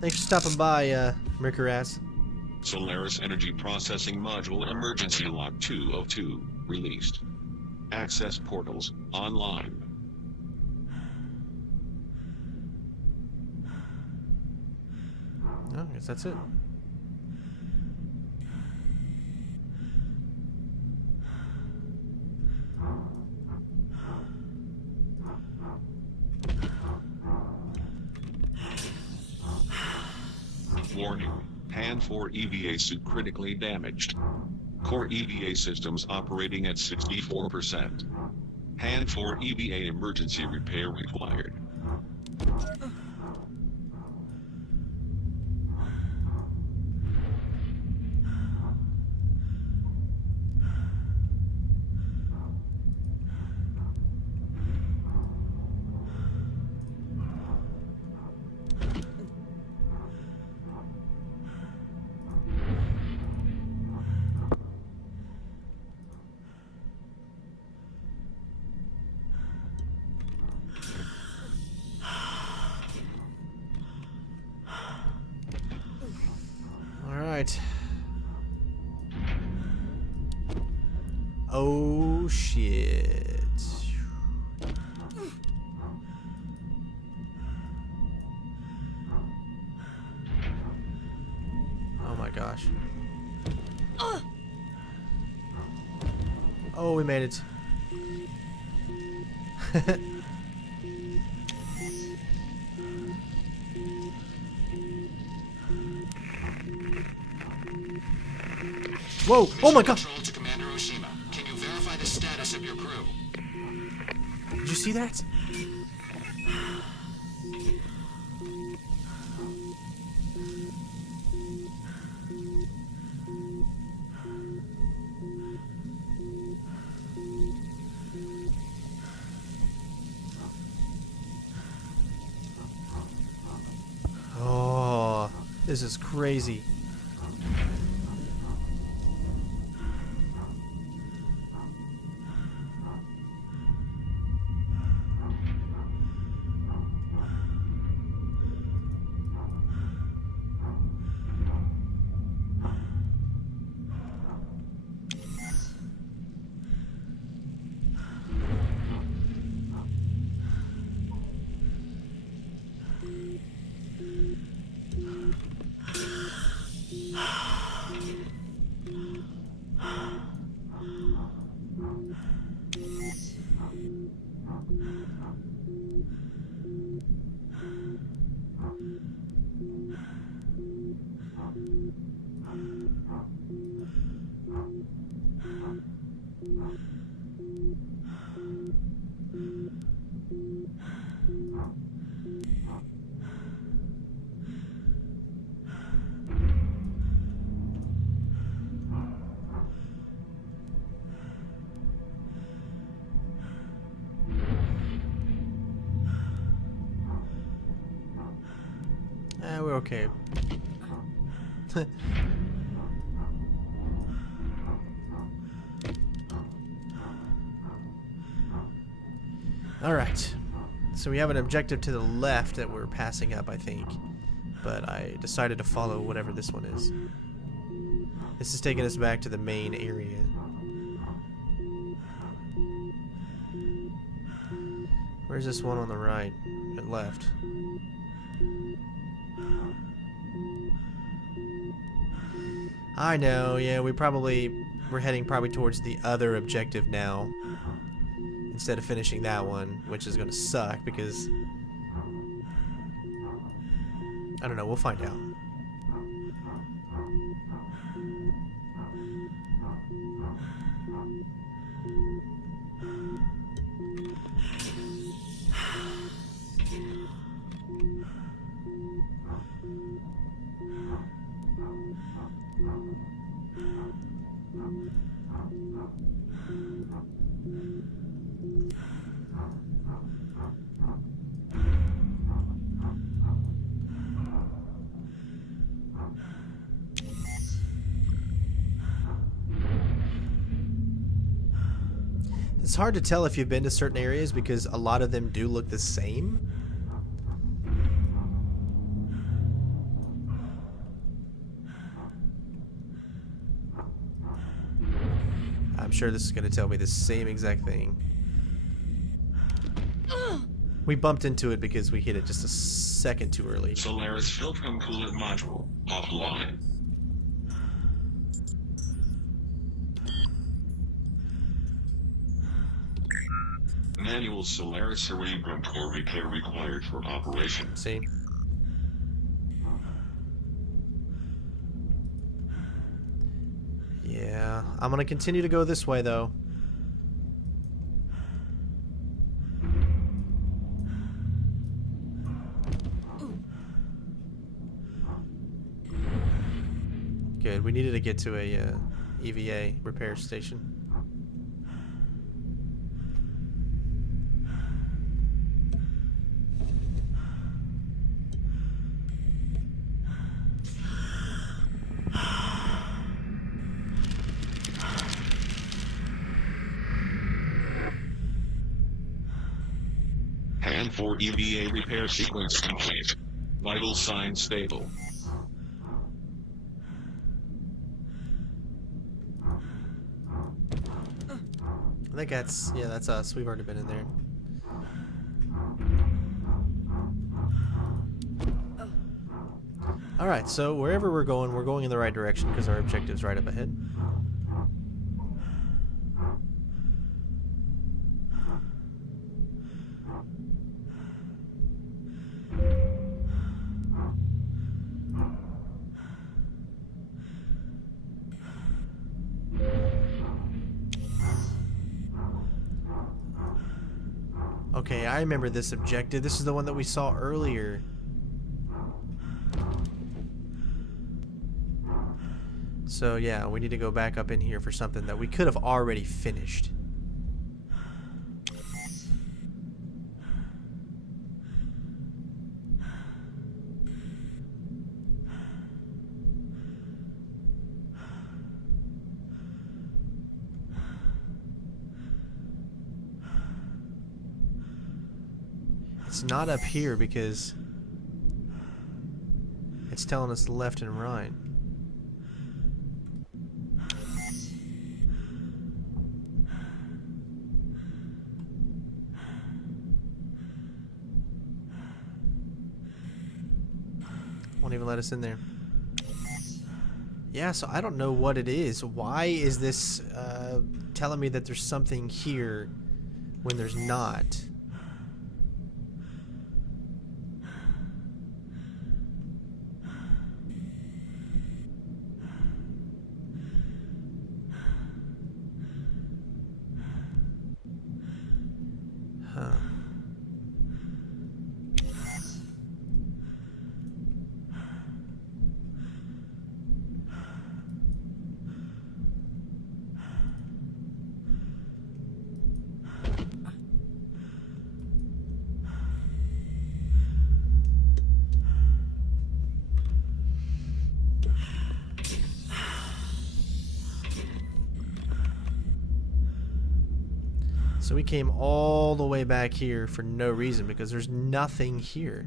Thanks for stopping by, Mickeras. Solaris Energy Processing Module Emergency Lock 202 released. Access portals online. Oh, I guess that's it. Warning. Hand 4 EVA suit critically damaged. Core EVA systems operating at 64%. Hand 4 EVA emergency repair required. Alright. Oh shit. Oh my gosh. Oh, we made it. Whoa! Oh my god! Control to Commander Oshima. Can you verify the status of your crew? Did you see that? Oh, this is crazy. We're okay. Alright. So we have an objective to the left that we're passing up, I think. But I decided to follow whatever this one is. This is taking us back to the main area. Where's this one on the right and left? I know, yeah, we're heading probably towards the other objective now. Instead of finishing that one, which is gonna suck because I don't know, we'll find out. It's hard to tell if you've been to certain areas because a lot of them do look the same. I'm sure this is going to tell me the same exact thing. We bumped into it because we hit it just a second too early. Solaris filtrum coolant module offline. Manual Solaris cerebrum core repair required for operation. See? Yeah, I'm gonna continue to go this way though. Good, we needed to get to a EVA repair station. Hand for EVA repair sequence complete. Vital signs stable. I think that's, yeah, that's us. We've already been in there. Alright, so wherever we're going in the right direction because our objective's right up ahead. Okay, I remember this objective. This is the one that we saw earlier. So yeah, we need to go back up in here for something that we could have already finished. It's not up here because it's telling us left and right. Won't even let us in there. Yeah, so I don't know what it is. Why is this telling me that there's something here when there's not? Huh. So we came all the way back here for no reason because there's nothing here.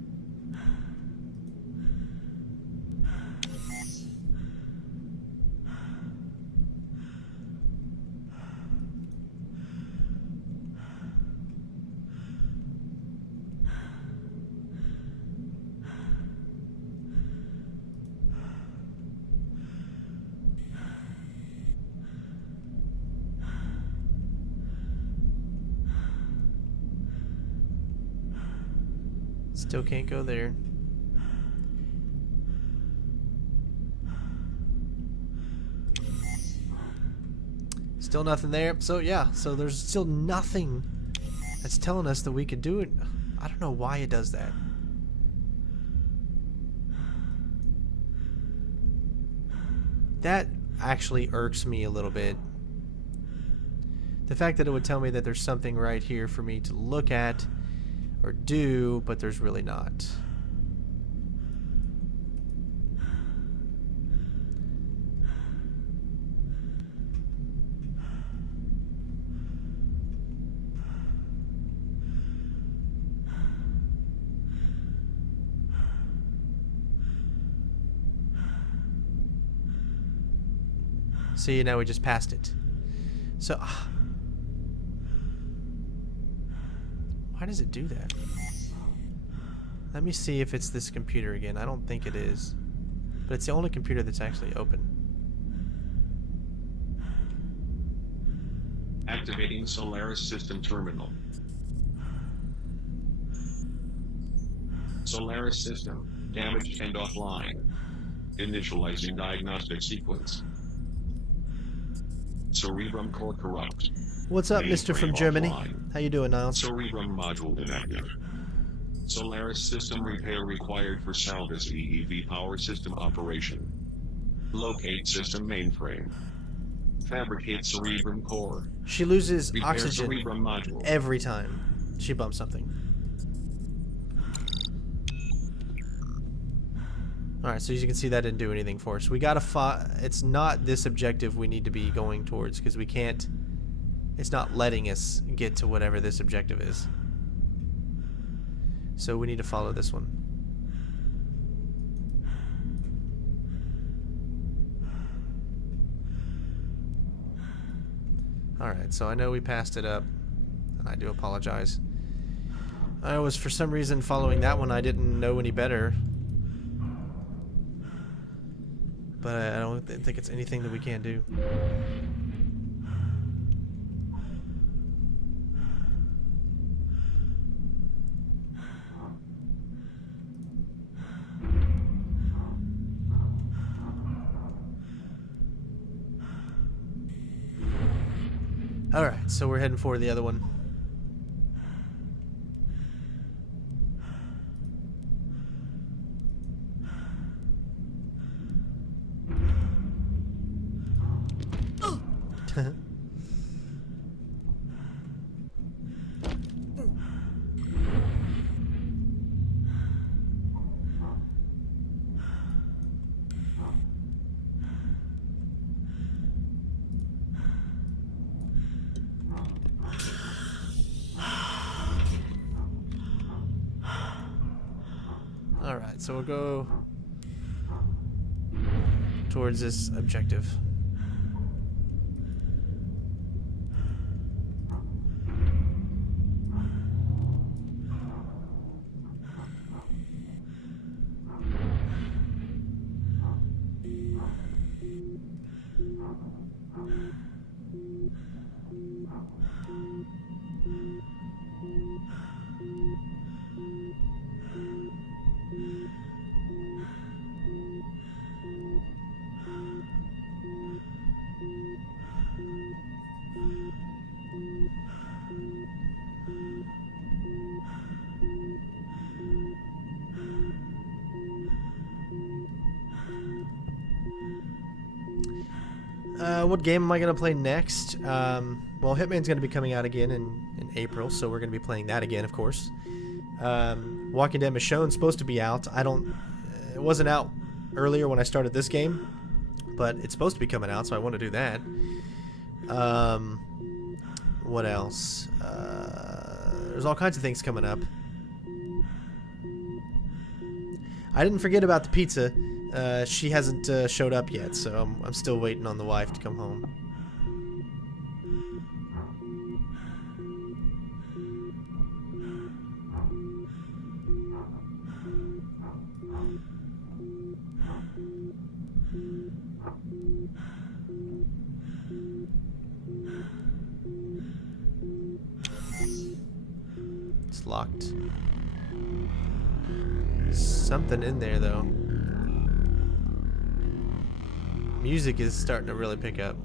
Still can't go there. Still nothing there. So yeah, so there's still nothing that's telling us that we could do it. I don't know why it does that. That actually irks me a little bit. The fact that it would tell me that there's something right here for me to look at or do, but there's really not. See, now we just passed it. So why does it do that? Let me see if it's this computer again. I don't think it is. But it's the only computer that's actually open. Activating Solaris system terminal. Solaris system damaged and offline. Initializing diagnostic sequence. Cerebrum core corrupt. What's up, Mr. from Germany? Offline. How you doing, Niles? Cerebrum module inactive. Solaris system repair required for Salvis EEV power system operation. Locate system mainframe. Fabricate cerebrum core. She loses Repair oxygen cerebrum module. every time she bumps something. Alright, so as you can see, that didn't do anything for us. We gotta it's not this objective we need to be going towards, because we can't... It's not letting us get to whatever this objective is. So we need to follow this one. Alright, so I know we passed it up. And I do apologize. I was, for some reason, following that one. I didn't know any better. But I don't think it's anything that we can't do. Alright, so we're heading for the other one. Alright, so we'll go towards this objective. What game am I going to play next? Well, Hitman's going to be coming out again in April, so we're going to be playing that again, of course. Walking Dead Michonne's supposed to be out. It wasn't out earlier when I started this game, but it's supposed to be coming out, so I want to do that. What else? There's all kinds of things coming up. I didn't forget about the pizza. She hasn't showed up yet, so I'm still waiting on the wife to come home. It's locked. Something in there, though. Music is starting to really pick up.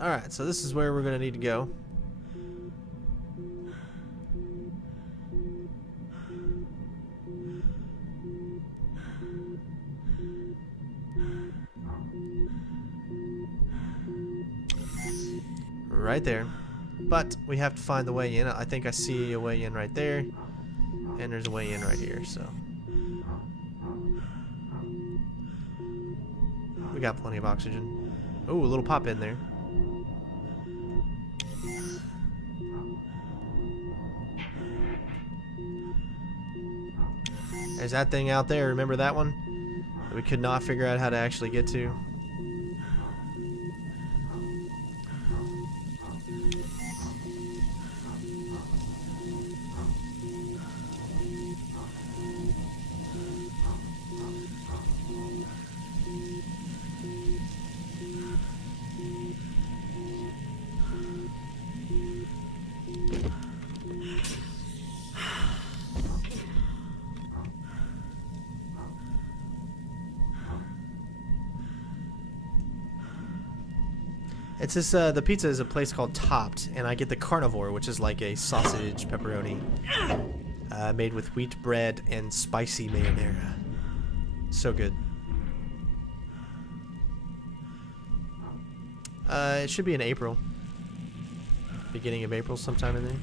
Alright, so this is where we're going to need to go. Right there. But we have to find the way in. I think I see a way in right there. And there's a way in right here, so. We got plenty of oxygen. Oh, a little pop in there. There's that thing out there. Remember that one? That we could not figure out how to actually get to. It's this, the pizza is a place called Topped, and I get the carnivore, which is like a sausage pepperoni made with wheat bread and spicy marinara. So good. It should be in April. Beginning of April, sometime in there.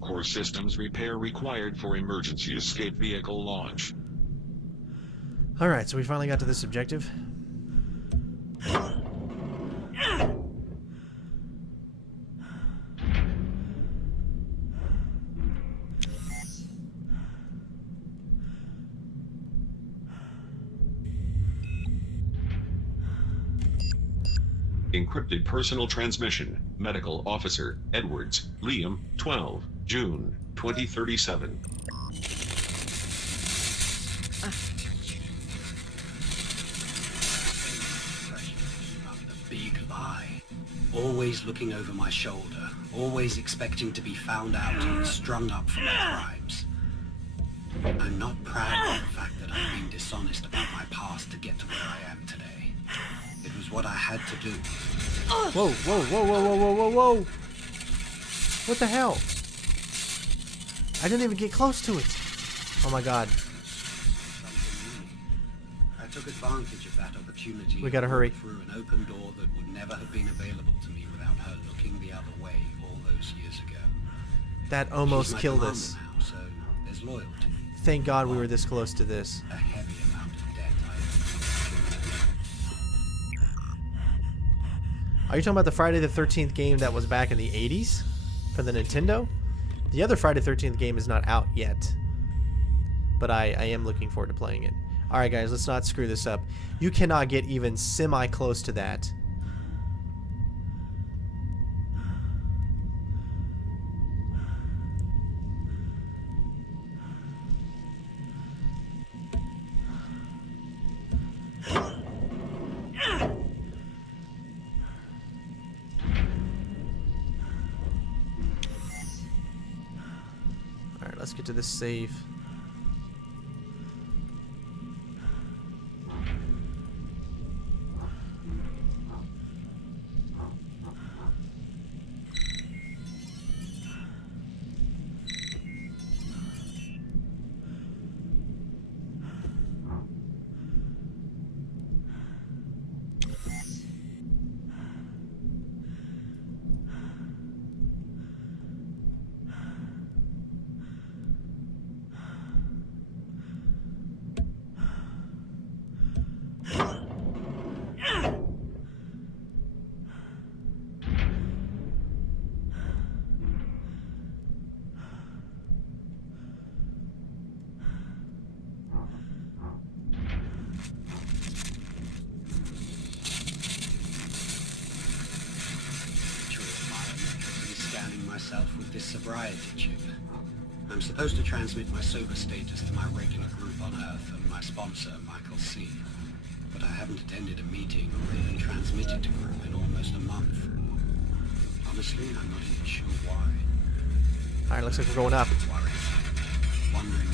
Core systems repair required for emergency escape vehicle launch. Alright, so we finally got to this objective. Encrypted personal transmission. Medical Officer Edwards, Liam, 12, June, 2037. The big lie. Always looking over my shoulder. Always expecting to be found out and strung up for my crimes. I'm not proud of the fact that I've been dishonest about my past to get to where I am today. It was what I had to do. Whoa, whoa, whoa, whoa, whoa, whoa, whoa, whoa! What the hell? I didn't even get close to it. Oh my god. I took advantage of that opportunity. We gotta hurry. Through an open door that would never have been available to me without her looking the other way all those years ago. That almost She's my killed commander us. now, so there's loyalty. Thank God we were this close to this. A heavy amount of debt Are you talking about the Friday the 13th game that was back in the 80s? For the Nintendo? The other Friday the 13th game is not out yet. But I am looking forward to playing it. Alright guys, let's not screw this up. You cannot get even semi-close to that. Alright, let's get to this save. myself with this sobriety chip. I'm supposed to transmit my sober status to my regular group on Earth and my sponsor, Michael C. But I haven't attended a meeting or even transmitted to group in almost a month. Honestly, I'm not even sure why. Alright, looks like we're going up. Wondering.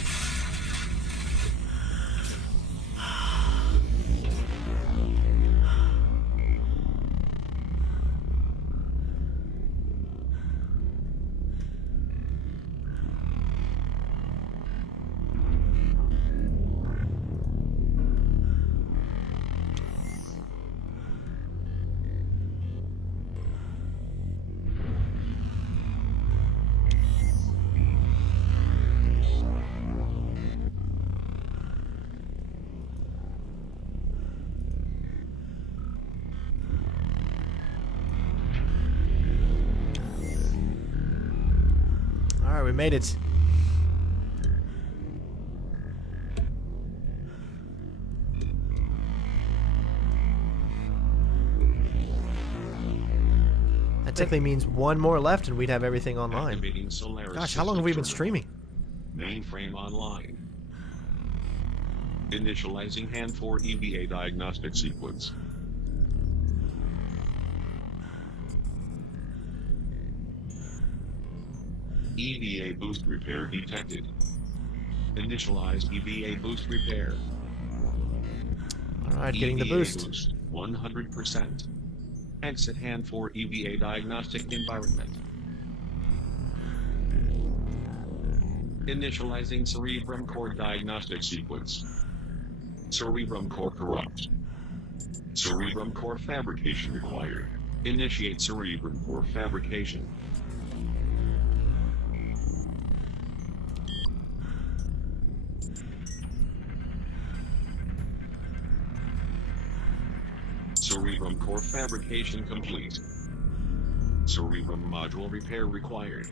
Alright, we made it. That technically means one more left and we'd have everything online. Gosh, how long have we been streaming? Mainframe online. Initializing hand 4 EVA diagnostic sequence. EVA boost repair detected. Initialized EVA boost repair. Alright, getting the boost. 100%. Exit hand 4 EVA diagnostic environment. Initializing cerebrum core diagnostic sequence. Cerebrum core corrupt. Cerebrum core fabrication required. Initiate cerebrum core fabrication. Cerebrum core fabrication complete. Cerebrum module repair required.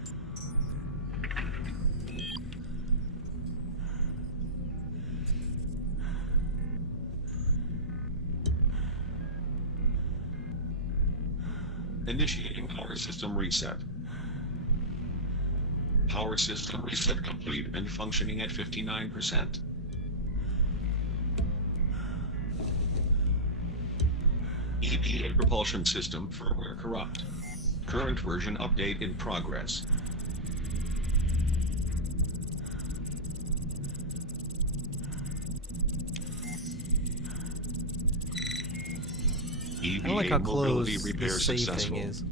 Initiating power system reset. Power system reset complete and functioning at 59%. EVA propulsion system firmware corrupt. Current version update in progress. I don't like how mobility close repair this save successful. thing is.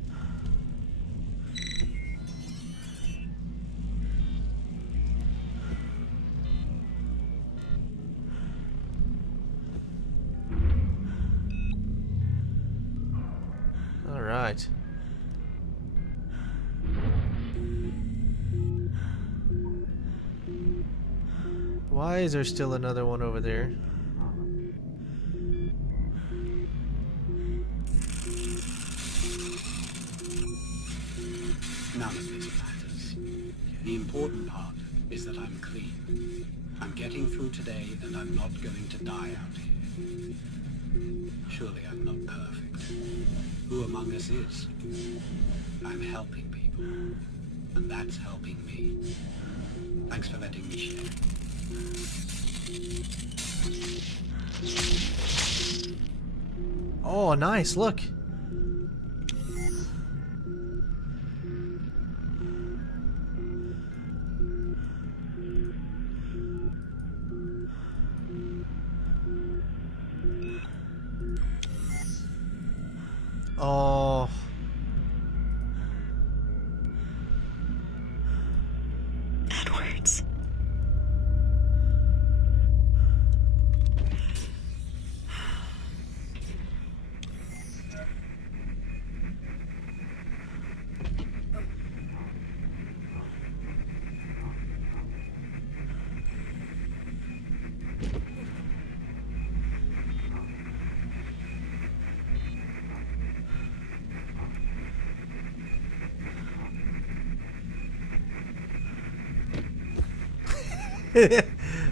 All right. Why is there still another one over there? None of this matters. The important part is that I'm clean. I'm getting through today, and I'm not going to die out here. Surely I'm not perfect. Who among us is? I'm helping people, and that's helping me. Thanks for letting me share. Oh, nice, look. Oh. Edwards.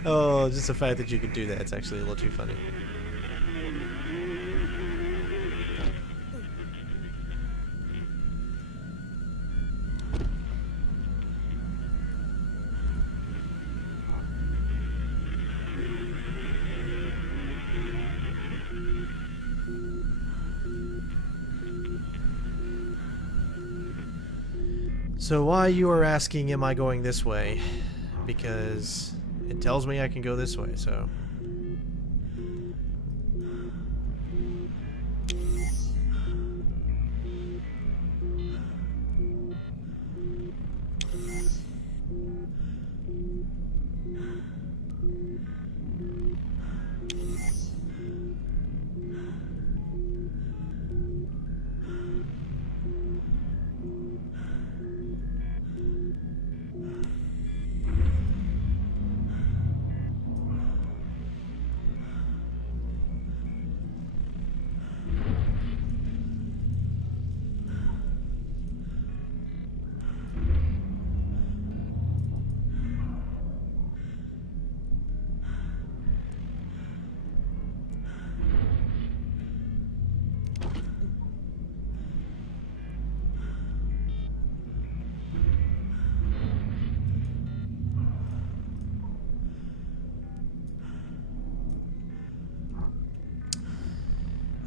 Oh, just the fact that you could do that, it's actually a little too funny. So why you are asking, am I going this way? Because it tells me I can go this way, so...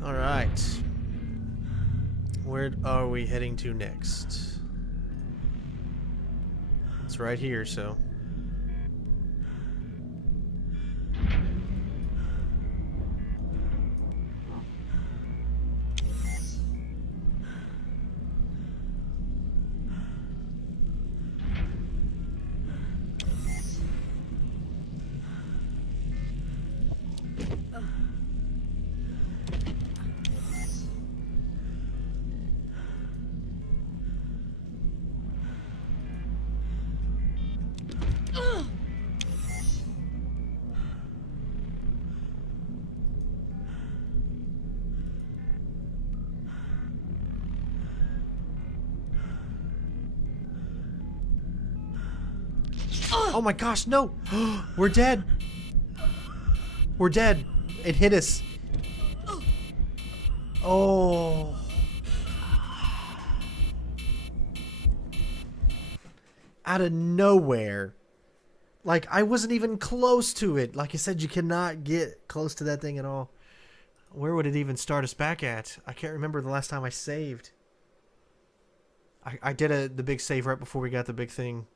Alright. Where are we heading to next? It's right here, so... Oh my gosh, no! We're dead! We're dead! It hit us! Oh! Out of nowhere. Like, I wasn't even close to it. Like I said, you cannot get close to that thing at all. Where would it even start us back at? I can't remember the last time I saved. I did the big save right before we got the big thing.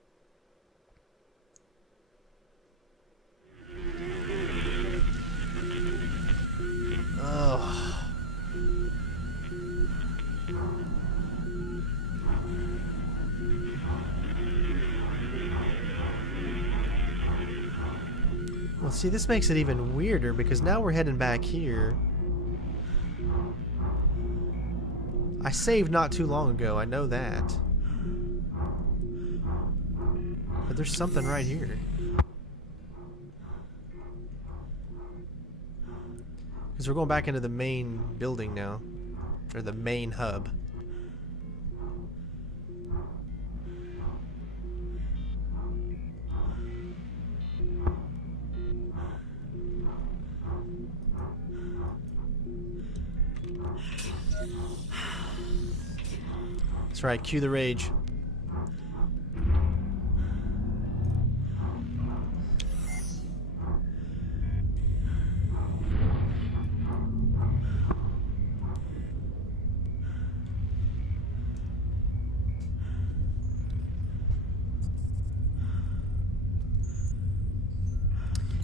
Oh. Well, see, this makes it even weirder because now we're heading back here. I saved not too long ago, I know that. But there's something right here. Because we're going back into the main building now. Or the main hub. That's right, cue the rage.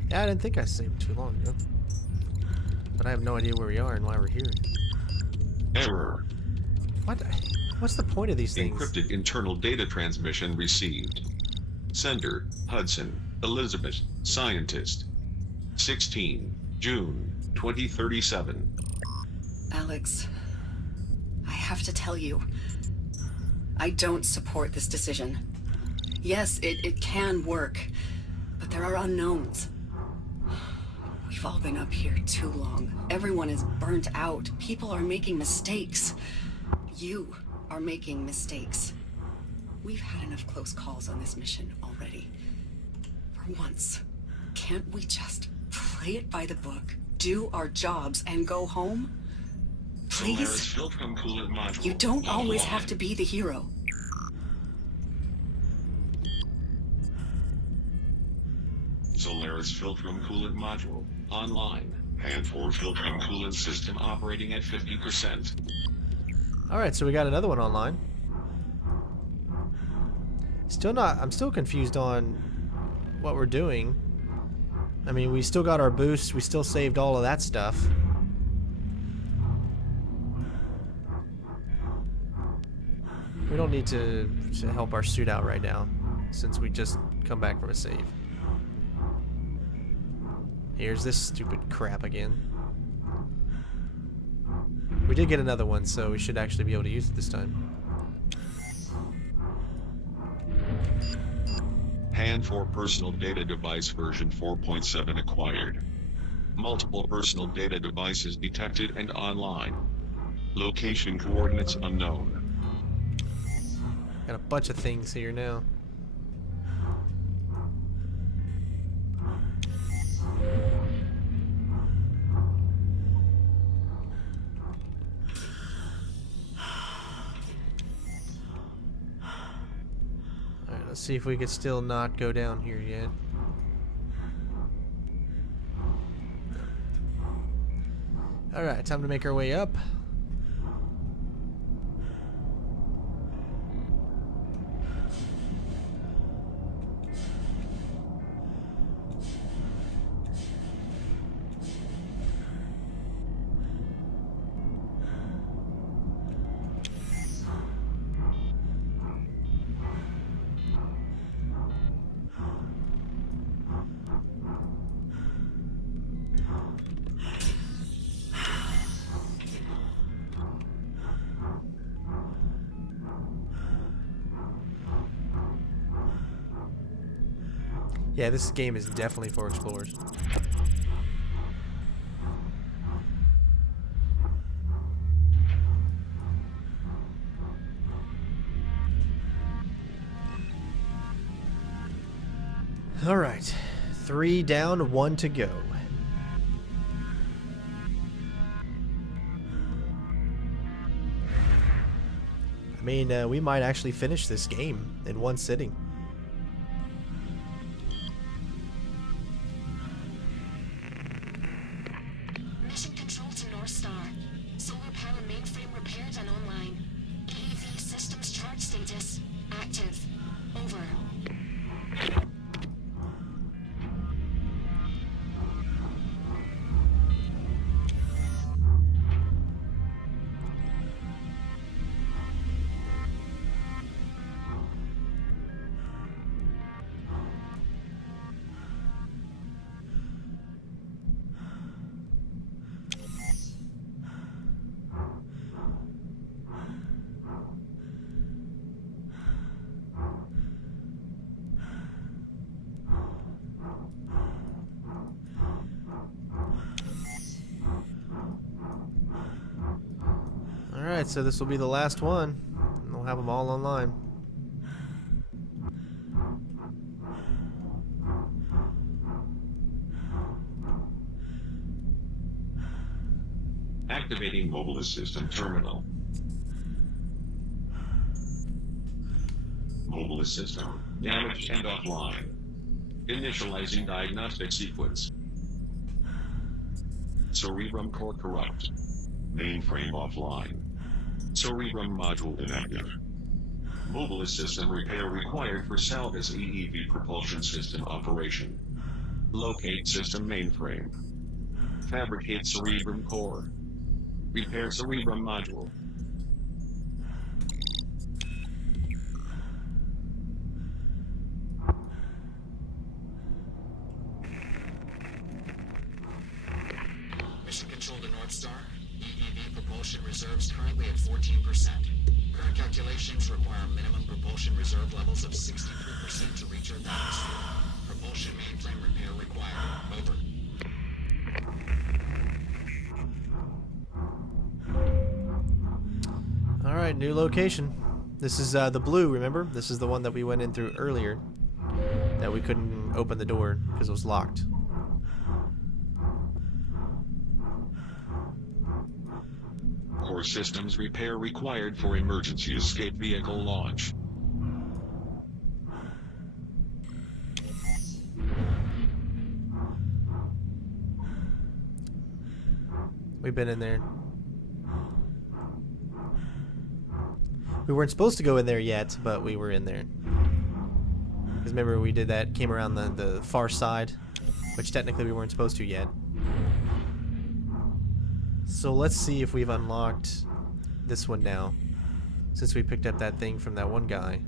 Yeah, I didn't think I saved too long ago. But I have no idea where we are and why we're here. Error. What? What's the point of these things? Encrypted internal data transmission received. Sender, Hudson, Elizabeth, Scientist. 16, June, 2037. Alex, I have to tell you, I don't support this decision. Yes, it can work, but there are unknowns. We've all been up here too long. Everyone is burnt out. People are making mistakes. You are making mistakes. We've had enough close calls on this mission already. For once, can't we just play it by the book, do our jobs, and go home? Please? You don't always have to be the hero. Solaris Filtrum Coolant Module, online. And for Filtrum Coolant System operating at 50%. Alright, so we got another one online. I'm still confused on what we're doing. I mean, we still got our boost, we still saved all of that stuff. We don't need to help our suit out right now, since we just come back from a save. Here's this stupid crap again. We did get another one, so we should actually be able to use it this time. Hand for personal data device version 4.7 acquired. Multiple personal data devices detected and online. Location coordinates unknown. Got a bunch of things here now. Alright, let's see if we could still not go down here yet. Alright, time to make our way up. Yeah, this game is definitely for explorers. Alright. 3 down, 1 to go. I mean, we might actually finish this game in one sitting. Mission control to North Star. Solar power mainframe repaired and online. AV systems charge status active. Over. Alright, so this will be the last one. And we'll have them all online. Activating mobile system terminal. Mobile system damaged and offline. Initializing diagnostic sequence. Cerebrum core corrupt. Mainframe offline. Cerebrum module inactive. Mobile system repair required for Salvus EEV propulsion system operation. Locate system mainframe. Fabricate cerebrum core. Repair cerebrum module. Mission control to North Star. EEV propulsion reserves currently at 14%. Current calculations require minimum propulsion reserve levels of 63% to reach Earth atmosphere. Propulsion mainframe repair required. Over. Alright, new location. This is the blue, remember? This is the one that we went in through earlier. That we couldn't open the door because it was locked. Core systems repair required for emergency escape vehicle launch. We've been in there. We weren't supposed to go in there yet, but we were in there. Because remember, we did that, came around the far side, which technically we weren't supposed to yet. So let's see if we've unlocked this one now, since we picked up that thing from that one guy.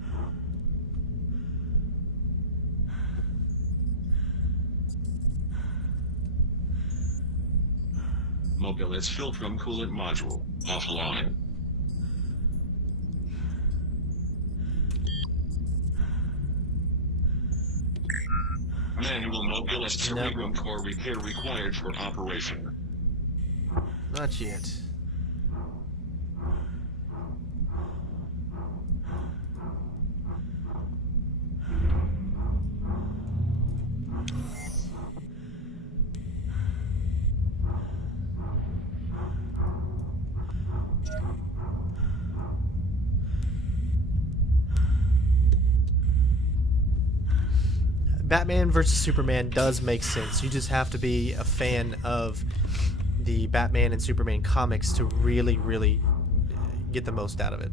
Mobilis Filtrum coolant module offline. Manual Mobilis cerebrum core repair required for operation. Not yet. Batman versus Superman does make sense. You just have to be a fan of the Batman and Superman comics to really, really get the most out of it.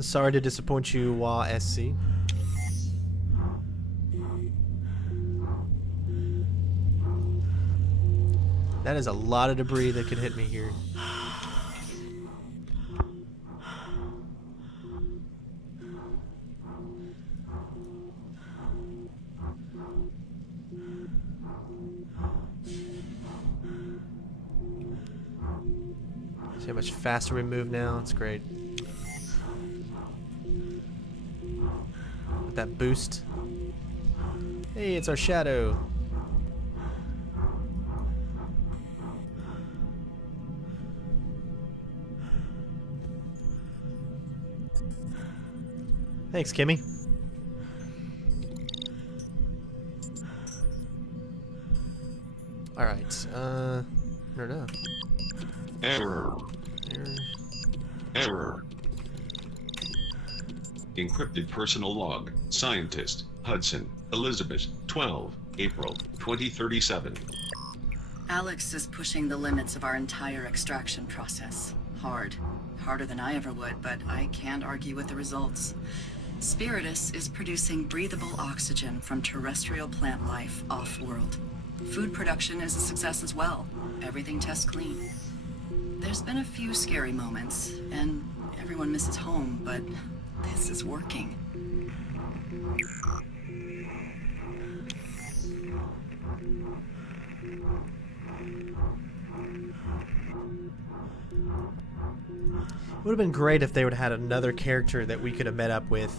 Sorry to disappoint you, Wah SC. That is a lot of debris that could hit me here. See how much faster we move now? It's great. want that boost. Hey, it's our shadow. Thanks, Kimmy. Alright, no. Error. Error. Encrypted personal log. Scientist. Hudson. Elizabeth. 12. April. 2037. Alex is pushing the limits of our entire extraction process. Hard. Harder than I ever would, but I can't argue with the results. Spiritus is producing breathable oxygen from terrestrial plant life off-world. Food production is a success as well. Everything tests clean. There's been a few scary moments, and everyone misses home, but this is working. It would have been great if they would have had another character that we could have met up with.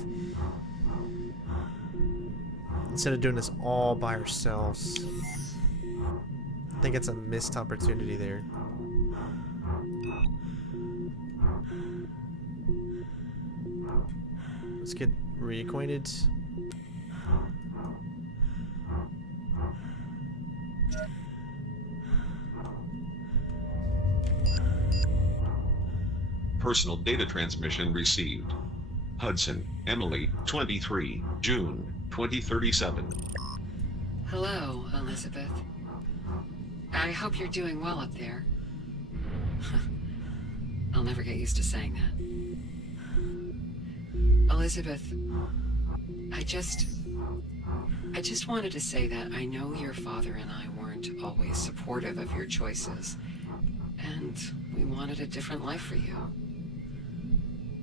Instead of doing this all by ourselves. I think it's a missed opportunity there. Let's get reacquainted. Personal data transmission received. Hudson, Emily, 23, June, 2037. Hello, Elizabeth. I hope you're doing well up there. I'll never get used to saying that. Elizabeth, I just wanted to say that I know your father and I weren't always supportive of your choices, and we wanted a different life for you.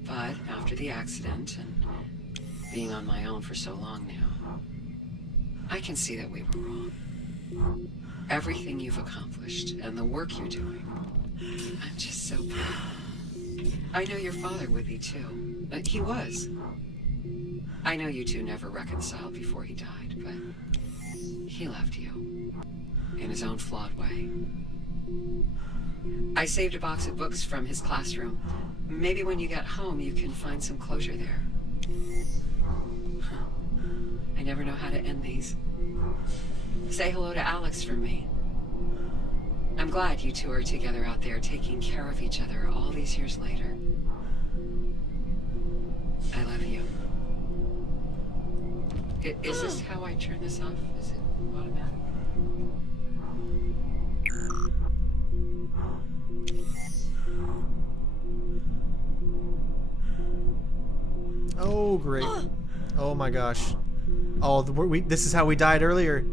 But after the accident and being on my own for so long now, I can see that we were wrong. Everything you've accomplished and the work you're doing, I'm just so proud. I know your father would be too, but he was. I know you two never reconciled before he died, but he loved you in his own flawed way. I saved a box of books from his classroom. Maybe when you get home, you can find some closure there. Huh. I never know how to end these. Say hello to Alex from me. I'm glad you two are together out there taking care of each other all these years later. I love you. Is this how I turn this off? Is it automatic? Oh, great. Oh my gosh. Oh, this is how we died earlier.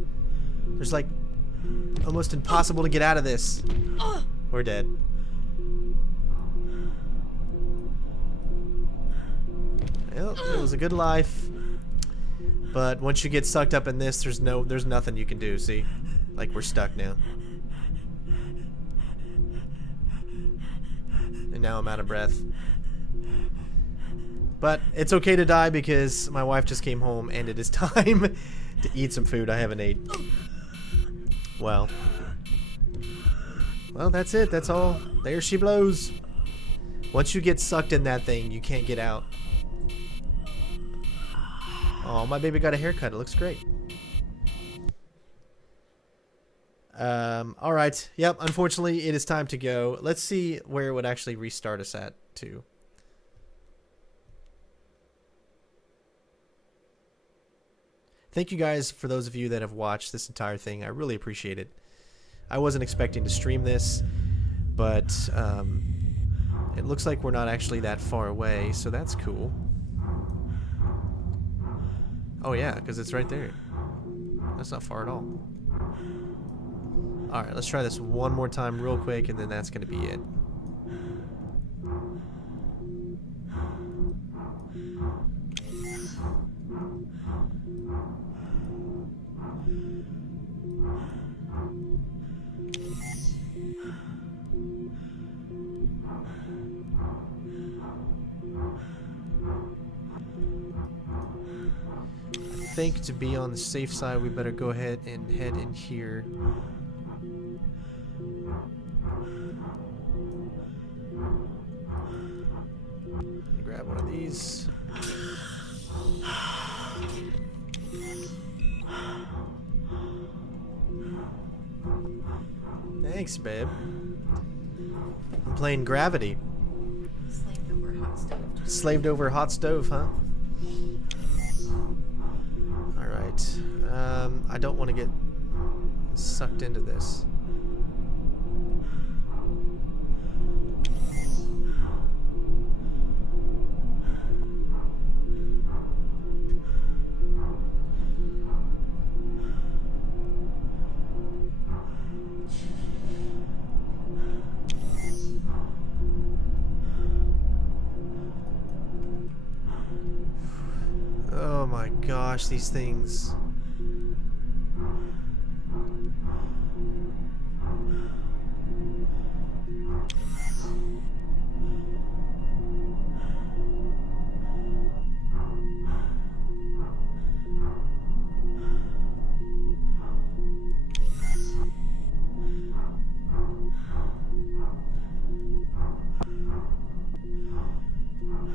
There's like almost impossible to get out of this. We're dead. Well, it was a good life. But once you get sucked up in this, there's nothing you can do, see? Like, we're stuck now. And now I'm out of breath. But it's okay to die because my wife just came home and it is time to eat some food I haven't ate. Well, that's it. That's all. There she blows. Once you get sucked in that thing, you can't get out. Oh, my baby got a haircut. It looks great. All right. Yep. Unfortunately, it is time to go. Let's see where it would actually restart us at, too. Thank you guys for those of you that have watched this entire thing. I really appreciate it. I wasn't expecting to stream this, but it looks like we're not actually that far away, so that's cool. Oh yeah, because it's right there. That's not far at all. Alright, let's try this one more time real quick, and then that's going to be it. think to be on the safe side, we better go ahead and head in here. Grab one of these. Thanks, babe. I'm playing Gravity. Slaved over hot stove. Slaved over hot stove, huh? Alright. I don't want to get sucked into this. Oh my gosh, these things.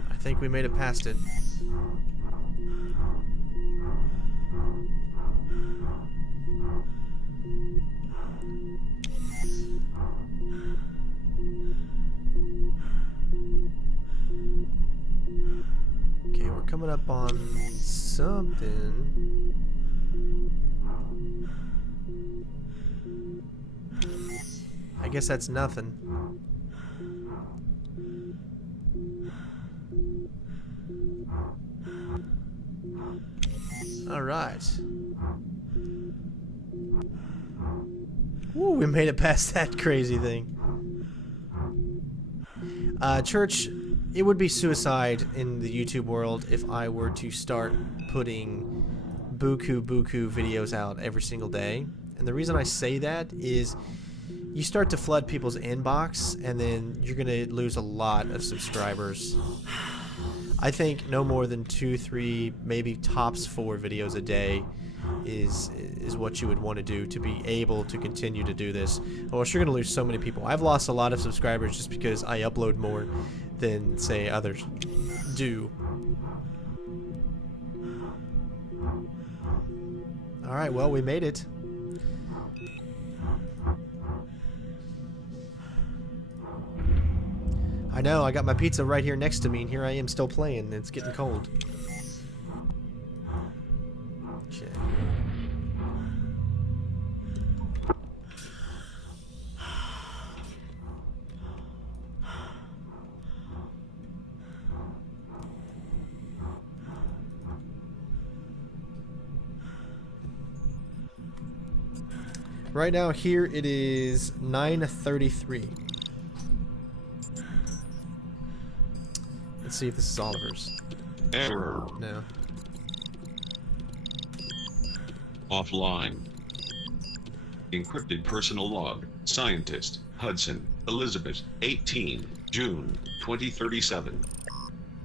I think we made it past it. Okay, we're coming up on something. I guess that's nothing. All right. Ooh, we made it past that crazy thing. Church, it would be suicide in the YouTube world if I were to start putting buku videos out every single day. And the reason I say that is you start to flood people's inbox and then you're going to lose a lot of subscribers. I think no more than 2, 3, maybe tops 4 videos a day is what you would want to do to be able to continue to do this. Or else you're going to lose so many people. I've lost a lot of subscribers just because I upload more than, say, others do. Alright, well, we made it. I know, I got my pizza right here next to me, and here I am still playing, and it's getting cold. Shit. Right now, here it is 9:33. Let's see if this is Oliver's. Error. No. Offline. Encrypted personal log. Scientist. Hudson. Elizabeth. 18. June. 2037.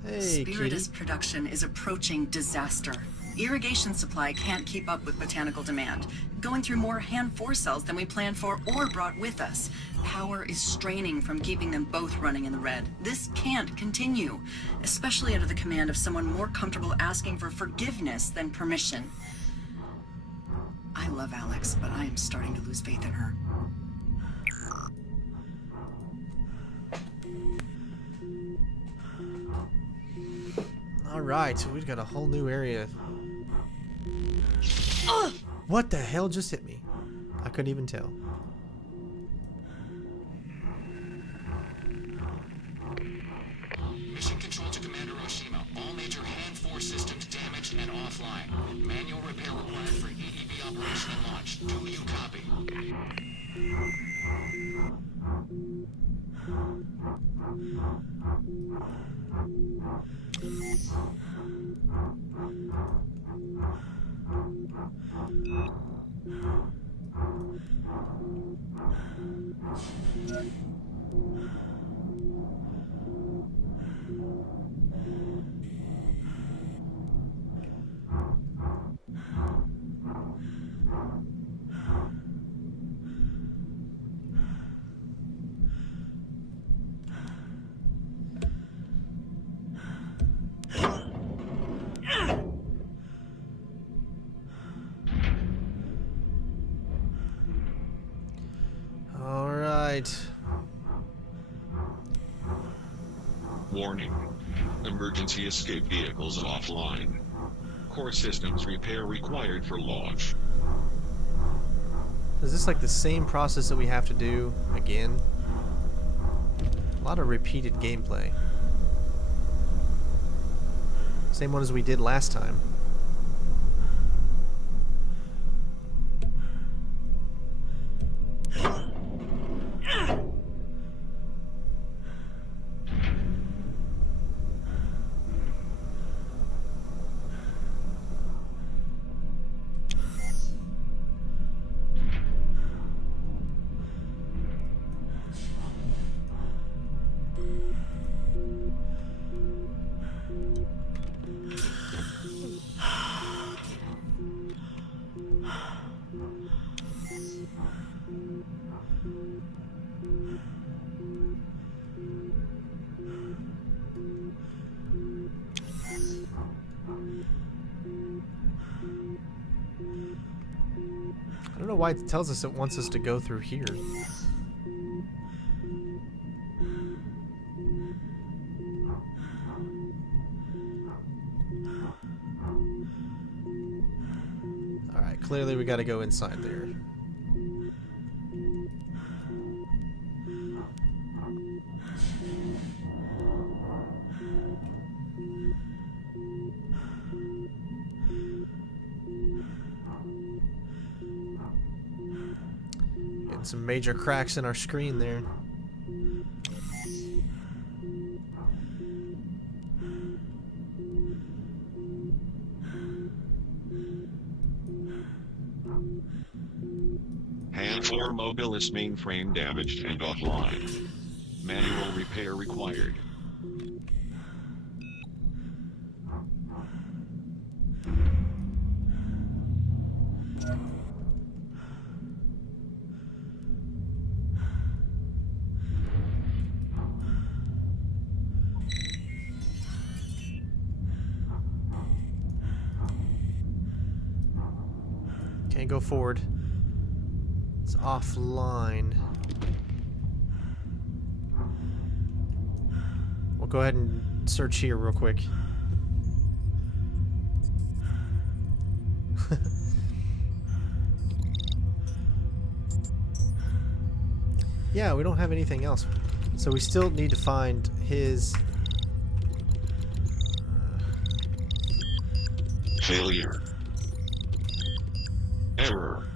Hey, Spiritus kitty. production is approaching disaster. Irrigation supply can't keep up with botanical demand, going through more hand 4 cells than we planned for or brought with us. Power is straining from keeping them both running in the red. This can't continue, especially under the command of someone more comfortable asking for forgiveness than permission. I love Alex, but I am starting to lose faith in her. Alright, we've got a whole new area. Ugh! What the hell just hit me? I couldn't even tell. Mission control to Commander Oshima. All major hand 4 systems damaged and offline. Manual repair required for EDB operation and launch. Do you copy? Alright. Warning. Emergency escape vehicles offline. Core systems repair required for launch. Is this like the same process that we have to do again? A lot of repeated gameplay. Same one as we did last time. I don't know why it tells us it wants us to go through here. Alright, clearly we gotta go inside there. Getting some major cracks in our screen there. Hand 4 Mobilis mainframe damaged and offline. Manual repair required. Can't go forward. It's offline. We'll go ahead and search here real quick. Yeah, we don't have anything else. So we still need to find his... Failure. Error.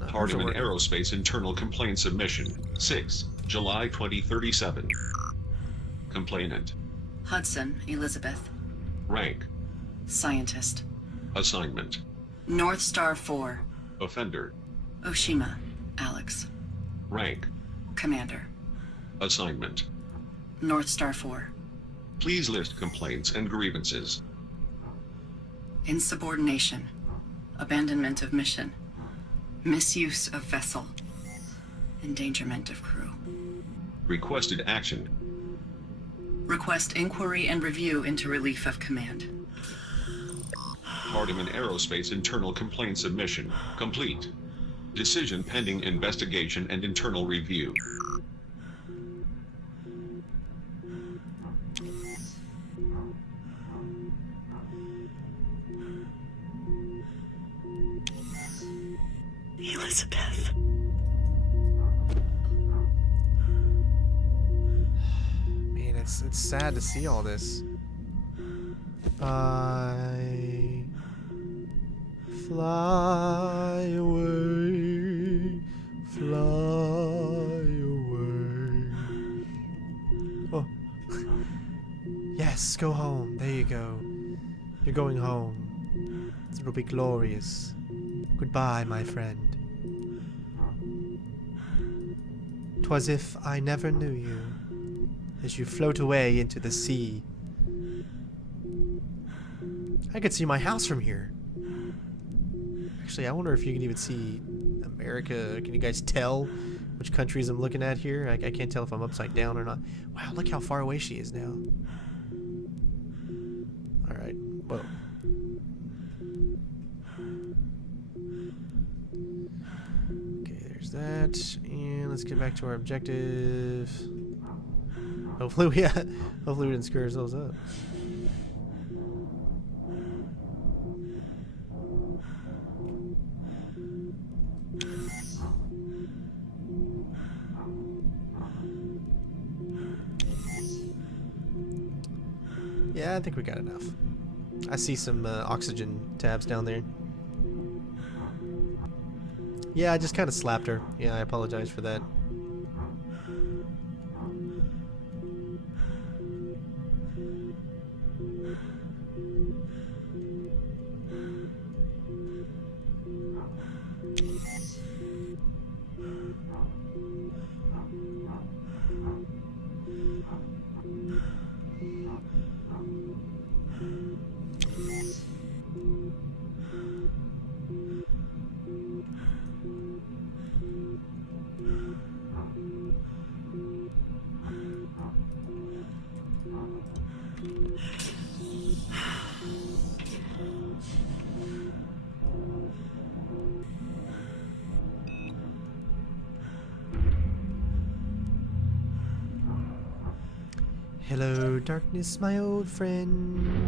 Hardeman Aerospace Internal Complaint Submission. 6, July 2037. Complainant. Hudson, Elizabeth. Rank. Scientist. Assignment. North Star 4. Offender. Oshima, Alex. Rank. Commander. Assignment. North Star 4. Please list complaints and grievances. Insubordination. Abandonment of mission. Misuse of vessel. Endangerment of crew. Requested action. Request inquiry and review into relief of command. Hardeman Aerospace Internal Complaint Submission. Complete. Decision pending investigation and internal review. Elizabeth. Man, it's sad to see all this. I fly away, fly away. Oh. Yes, go home. There you go. You're going home. It'll be glorious. Goodbye, my friend. 'Twas if I never knew you, as you float away into the sea. I could see my house from here. Actually, I wonder if you can even see America. Can you guys tell which countries I'm looking at here? I can't tell if I'm upside down or not. Wow, look how far away she is now. Alright, whoa. Okay, there's There's that, and let's get back to our objective. Hopefully we didn't screw ourselves up. Yeah, I think we got enough. I see some oxygen tabs down there. Yeah, I just kind of slapped her. Yeah, I apologize for that. Hello, darkness, my old friend.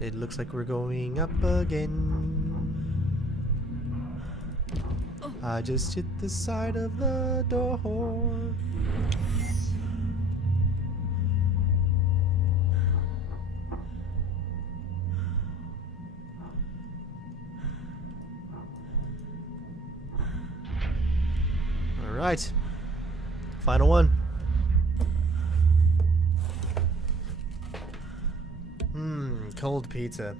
It looks like we're going up again. I just hit the side of the door. All right. Final one. Cold pizza.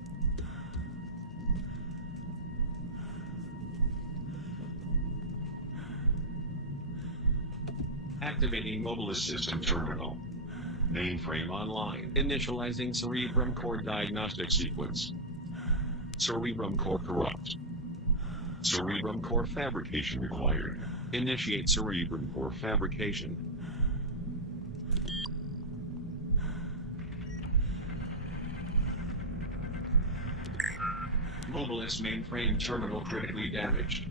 Activating mobile assistant terminal. Mainframe online. Initializing cerebrum core diagnostic sequence. Cerebrum core corrupt. Cerebrum core fabrication required. Initiate cerebrum core fabrication. Mobile S mainframe terminal critically damaged.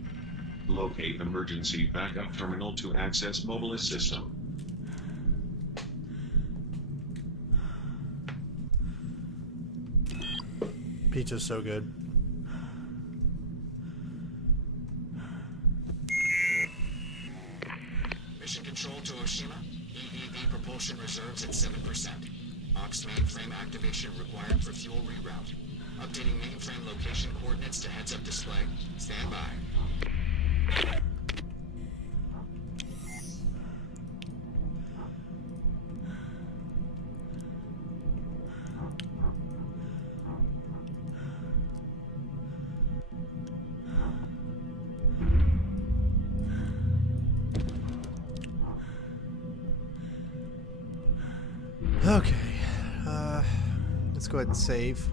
Locate emergency backup terminal to access mobile S system. Pizza's so good. Mission control to Oshima. EEV propulsion reserves at 7%. Ox mainframe activation required for fuel reroute. Updating mainframe location coordinates to heads-up display. Stand by. Okay. Let's go ahead and save.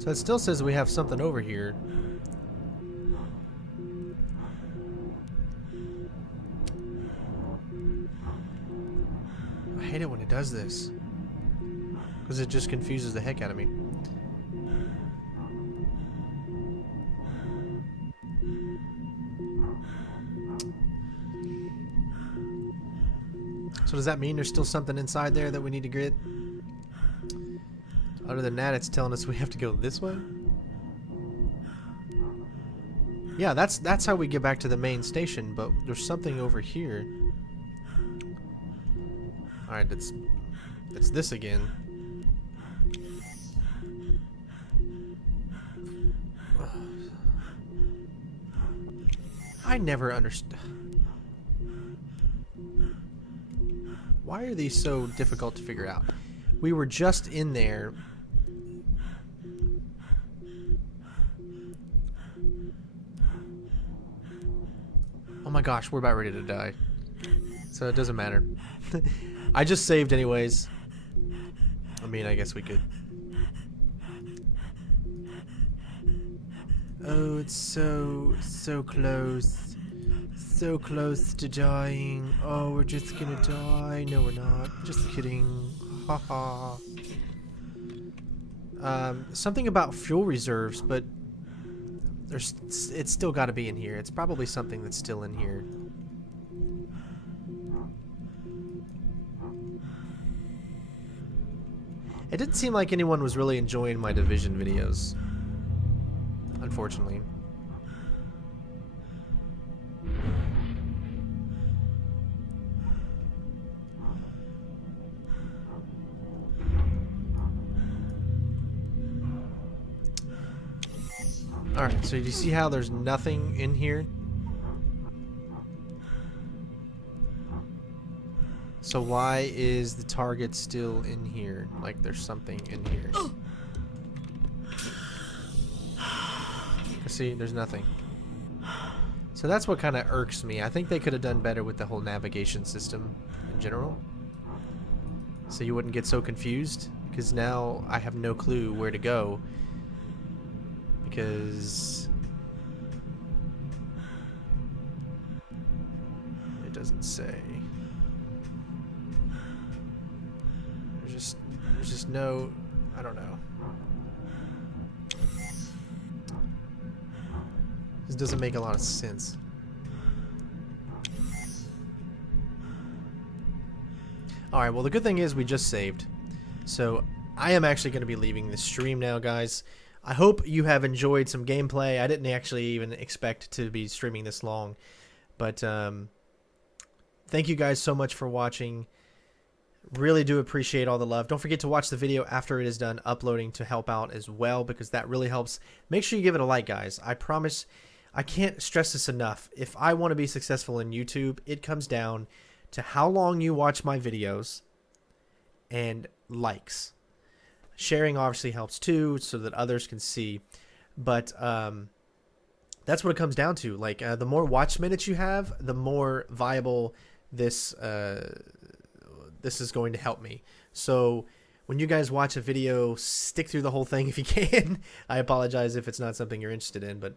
So it still says we have something over here. I hate it when it does this, because it just confuses the heck out of me. So does that mean there's still something inside there that we need to get? Other than that, it's telling us we have to go this way? Yeah, that's how we get back to the main station, but there's something over here. Alright, it's this again. I never understood. Why are these so difficult to figure out? We were just in there. Oh my gosh, we're about ready to die. So it doesn't matter. I just saved anyways. I mean, I guess we could. Oh, it's so close. So close to dying. Oh, we're just gonna die. No, we're not. Just kidding. Haha. Something about fuel reserves, but it's still got to be in here. It's probably something that's still in here. It didn't seem like anyone was really enjoying my Division videos, unfortunately. Alright, so do you see how there's nothing in here? So why is the target still in here? Like there's something in here. See, there's nothing. So that's what kind of irks me. I think they could have done better with the whole navigation system in general. So you wouldn't get so confused. Because now I have no clue where to go. Because it doesn't say. There's just no, I don't know. This doesn't make a lot of sense. Alright, well the good thing is we just saved. So I am actually going to be leaving this stream now, guys. I hope you have enjoyed some gameplay. I didn't actually even expect to be streaming this long. But thank you guys so much for watching. Really do appreciate all the love. Don't forget to watch the video after it is done uploading to help out as well, because that really helps. Make sure you give it a like, guys. I promise, I can't stress this enough. If I want to be successful in YouTube, it comes down to how long you watch my videos and likes. Sharing obviously helps too, so that others can see. But that's what it comes down to. Like the more watch minutes you have, the more viable this this is going to help me. So when you guys watch a video, stick through the whole thing if you can. I apologize if it's not something you're interested in, but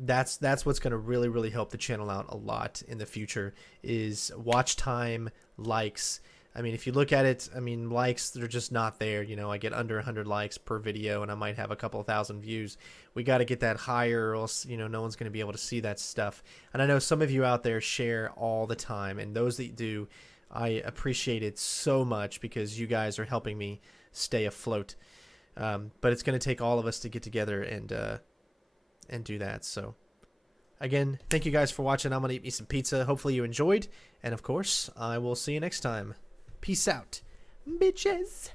that's what's going to really help the channel out a lot in the future, is watch time, likes. I mean, if you look at it, I mean, likes, they're just not there. You know, I get under 100 likes per video and I might have a couple thousand views. We got to get that higher, or else, you know, no one's going to be able to see that stuff. And I know some of you out there share all the time, and those that do, I appreciate it so much, because you guys are helping me stay afloat. But it's going to take all of us to get together and do that. So again, thank you guys for watching. I'm going to eat me some pizza. Hopefully you enjoyed. And of course, I will see you next time. Peace out, bitches.